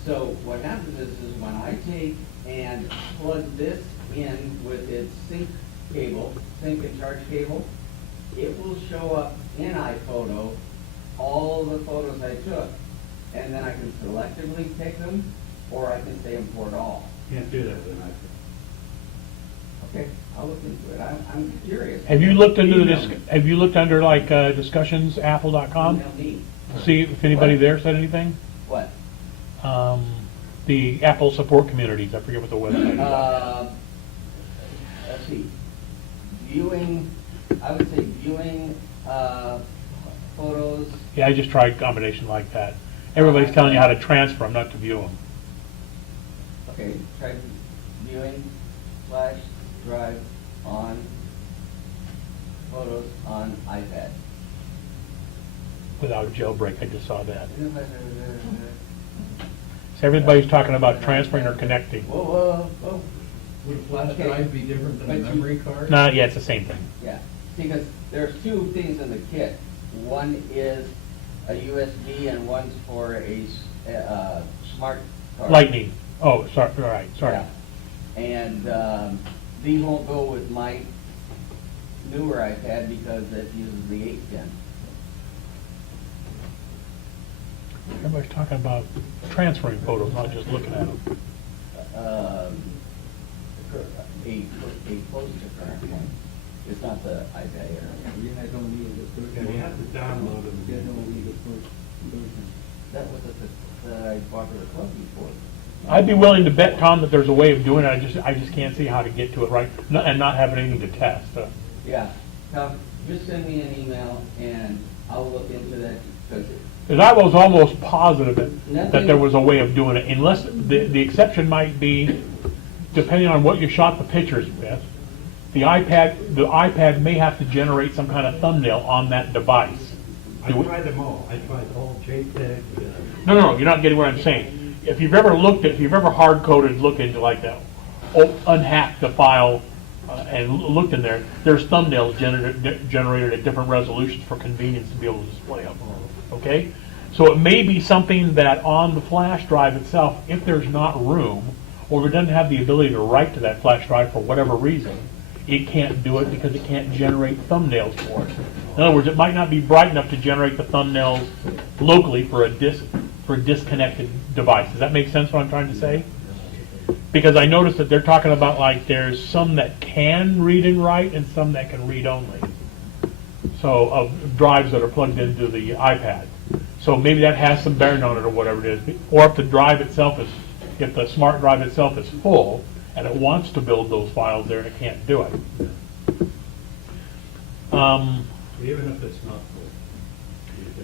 So what happens is when I take and plug this in with its sync and charge cable, it will show up in iPhoto all the photos I took. And then I can selectively pick them, or I can say import all. Can't do that with an iPhone. Okay, I'll look into it. I'm curious. Have you looked into have you looked under like discussions, apple.com? Email me. See if anybody What? there said anything? What? The Apple support communities, I forget what the website is. Let's see. Viewing, I would say viewing photos. Yeah, I just tried a combination like that. Everybody's telling you how to transfer them, not to view them. Okay, try viewing flash drive on photos on iPad. Without a jailbreak, I just saw that. So everybody's talking about transferring or connecting. Whoa. Would a flash drive be different than a memory card? No, yeah, it's the same thing. Yeah, because there's two things in the kit. One is a USB and one's for a smart card. Lightning. Oh, sorry, all right, sorry. Yeah. And these won't go with my newer iPad because it uses the 8th gen. Everybody's talking about transferring photos, not just looking at them. A close to current one. It's not the iPad Air. You have to download them. That was the I bought the club before. I'd be willing to bet, Tom, that there's a way of doing it. I just can't see how to get to it right, and not having anything to test. Yeah, Tom, just send me an email and I'll look into that because Because I was almost positive that there was a way of doing it, unless the exception might be, depending on what you shot the pictures with, the iPad may have to generate some kind of thumbnail on that device. I tried them all. I tried all JPEG. No, you're not getting what I'm saying. If you've ever hard-coded, look into like that, unhacked the file and looked in there, there's thumbnails generated at different resolutions for convenience to be able to display them. Okay? So it may be something that on the flash drive itself, if there's not room, or if it doesn't have the ability to write to that flash drive for whatever reason, it can't do it because it can't generate thumbnails for it. In other words, it might not be bright enough to generate the thumbnails locally for a disconnected device. Does that make sense what I'm trying to say? Because I noticed that they're talking about like there's some that can read and write and some that can read only. So of drives that are plugged into the iPad. So maybe that has some bearing on it or whatever it is. Or if the drive itself if the smart drive itself is full and it wants to build those files there and it can't do it. Even if it's not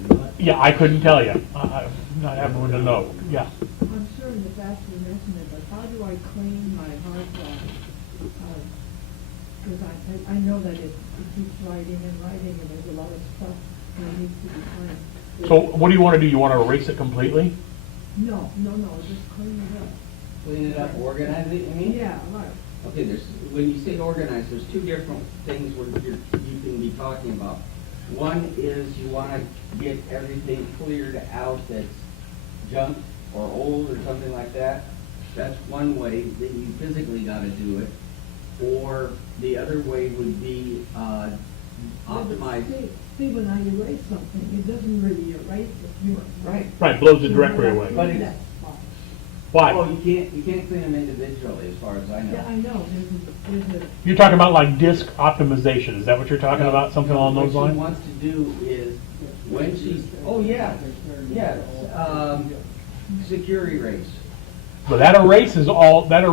full. Yeah, I couldn't tell you. I'm not having one to know. Yeah. I'm sure in the past you mentioned it, but how do I clean my hard drive? Because I know that it keeps writing and writing, and there's a lot of stuff that needs to be cleaned. So what do you want to do? You want to erase it completely? No, just clean it up. Clean it up, organize it, you mean? Yeah, right. Okay, when you say organize, there's two different things where you can be talking about. One is you want to get everything cleared out that's junk or old or something like that. That's one way that you physically got to do it. Or the other way would be optimize. See, when I erase something, it doesn't really erase it. Right. Right, blows the directory away. But it's, Why? oh, you can't clean them individually, as far as I know. Yeah, I know, there's a. You're talking about like disk optimization. Is that what you're talking about? Something along those lines? What she wants to do is when she's, oh yeah, secure erase. But that erases all. That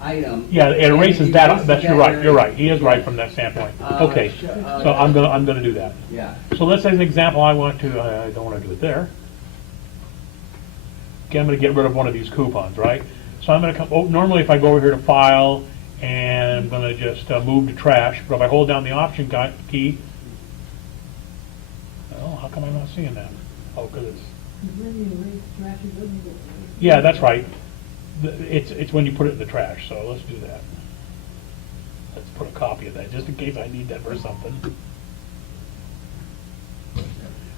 item. Yeah, it erases and that, erases that's, that you're right, area. right from that standpoint. Uh, Okay, sh- so I'm gonna do that. Yeah. So let's say an example, I don't wanna do it there. Okay, I'm gonna get rid of one of these coupons, right? So I'm gonna come, normally if I go over here to File, and I'm gonna just move to Trash, but if I hold down the Option key, oh, how come I'm not seeing that? Oh, because it's, When you erase trash, it doesn't go away. yeah, that's right. It's when you put it in the trash, so let's do that. Let's put a copy of that, just in case I need that for something.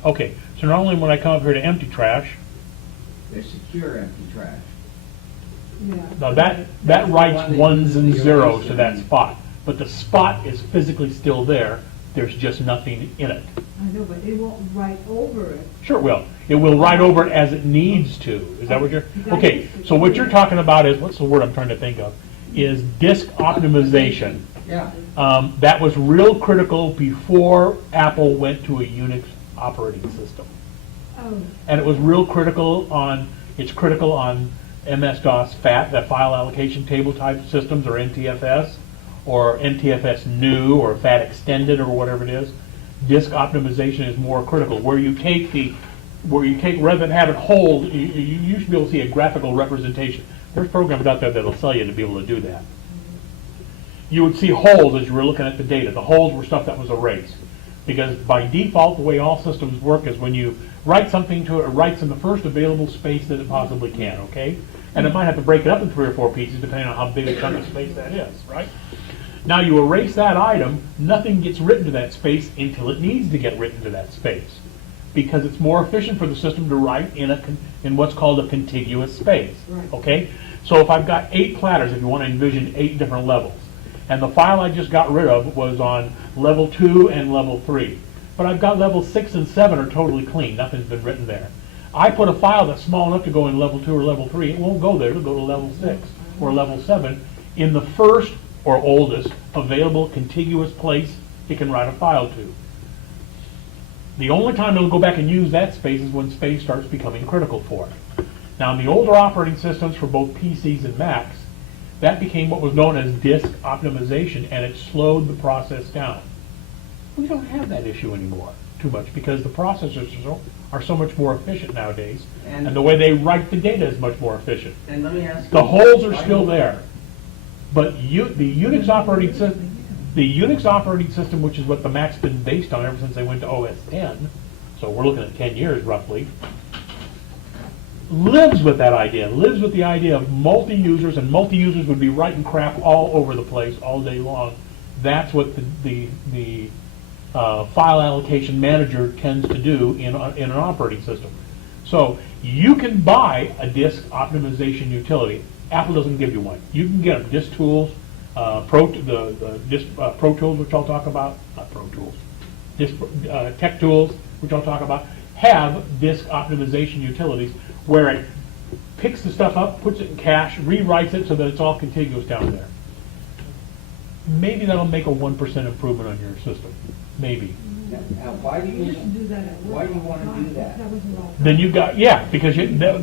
Okay, so normally when I come up here to empty trash, They secure empty trash. Yeah. now that writes ones and zeros to that spot, but the spot is physically still there, there's just nothing in it. I know, but it won't write over it. Sure it will. It will write over it as it needs to. Is that what you're, okay, so what you're talking about is, what's the word I'm trying to think of, is disk optimization. Yeah. That was real critical before Apple went to a Unix operating system. Oh, And it was real critical on, it's critical on MS-DOS FAT, that file allocation table type systems, or NTFS, or NTFS new, or FAT extended, or whatever it is. Disk optimization is more critical, where you take rather than have it hold, you should be able to see a graphical representation. There's programs out there that'll tell you to be able to do that. You would see holes as you were looking at the data. The holes were stuff that was erased. Because by default, the way all systems work is when you write something to it, it writes in the first available space that it possibly can, okay? And it might have to break it up in 3 or 4 pieces depending on how big a chunk of space that is, right? Now you erase that item, nothing gets written to that space until it needs to get written to that space. Because it's more efficient for the system to write in what's called a contiguous space, Right. okay? So if I've got 8 platters, if you want to envision 8 different levels, and the file I just got rid of was on level 2 and level 3. But I've got level 6 and 7 are totally clean, nothing's been written there. I put a file that's small enough to go in level 2 or level 3, it won't go there, it'll go to level 6 or level 7 in the first or oldest available contiguous place it can write a file to. The only time it'll go back and use that space is when space starts becoming critical for it. Now in the older operating systems for both PCs and Macs, that became what was known as disk optimization, and it slowed the process down. We don't have that issue anymore too much because the processors are so much more efficient nowadays, and the way they write the data is much more efficient. And let me ask The you, holes are still there, but the Unix operating system, which is what the Mac's been based on ever since they went to OS 10, so we're looking at 10 years roughly, lives with that idea, lives with the idea of multi-users, and multi-users would be writing crap all over the place all day long. That's what the file allocation manager tends to do in an operating system. So you can buy a disk optimization utility. Apple doesn't give you one. You can get them. Disk Tools, Pro Tools, which I'll talk about, not Pro Tools, Tech Tools, which I'll talk about, have disk optimization utilities where it picks the stuff up, puts it in cache, rewrites it so that it's all contiguous down there. Maybe that'll make a 1% improvement on your system. Maybe. now why do we used to you, do that at work. why do you all the wanna time. do that? That was a lot. Then you've got, yeah, because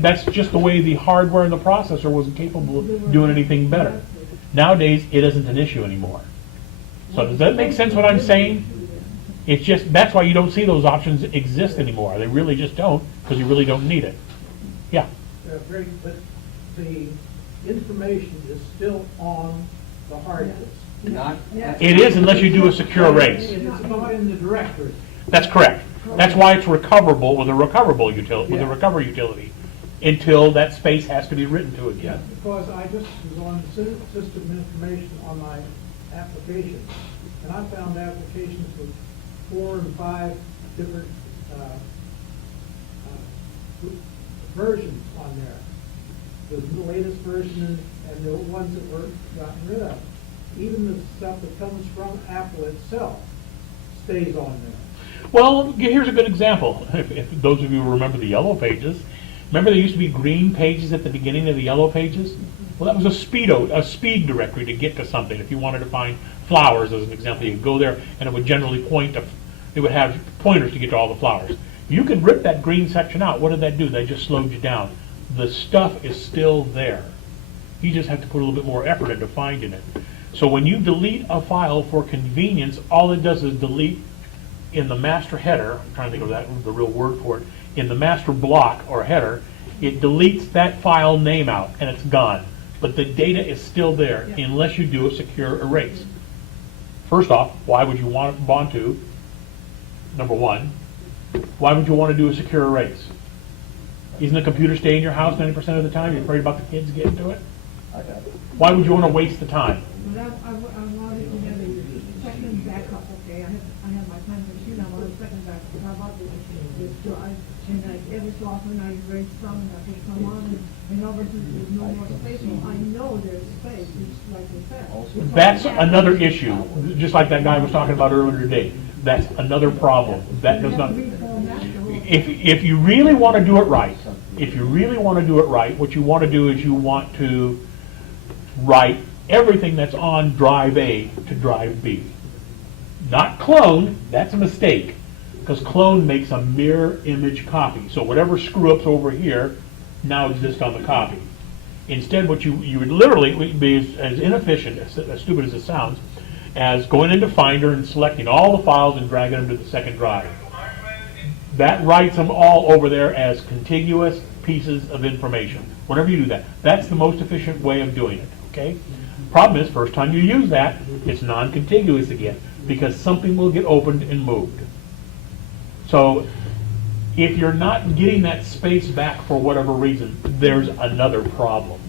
that's just the way the hardware and the processor wasn't capable of doing anything better. Nowadays, it isn't an issue anymore. So does that make sense what I'm saying? It's just, that's why you don't see those options exist anymore. They really just don't, because you really don't need it. Yeah. Greg, but the information is still on the hard disk. not, Yeah. It is unless you do a secure erase. And it's not in the directory. That's correct. That's why it's recoverable with a recoverable utility, with a recovery utility, until that space has to be written to again. Because I just was on system information on my application, and I found applications with 4 and 5 different versions on there. The latest version and the ones that were gotten rid of. Even the stuff that comes from Apple itself stays on there. Well, here's a good example. If those of you who remember the Yellow Pages, remember there used to be green pages at the beginning of the Yellow Pages? Well, that was a speed directory to get to something. If you wanted to find flowers, as an example, you could go there and it would generally point to, it would have pointers to get to all the flowers. You could rip that green section out. What did that do? That just slowed you down. The stuff is still there. You just have to put a little bit more effort into finding it. So when you delete a file for convenience, all it does is delete in the master header, I'm trying to think of the real word for it, in the master block or header, it deletes that file name out and it's gone. But the data is still there unless you do a secure erase. First off, why would you want to? Number one, why would you want to do a secure erase? Isn't the computer stay in your house 90% of the time? You're afraid about the kids getting to it? Why would you want to waste the time? But I wanted to have a second backup, okay, I have my time machine, I want a second backup, how about this drive? And every so often I erase some, and I put some on, and over to, there's no more space, so I know there's space, it's like I said. That's another issue, just like that guy was talking about earlier today. That's another problem. That does not, if you really want to do it right, what you want to do is you want to write everything that's on drive A to drive B. Not clone, that's a mistake, because clone makes a mirror image copy. So whatever screw-ups over here now exist on the copy. Instead, what you would literally be as inefficient, as stupid as it sounds, as going into Finder and selecting all the files and dragging them to the second drive. That writes them all over there as contiguous pieces of information. Whenever you do that, that's the most efficient way of doing it, okay? Problem is, first time you use that, it's non-contiguous again, because something will get opened and moved. So, if you're not getting that space back for whatever reason, there's another problem.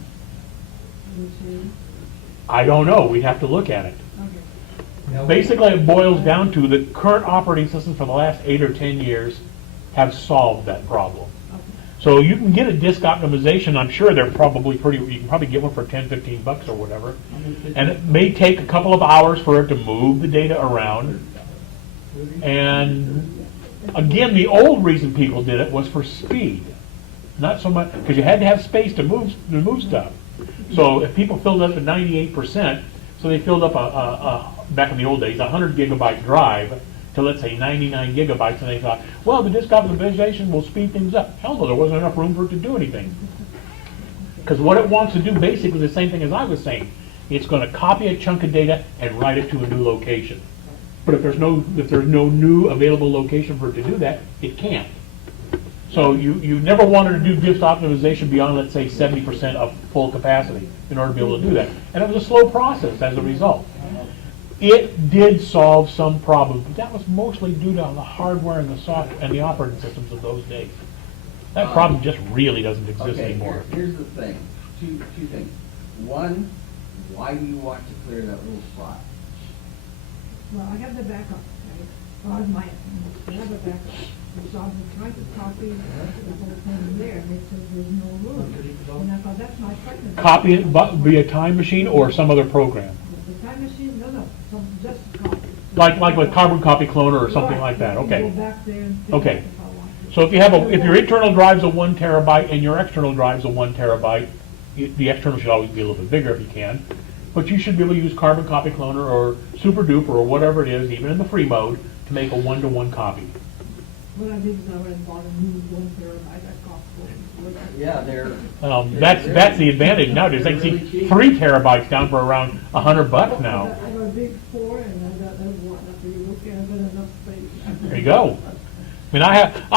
I don't know, we'd have to look at it. Basically, it boils down to the current operating systems for the last 8 or 10 years have solved that problem. So you can get a disk optimization, I'm sure they're probably you can probably get one for 10, 15 bucks or whatever. And it may take a couple of hours for it to move the data around. And again, the old reason people did it was for speed. Not so much, because you had to have space to move stuff. So if people filled up at 98%, so they filled up back in the old days, a 100 gigabyte drive to, let's say, 99 gigabytes, and they thought, well, the disk optimization will speed things up. Hell no, there wasn't enough room for it to do anything. Because what it wants to do basically is the same thing as I was saying. It's going to copy a chunk of data and write it to a new location. But if there's no new available location for it to do that, it can't. So you never wanted to do disk optimization beyond, let's say, 70% of full capacity in order to be able to do that. And it was a slow process as a result. It did solve some problems, but that was mostly due to the hardware and the software and the operating systems of those days. That problem just really doesn't exist anymore. Here's the thing, two things. One, why do you want to clear that little slot? Well, I have the backup, okay? Well, I have a backup. So I've been trying to copy the whole thing there, and it says there's no room. And I thought, that's my second. Copy it via time machine or some other program? The time machine, no, just copy. Like with Carbon Copy Cloner or something like that, okay. Go back there and pick Okay. up if I want to. So if your internal drive's a 1 terabyte and your external drive's a 1 terabyte, the external should always be a little bit bigger if you can, but you should be able to use Carbon Copy Cloner or Super Duper or whatever it is, even in the free mode, to make a 1-to-1 copy. What I did is I went and bought a new 1 terabyte, that cost $40. Yeah, they're... That's the advantage nowadays. They can see 3 terabytes down for around $100 now. I got a big 4 and I got one after you look at it, enough space. There you go. I mean, I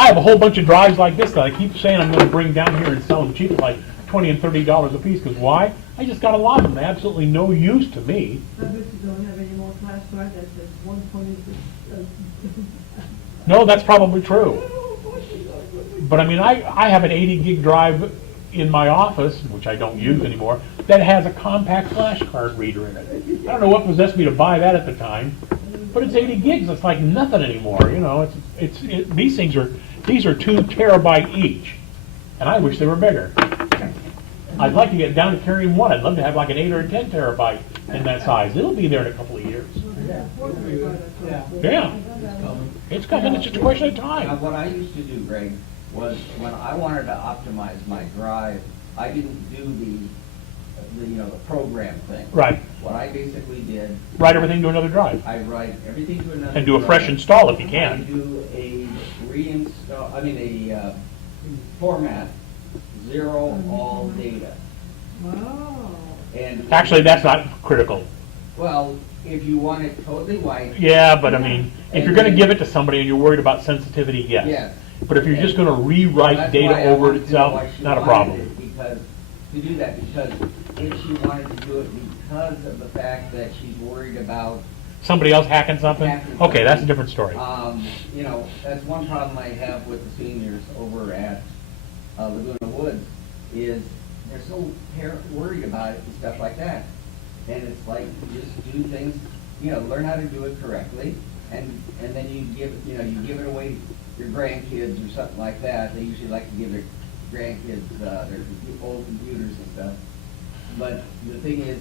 have a whole bunch of drives like this that I keep saying I'm going to bring down here and sell them cheap, like $20 and $30 a piece. Because why? I just got a lot of them. They're absolutely no use to me. I bet you don't have any more flash drive that says 126. No, that's probably true. But I mean, I have an 80 gig drive in my office, which I don't use anymore, that has a compact flash card reader in it. I don't know what possessed me to buy that at the time, but it's 80 gigs. It's like nothing anymore. You know, these things are 2 terabyte each, and I wish they were bigger. I'd like to get down to carrying one. I'd love to have like an 8 or a 10 terabyte in that size. It'll be there in a couple of years. Yeah. It's coming. It's just a question of time. What I used to do, Greg, was when I wanted to optimize my drive, I didn't do the program thing. Right. What I basically did, Write everything to another drive. I write everything to another And do a drive. fresh install if you I can. do a reinstall, format, 0 all data. Oh. And Actually, that's not critical. well, if you want it totally white. Yeah, but I mean, if And you're gonna then- give it to somebody and you're worried about sensitivity, yes. Yes. But if you're just gonna rewrite That's data why I over wanted to know itself, why she not a wanted problem. it, because, to do that, because if she wanted to do it because of the fact that she's worried about, Somebody else hacking something? Hacking Okay, that's a something. different story. you know, that's one problem I have with the seniors over at Laguna Woods, is they're so worried about it and stuff like that. And it's like, you just do things, you know, learn how to do it correctly, and then you give it away to your grandkids or something like that. They usually like to give their grandkids their old computers and stuff. But the thing is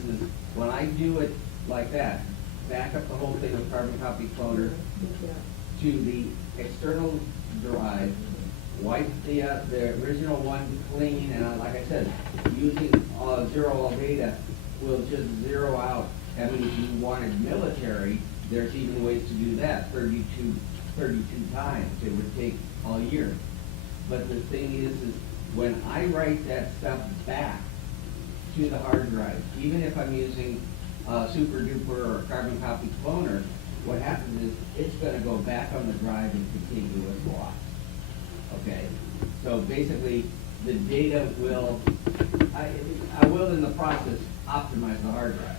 when I do it like that, back up the whole thing with carbon copy cloner to the external drive, wipe the original one clean, and like I said, using zero all data will just zero out. I mean, if you wanted military, there's even ways to do that, 32 times. It would take all year. But the thing is when I write that stuff back to the hard drive, even if I'm using Super Duper or Carbon Copy Cloner, what happens is it's going to go back on the drive in contiguous blocks. Okay? So basically, the data will, I will in the process optimize the hard drive.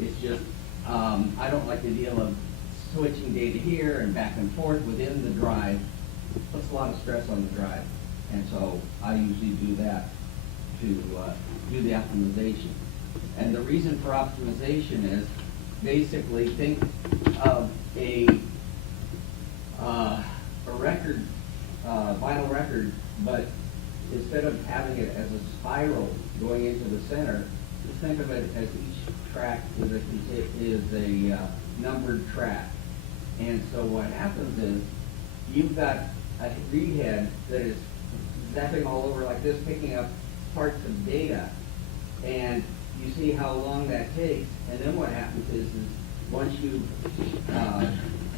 It's just, I don't like the deal of switching data here and back and forth within the drive. Puts a lot of stress on the drive. And so I usually do that to do the optimization. And the reason for optimization is basically think of a record, vinyl record, but instead of having it as a spiral going into the center, just think of it as each track is a numbered track. And so what happens is you've got a read head that is zapping all over like this, picking up parts of data, and you see how long that takes. And then what happens is once you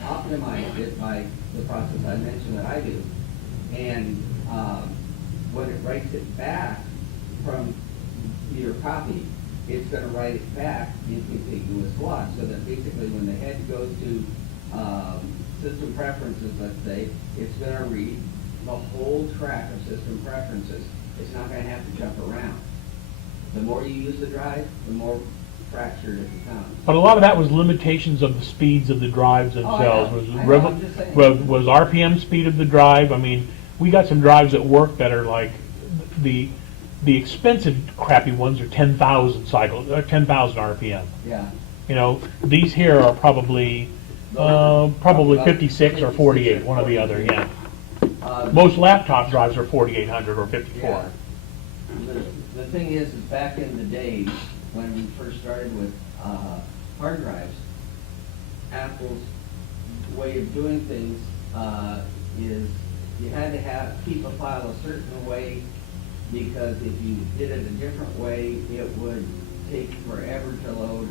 optimize it by the process I mentioned that I do, and when it writes it back from your copy, it's going to write it back in contiguous blocks, so that basically when the head goes to system preferences, let's say, it's going to read the whole track of system preferences. It's not going to have to jump around. The more you use the drive, the more fractured it becomes. But a lot of that was limitations of the speeds of the drives themselves. I know, I'm just saying. Was RPM speed of the drive. I mean, we got some drives at work that are like, the expensive crappy ones are 10,000 cycles, or 10,000 RPM. Yeah. You know, these here are probably 56 or 48, one or the other, yeah. Most laptop drives are 4800 or 54. Yeah. The thing is back in the days when we first started with hard drives, Apple's way of doing things is you had to keep a file a certain way, because if you did it a different way, it would take forever to load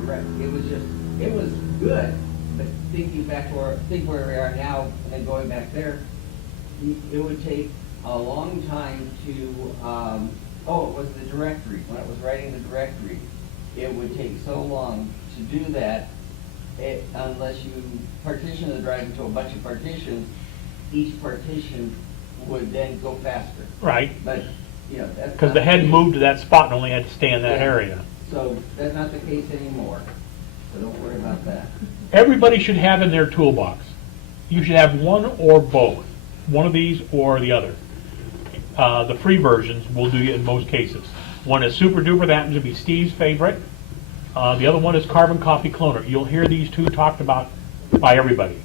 direct. It was good, but thinking back think where we are now, and then going back there, it would take a long time to, it was the directory. When it was writing the directory, it would take so long to do that, unless you partition the drive into a bunch of partitions. Each partition would then go faster. Right. But, that's Because not the head case. moved to that spot and only had to stay in that Yeah. area. So that's not the case anymore. So don't worry about that. Everybody should have in their toolbox. You should have one or both, one of these or the other. The free versions will do you in most cases. One is Super Duper, that happens to be Steve's favorite. The other one is Carbon Copy Cloner. You'll hear these two talked about by everybody.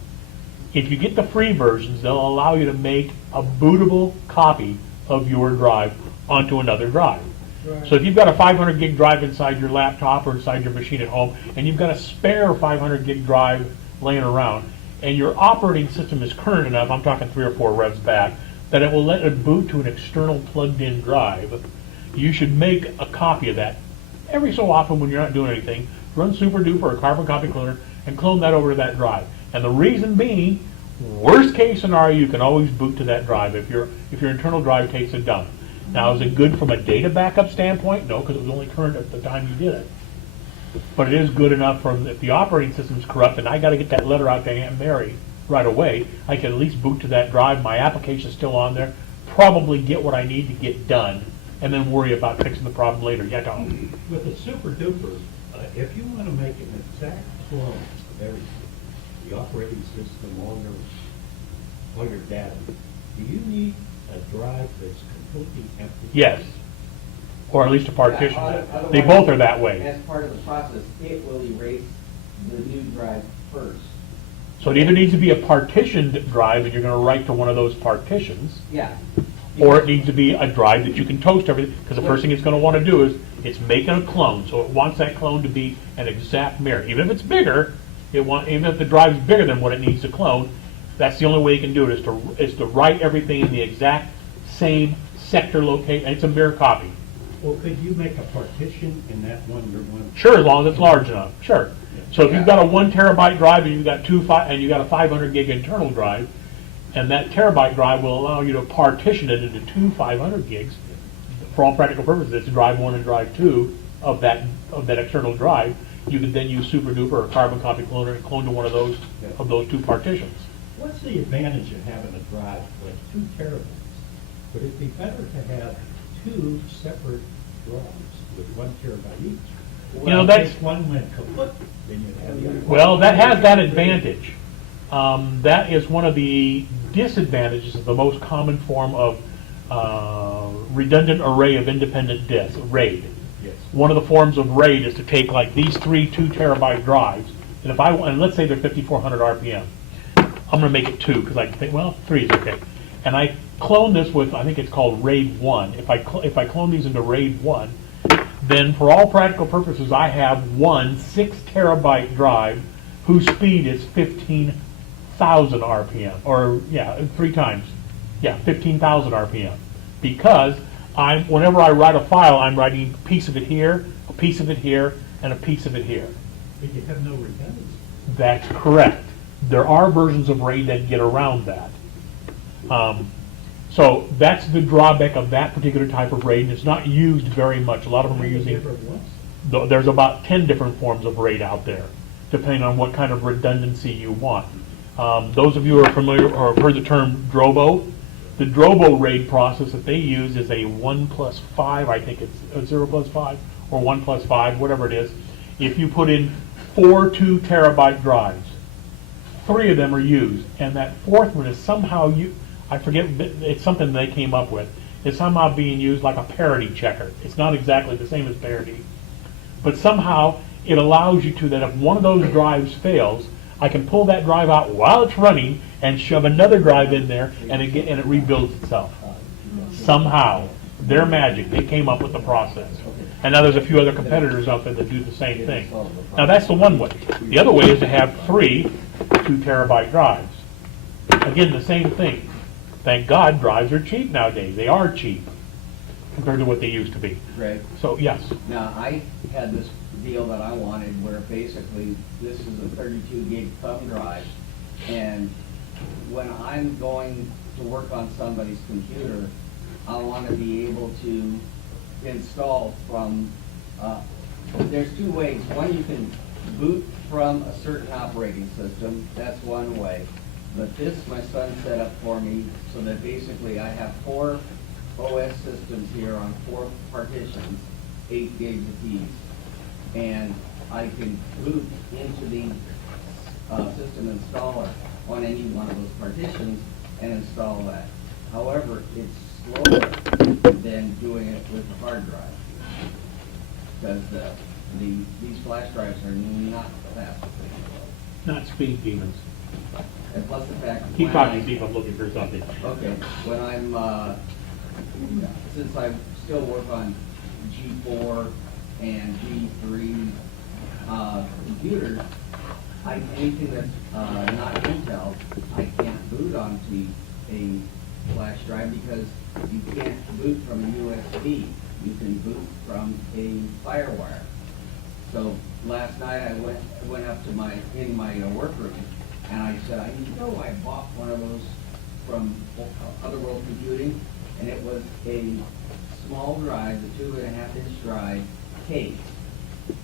If you get the free versions, they'll allow you to make a bootable copy of your drive onto another drive. Right. So if you've got a 500 gig drive inside your laptop or inside your machine at home, and you've got a spare 500 gig drive laying around, and your operating system is current enough, I'm talking 3 or 4 revs back, that it will let it boot to an external plugged-in drive, you should make a copy of that. Every so often when you're not doing anything, run Super Duper or Carbon Copy Cloner and clone that over to that drive. And the reason being, worst case scenario, you can always boot to that drive if your internal drive takes a dump. Now, is it good from a data backup standpoint? No, because it was only current at the time you did it. But it is good enough from, if the operating system's corrupt and I gotta get that letter out to Aunt Mary right away, I can at least boot to that drive, my application's still on there, probably get what I need to get done, and then worry about fixing the problem later. Yeah, Tom? With a super duper, if you want to make an exact clone of everything, the operating system, all your data, do you need a drive that's completely empty? Yes. Or at least a partition. Yeah, They otherwise, both are that way. As part of the process, it will erase the new drive first. So it either needs to be a partitioned drive and you're gonna write to one of those partitions, Yeah. or it needs to be a drive that you can toast everything, because the first thing it's gonna wanna do is, it's making a clone, so it wants that clone to be an exact mirror. Even if it's bigger, even if the drive's bigger than what it needs to clone, that's the only way you can do it, is to write everything in the exact same sector location, and it's a mirror copy. Well, could you make a partition in that one? Sure, as long as it's large enough, sure. So if you've got a 1 terabyte drive and you've got and you got a 500 gig internal drive, and that terabyte drive will allow you to partition it into two 500 gigs, for all practical purposes, it's drive 1 and drive 2 of that external drive. You could then use Super Duper or Carbon Copy Cloner and clone to one of those two partitions. What's the advantage of having a drive like 2 terabytes? Would it be better to have 2 separate drives with 1 terabyte each? You know, that's- If one went kaput, then you'd have the other. Well, that has that advantage. That is one of the disadvantages of the most common form of redundant array of independent disks, RAID. Yes. One of the forms of RAID is to take like these 3 2 terabyte drives, and let's say they're 5400 RPM. I'm gonna make it 2, because I think, well, 3 is okay. And I clone this with, I think it's called RAID 1. If I clone these into RAID 1, then for all practical purposes, I have one 6 terabyte drive whose speed is 15,000 RPM, or 3 times, 15,000 RPM. Because whenever I write a file, I'm writing a piece of it here, a piece of it here, and a piece of it here. But you have no redundancy. That's correct. There are versions of RAID that get around that. So that's the drawback of that particular type of RAID, and it's not used very much. A lot of them are using, there's about 10 different forms of RAID out there, depending on what kind of redundancy you want. Those of you who are familiar or have heard the term Drobo, the Drobo RAID process that they use is a 1+5, I think it's a 0+5, or 1+5, whatever it is. If you put in 4 2 terabyte drives, 3 of them are used, and that 4th one is somehow, I forget, it's something they came up with. It's somehow being used like a parity checker. It's not exactly the same as parity, but somehow it allows you to, that if one of those drives fails, I can pull that drive out while it's running and shove another drive in there, and it rebuilds itself. Somehow, their magic, they came up with the process. And now there's a few other competitors out there that do the same thing. Now that's the one way. The other way is to have 3 2 terabyte drives. Again, the same thing. Thank God drives are cheap nowadays. They are cheap compared to what they used to be. Greg? So, yes. Now, I had this deal that I wanted where basically this is a 32 gig thumb drive, and when I'm going to work on somebody's computer, I want to be able to install from, there's 2 ways. One, you can boot from a certain operating system. That's one way. But this, my son set up for me so that basically I have 4 OS systems here on 4 partitions, 8 gigs apiece. And I can boot into the system installer on any one of those partitions and install that. However, it's slower than doing it with the hard drive, because these flash drives are not fast. Not speed demons. And plus the fact. Keep when talking, I- see if I'm looking for something. Okay, when I'm, since I still work on G4 and G3 computers, anything that's not Intel, I can't boot onto a flash drive because you can't boot from a USB. You can boot from a FireWire. So last night I went up to my workroom, and I said, I bought one of those from Otherworld Computing, and it was a small drive, the 2.5-inch drive, case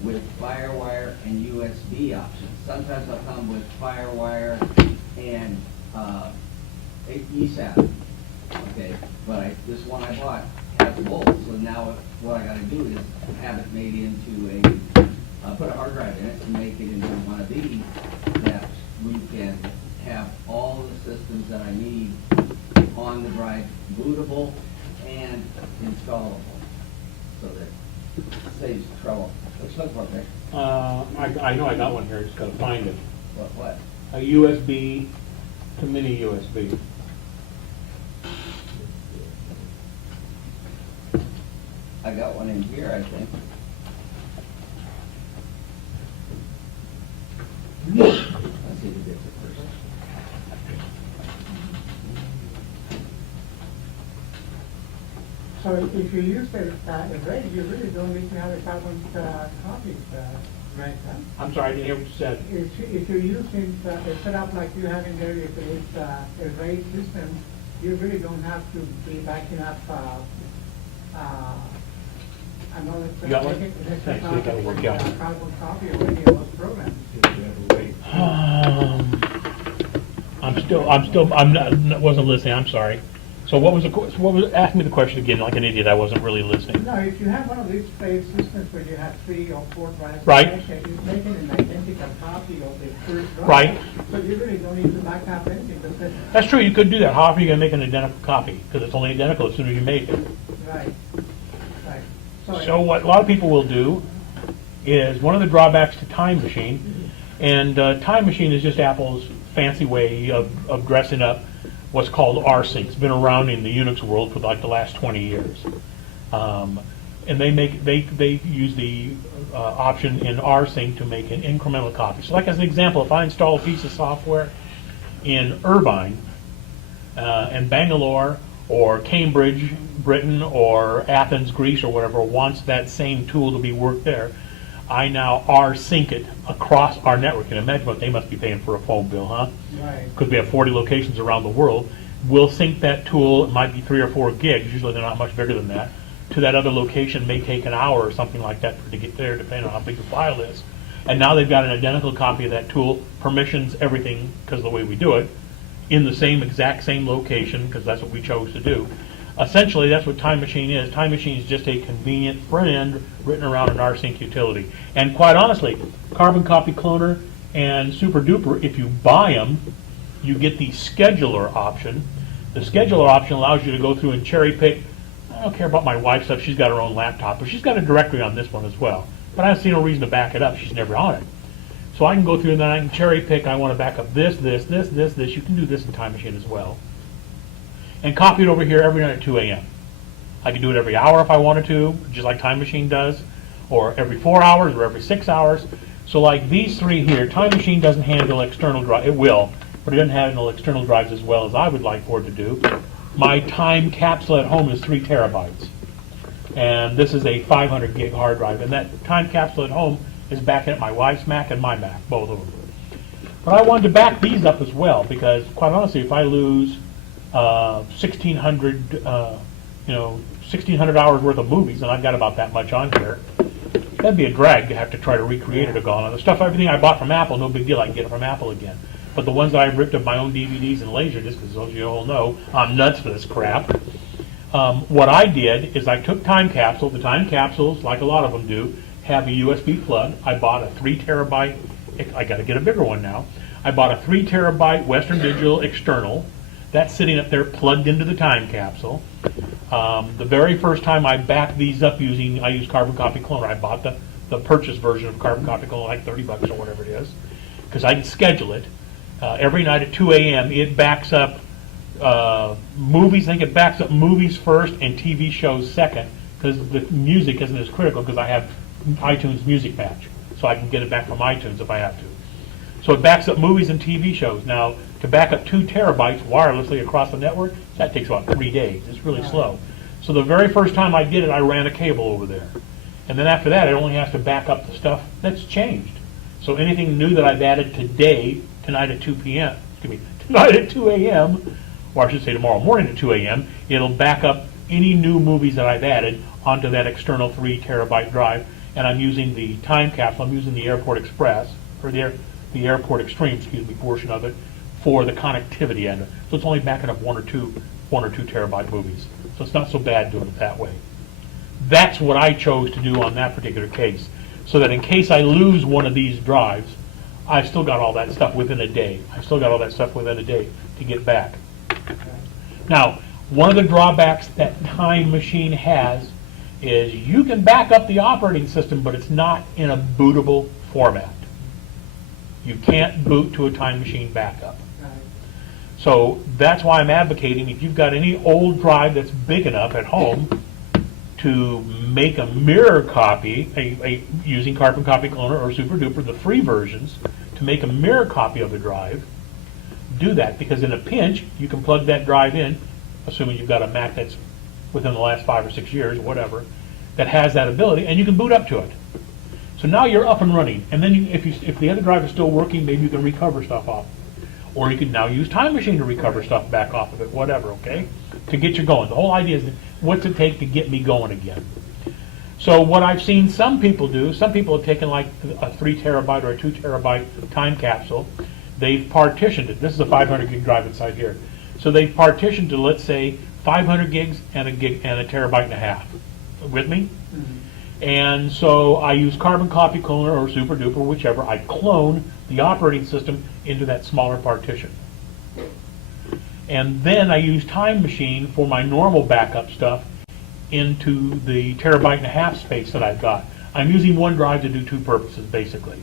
with FireWire and USB options. Sometimes they'll come with FireWire and eSAT. Okay, but this one I bought has both, so now what I gotta do is have it made into put a hard drive in it and make it into one of these that we can have all the systems that I need on the drive, bootable and installable, so that it saves trouble. Let's look for it. I know I got one here, just gotta find it. What? A USB to mini USB. I got one in here, I think. Let's see who gets it first. So if you use the array, you really don't need to have a carbon copy, right? Huh? I'm sorry, I didn't hear what you said. If you're using a setup like you have in there, if it's array system, you really don't have to be backing up another. You got one? Thanks, you gotta work out. Carbon copy of any of those programs. I'm not, wasn't listening, I'm sorry. So what was, ask me the question again, like an idiot, I wasn't really listening. No, if you have one of these phase systems where you have 3 or 4 drives, Right. it's making an identical copy of the first drive. Right. So you really don't need to back up anything, because That's true, you could do that. How are you gonna make an identical copy? Because it's only identical as soon as you make it. right, right. So what a lot of people will do is, one of the drawbacks to Time Machine, and Time Machine is just Apple's fancy way of dressing up what's called rsync. It's been around in the Unix world for like the last 20 years. And they use the option in rsync to make an incremental copy. So like as an example, if I install a piece of software in Irvine and Bangalore or Cambridge, Britain, or Athens, Greece, or whatever wants that same tool to be worked there, I now rsync it across our network. You can imagine what they must be paying for a phone bill, huh? Right. Because we have 40 locations around the world. We'll sync that tool, it might be 3 or 4 gigs, usually they're not much bigger than that, to that other location. May take an hour or something like that to get there, depending on how big the file is. And now they've got an identical copy of that tool, permissions, everything, because of the way we do it, in the exact same location, because that's what we chose to do. Essentially, that's what Time Machine is. Time Machine is just a convenient front end written around an rsync utility. And quite honestly, Carbon Copy Cloner and Super Duper, if you buy them, you get the scheduler option. The scheduler option allows you to go through and cherry pick. I don't care about my wife's stuff. She's got her own laptop, but she's got a directory on this one as well. But I don't see no reason to back it up. She's never on it. So I can go through and then I can cherry pick. I want to back up this. You can do this in Time Machine as well. And copy it over here every night at 2 a.m. I can do it every hour if I wanted to, just like Time Machine does, or every 4 hours or every 6 hours. So like these 3 here, Time Machine doesn't handle external drive. It will, but it doesn't handle external drives as well as I would like for it to do. My time capsule at home is 3 terabytes. And this is a 500 gig hard drive. And that time capsule at home is backing up my wife's Mac and my Mac, both of them. But I wanted to back these up as well, because quite honestly, if I lose 1,600 hours worth of movies, and I've got about that much on here, that'd be a drag to have to try to recreate it again. And the stuff, everything I bought from Apple, no big deal, I can get it from Apple again. But the ones that I've ripped of my own DVDs and Laserdiscs, because those of you all know, I'm nuts for this crap. What I did is I took Time Capsule. The Time Capsules, like a lot of them do, have a USB plug. I bought a 3 terabyte, I got to get a bigger one now. I bought a 3 terabyte Western Digital external. That's sitting up there plugged into the Time Capsule. The very first time I backed these up I used Carbon Copy Cloner. I bought the purchase version of Carbon Copy Cloner, like $30 or whatever it is, because I can schedule it. Every night at 2 a.m. it backs up movies. I think it backs up movies first and TV shows second, because the music isn't as critical, because I have iTunes Music Match, so I can get it back from iTunes if I have to. So it backs up movies and TV shows. Now, to back up 2 terabytes wirelessly across the network, that takes about 3 days. It's really slow. So the very first time I did it, I ran a cable over there. And then after that, it only has to back up the stuff that's changed. So anything new that I've added tonight at 2 p.m., tonight at 2 a.m., or I should say tomorrow morning at 2 a.m., it'll back up any new movies that I've added onto that external 3 terabyte drive, and I'm using the time capsule, I'm using the Airport Express, or the Airport Extreme, excuse me, portion of it, for the connectivity end. So it's only backing up one or two terabyte movies. So it's not so bad doing it that way. That's what I chose to do on that particular case, so that in case I lose one of these drives, I've still got all that stuff within a day. I've still got all that stuff within a day to get back. Now, one of the drawbacks that Time Machine has is you can back up the operating system, but it's not in a bootable format. You can't boot to a Time Machine backup. So that's why I'm advocating, if you've got any old drive that's big enough at home to make a mirror copy, using Carbon Copy Cloner or Super Duper, the free versions, to make a mirror copy of the drive, do that, because in a pinch, you can plug that drive in, assuming you've got a Mac that's within the last 5 or 6 years, whatever, that has that ability, and you can boot up to it. So now you're up and running, and then if the other drive is still working, maybe you can recover stuff off. Or you can now use Time Machine to recover stuff back off of it, whatever, okay? To get you going. The whole idea is, what's it take to get me going again? So what I've seen some people do, some people have taken like a 3 terabyte or a 2 terabyte time capsule. They've partitioned it. This is a 500 gig drive inside here. So they've partitioned to, let's say, 500 gigs and a terabyte and a half. With me? Mm-hmm. And so I use Carbon Copy Cloner or Super Duper, whichever. I clone the operating system into that smaller partition. And then I use Time Machine for my normal backup stuff into the terabyte and a half space that I've got. I'm using one drive to do 2 purposes, basically.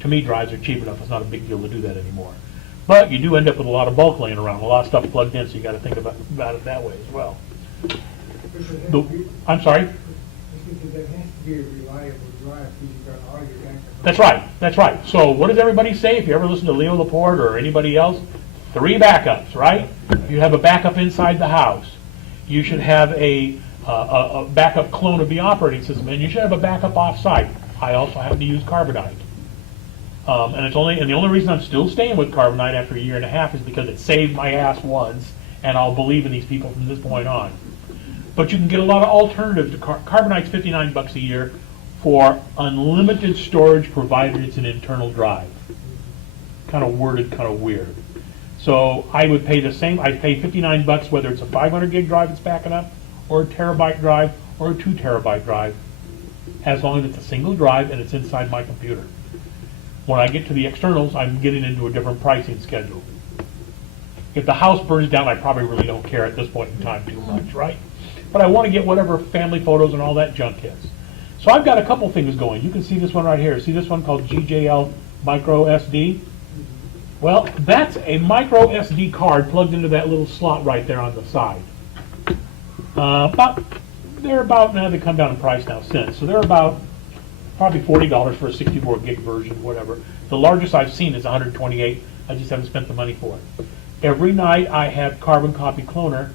To me, drives are cheap enough. It's not a big deal to do that anymore. But you do end up with a lot of bulk laying around, a lot of stuff plugged in, so you got to think about it that way as well. I'm sorry? Because that has to be a reliable drive, because you've got all your backup. That's right, that's right. So what does everybody say? If you ever listen to Leo Laporte or anybody else, 3 backups, right? You have a backup inside the house. You should have a backup clone of the operating system, and you should have a backup off-site. I also happen to use Carbonite. And the only reason I'm still staying with Carbonite after 1.5 years is because it saved my ass once, and I'll believe in these people from this point on. But you can get a lot of alternatives to Carbonite's $59 a year for unlimited storage, provided it's an internal drive. Kind of worded, kind of weird. So I would pay the same. I'd pay $59 whether it's a 500 gig drive that's backing up, or a terabyte drive, or a 2 terabyte drive, as long as it's a single drive and it's inside my computer. When I get to the externals, I'm getting into a different pricing schedule. If the house burns down, I probably really don't care at this point in time too much, right? But I want to get whatever family photos and all that junk is. So I've got a couple things going. You can see this one right here. See this one called GJL Micro SD? Well, that's a micro SD card plugged into that little slot right there on the side. They're about, now they come down in price now since, so they're about probably $40 for a 64 gig version, whatever. The largest I've seen is 128. I just haven't spent the money for it. Every night I have Carbon Copy Cloner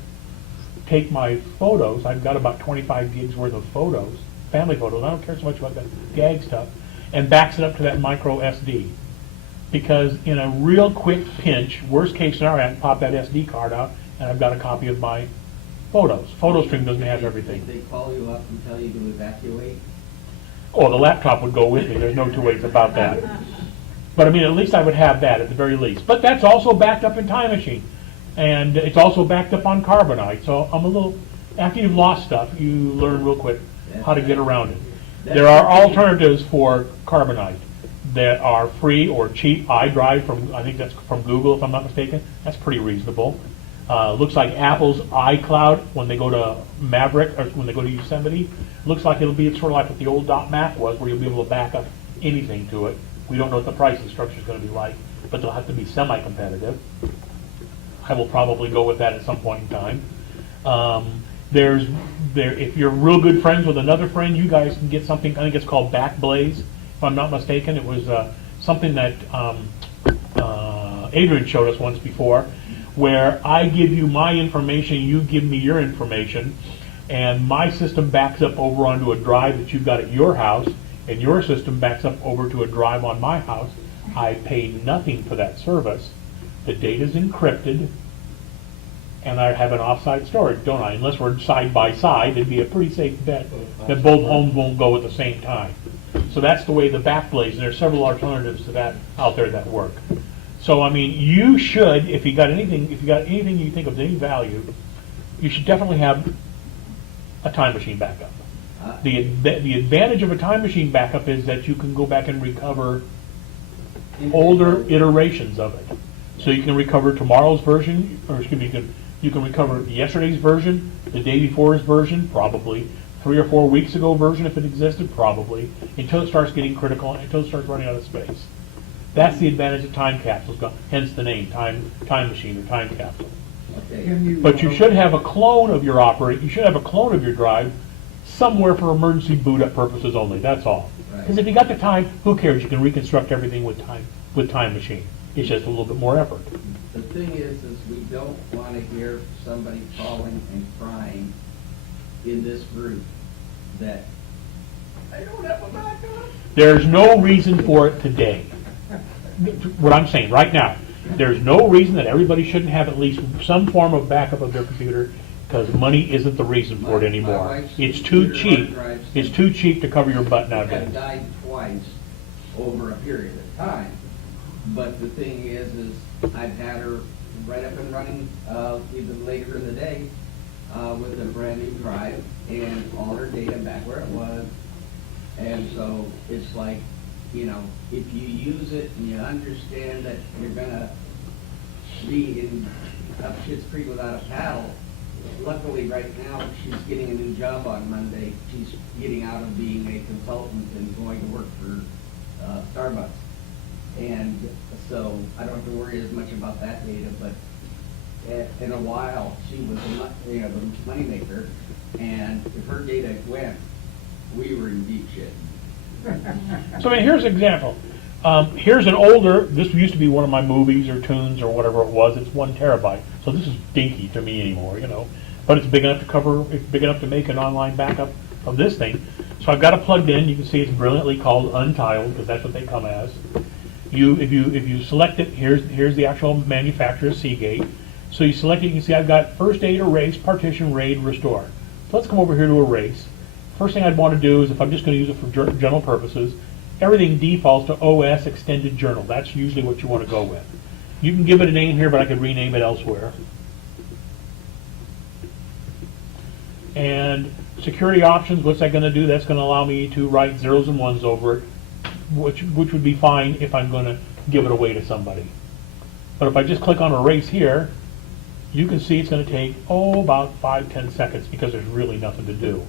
take my photos. I've got about 25 gigs worth of photos, family photos. I don't care so much about that gag stuff, and backs it up to that micro SD. Because in a real quick pinch, worst case scenario, I can pop that SD card out, and I've got a copy of my photos. PhotoStream doesn't have everything. If they call you up and tell you to evacuate? Oh, the laptop would go with me. There's no 2 ways about that. But I mean, at least I would have that at the very least. But that's also backed up in Time Machine. And it's also backed up on Carbonite. So I'm a little, after you've lost stuff, you learn real quick how to get around it. There are alternatives for Carbonite that are free or cheap. iDrive from, I think that's from Google, if I'm not mistaken. That's pretty reasonable. Looks like Apple's iCloud, when they go to Maverick, or when they go to Yosemite, looks like it'll be sort of like what the old .Mac was, where you'll be able to back up anything to it. We don't know what the pricing structure is going to be like, but they'll have to be semi-competitive. I will probably go with that at some point in time. If you're real good friends with another friend, you guys can get something, I think it's called Backblaze, if I'm not mistaken. It was something that Adrian showed us once before, where I give you my information, you give me your information, and my system backs up over onto a drive that you've got at your house, and your system backs up over to a drive on my house. I pay nothing for that service. The data's encrypted, and I have an offsite storage, don't I? Unless we're side by side, it'd be a pretty safe bet that both homes won't go at the same time. So that's the way the back blades, and there's several alternatives to that out there that work. So, I mean, you should, if you got anything you think of any value, you should definitely have a time machine backup. The advantage of a time machine backup is that you can go back and recover older iterations of it. So you can recover tomorrow's version, or excuse me, you can recover yesterday's version, the day before's version, probably, 3 or 4 weeks ago version if it existed, probably, until it starts getting critical, until it starts running out of space. That's the advantage of time capsules, hence the name, time machine or time capsule. Okay. But you should have a clone of your drive somewhere for emergency boot up purposes only, that's all. Right. Because if you got the time, who cares? You can reconstruct everything with time machine. It's just a little bit more effort. The thing is we don't want to hear somebody calling and crying in this group that I don't have a backup. There's no reason for it today. What I'm saying right now, there's no reason that everybody shouldn't have at least some form of backup of their computer, because money isn't the reason for it anymore. It's too cheap. It's too cheap to cover your butt Have nowadays. died twice over a period of time. But the thing is I've had her right up and running even later in the day with a brand new drive and all her data back where it was. And so it's like, you know, if you use it and you understand that you're gonna be in up Schitt's Creek without a paddle, luckily right now she's getting a new job on Monday. She's getting out of being a consultant and going to work for Starbucks. And so I don't have to worry as much about that data, but in a while, she was the moneymaker, and if her data went, we were in deep shit. So I mean, here's an example. Here's an older, this used to be one of my movies or tunes or whatever it was, it's 1 terabyte. So this is dinky to me anymore, you know. But it's big enough to make an online backup of this thing. So I've got it plugged in, you can see it's brilliantly called untiled, because that's what they come as. If you select it, here's the actual manufacturer, Seagate. So you select it, you can see I've got first aid, erase, partition, raid, restore. So let's come over here to erase. First thing I'd want to do is, if I'm just going to use it for general purposes, everything defaults to OS Extended Journal. That's usually what you want to go with. You can give it a name here, but I could rename it elsewhere. And security options, what's that going to do? That's going to allow me to write zeros and ones over it, which would be fine if I'm going to give it away to somebody. But if I just click on erase here, you can see it's going to take, about 5-10 seconds, because there's really nothing to do.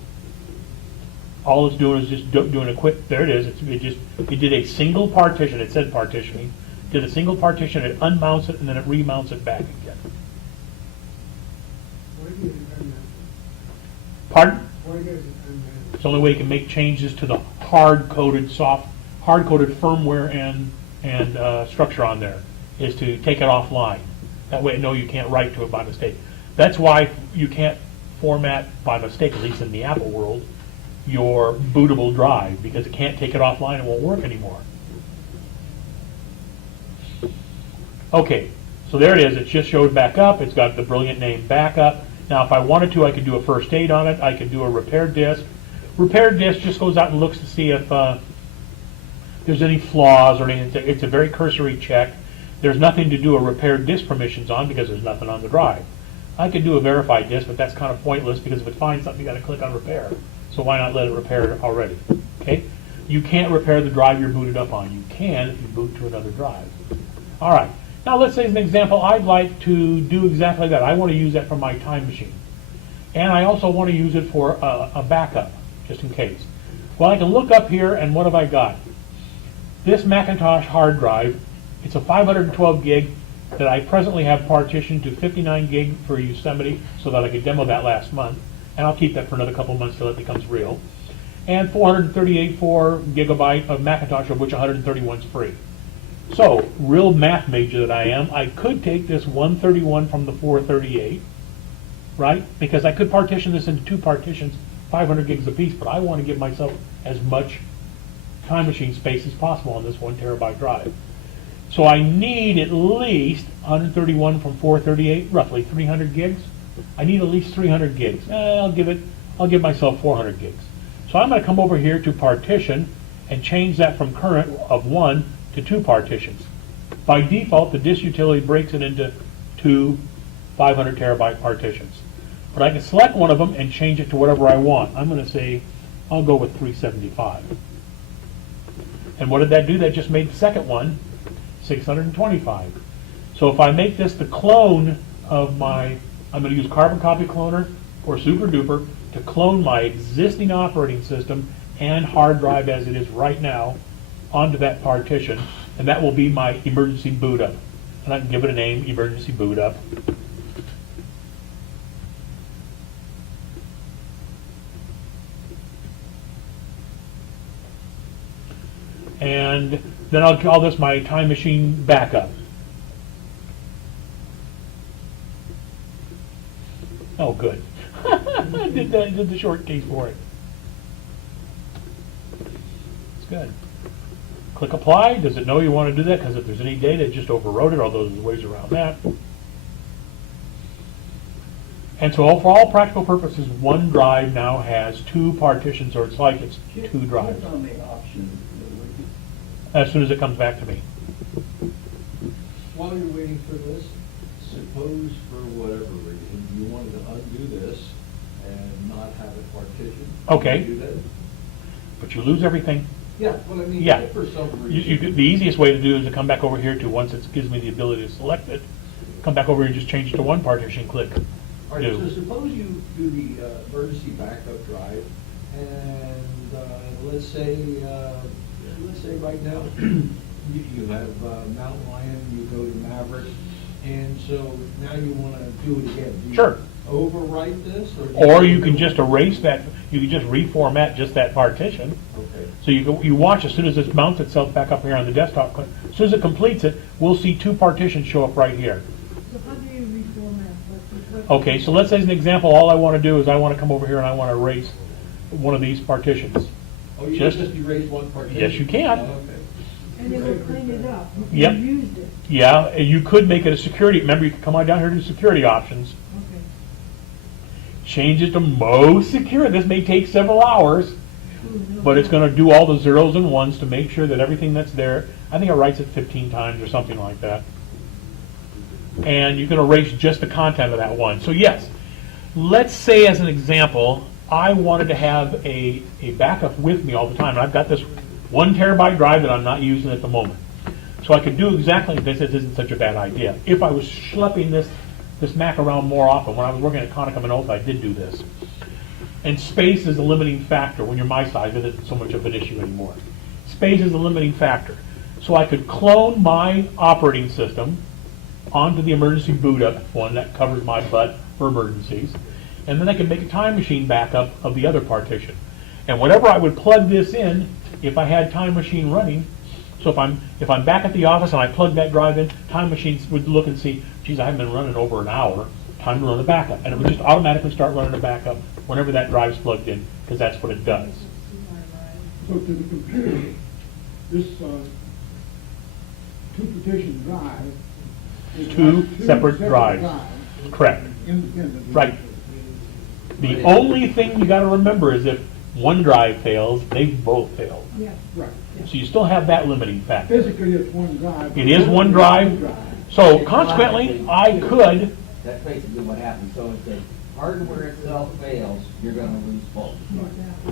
All it's doing is just doing a quick, there it is, it did a single partition, it said partitioning, did a single partition, it unmounts it, and then it remounts it back again. Why do you unmount Pardon? Why does it unmount? It's the only way you can make changes to the hard-coded firmware and structure on there, is to take it offline. That way, no, you can't write to it by mistake. That's why you can't format by mistake, at least in the Apple world, your bootable drive, because it can't take it offline, it won't work anymore. Okay, so there it is, it just showed back up, it's got the brilliant name backup. Now if I wanted to, I could do a first aid on it, I could do a repair disk. Repair disk just goes out and looks to see if there's any flaws or anything. It's a very cursory check. There's nothing to do a repair disk permissions on because there's nothing on the drive. I could do a verified disk, but that's kind of pointless because if it finds something, you got to click on repair. So why not let it repair it already? Okay? You can't repair the drive you're booted up on. You can if you boot to another drive. All right. Now let's say as an example, I'd like to do exactly that. I want to use that for my time machine. And I also want to use it for a backup, just in case. Well, I can look up here, and what have I got? This Macintosh hard drive, it's a 512 gig that I presently have partitioned to 59 gig for Yosemite so that I could demo that last month. And I'll keep that for another couple of months till it becomes real. And 438.4 gigabyte of Macintosh, of which 131 is free. So, real math major that I am, I could take this 131 from the 438, right? Because I could partition this into 2 partitions, 500 gigs apiece, but I want to give myself as much time machine space as possible on this 1 terabyte drive. So I need at least 131 from 438, roughly 300 gigs. I need at least 300 gigs. I'll give myself 400 gigs. So I'm going to come over here to partition and change that from current of 1 to 2 partitions. By default, the disk utility breaks it into 2 500 terabyte partitions. But I can select one of them and change it to whatever I want. I'm going to say, I'll go with 375. And what did that do? That just made the second one 625. So if I make this the clone of my, I'm going to use Carbon Copy Cloner or Super Duper to clone my existing operating system and hard drive as it is right now onto that partition, and that will be my emergency boot up. And I can give it a name, emergency boot up. And then I'll call this my time machine backup. Oh, good. I did the short case for it. It's good. Click apply. Does it know you want to do that? Because if there's any data, it just overwrote it, although there's ways around that. And so for all practical purposes, one drive now has 2 partitions, or it's like it's 2 drives. Click on the option. As soon as it comes back to me. While you're waiting for this, suppose for whatever reason, you wanted to undo this and not have it partitioned. Okay. Can you do that? But you lose everything. Yeah, well, I mean, Yeah. if for some You reason. the easiest way to do is to come back over here to, once it gives me the ability to select it, come back over here and just change it to 1 partition, click All right, so new. suppose you do the emergency backup drive, and let's say right now, you have Mountain Lion, you go to Maverick, and so now you want to do it again. Do you Sure. overwrite this? Or you can just erase that, you can just reformat just that partition. Okay. So you watch, as soon as this mounts itself back up here on the desktop, as soon as it completes it, we'll see 2 partitions show up right here. So how do you reformat? What- Okay, so let's say as an example, all I want to do is I want to come over here and I want to erase one of these partitions. Oh, you Just- just erase one partition? Yes, you can. Oh, okay. And it will clean it up. if Yep. You used it. Yeah, you could make it a security, remember you can come on down here to security options, Okay. change it to most secure. This may take several hours, but it's going to do all the zeros and ones to make sure that everything that's there, I think it writes it 15 times or something like that. And you can erase just the content of that one. So yes, let's say as an example, I wanted to have a backup with me all the time. And I've got this 1 terabyte drive that I'm not using at the moment. So I could do exactly this. This isn't such a bad idea. If I was schlepping this Mac around more often, when I was working at Konica Minolta, I did do this. And space is a limiting factor. When you're my size, it isn't so much of an issue anymore. Space is a limiting factor. So I could clone my operating system onto the emergency boot up one that covers my butt for emergencies. And then I can make a time machine backup of the other partition. And whenever I would plug this in, if I had time machine running, so if I'm back at the office and I plug that drive in, time machines would look and see, geez, I haven't been running over an hour, time to run a backup. And it would just automatically start running a backup whenever that drive's plugged in, because that's what it does. So to the computer, this 2 partition drive is 2 like 2 separate drives. Correct. Independent. Right. The only thing you got to remember is if one drive fails, they both fail. Yeah. Right. So you still have that limiting factor. Physically, it's 1 drive. It is 1 drive. So consequently, I could, That's basically what happens. So if the hardware itself fails, you're gonna lose both.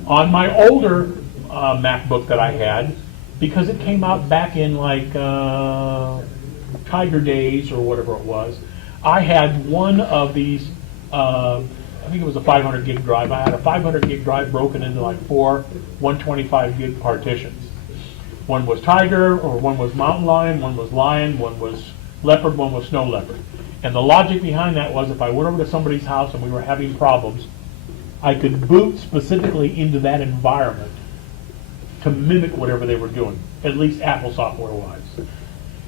on my older MacBook that I had, because it came out back in like Tiger Days or whatever it was, I had one of these, I think it was a 500 gig drive. I had a 500 gig drive broken into like 4 125 gig partitions. One was Tiger, or one was Mountain Lion, one was Lion, one was Leopard, one was Snow Leopard. And the logic behind that was if I went over to somebody's house and we were having problems, I could boot specifically into that environment to mimic whatever they were doing, at least Apple software-wise.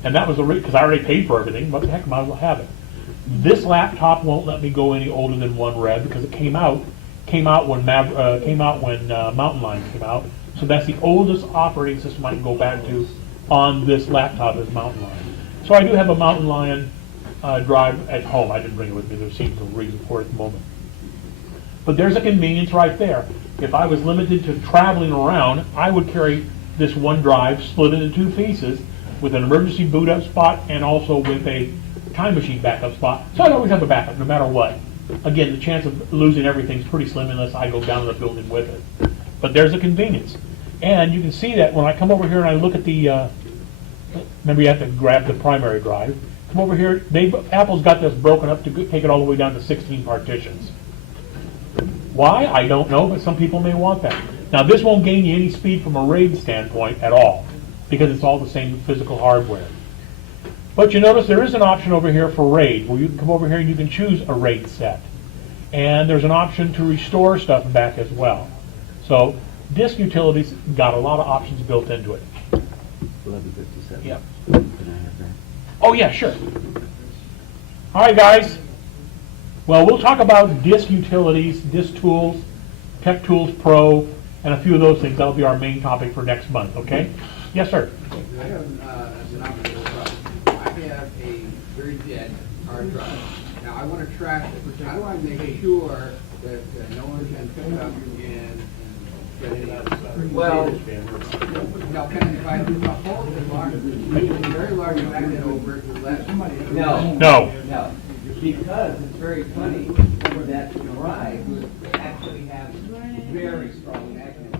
And that was the because I already paid for everything, but heck, might as well have it. This laptop won't let me go any older than 1 rev because it came out when Mountain Lion came out. So that's the oldest operating system I can go back to on this laptop is Mountain Lion. So I do have a Mountain Lion drive at home. I didn't bring it with me. There seems no reason for it at the moment. But there's a convenience right there. If I was limited to traveling around, I would carry this one drive split into two pieces with an emergency boot up spot and also with a time machine backup spot. So I'd always have a backup no matter what. Again, the chance of losing everything is pretty slim unless I go down to the building with it. But there's a convenience. And you can see that when I come over here and I look at the, remember you have to grab the primary drive. Come over here, Apple's got this broken up to take it all the way down to 16 partitions. Why? I don't know, but some people may want that. Now this won't gain you any speed from a RAID standpoint at all, because it's all the same physical hardware. But you notice there is an option over here for RAID, where you can come over here and you can choose a RAID set. And there's an option to restore stuff back as well. So disk utilities got a lot of options built into it. 11:57. Yep. Can I have that? Oh yeah, sure. All right, guys. Well, we'll talk about disk utilities, disk tools, Tech Tools Pro, and a few of those things. That'll be our main topic for next month, okay? Yes, sir. I have an optical problem. I have a very dead hard drive. Now, I want to track it. How do I make sure that no one can pick up and get any of it? Well, Now, if I hold it large, a very large magnet over it, will let somebody... no. No. No, because it's very funny, that drive actually has very strong magnets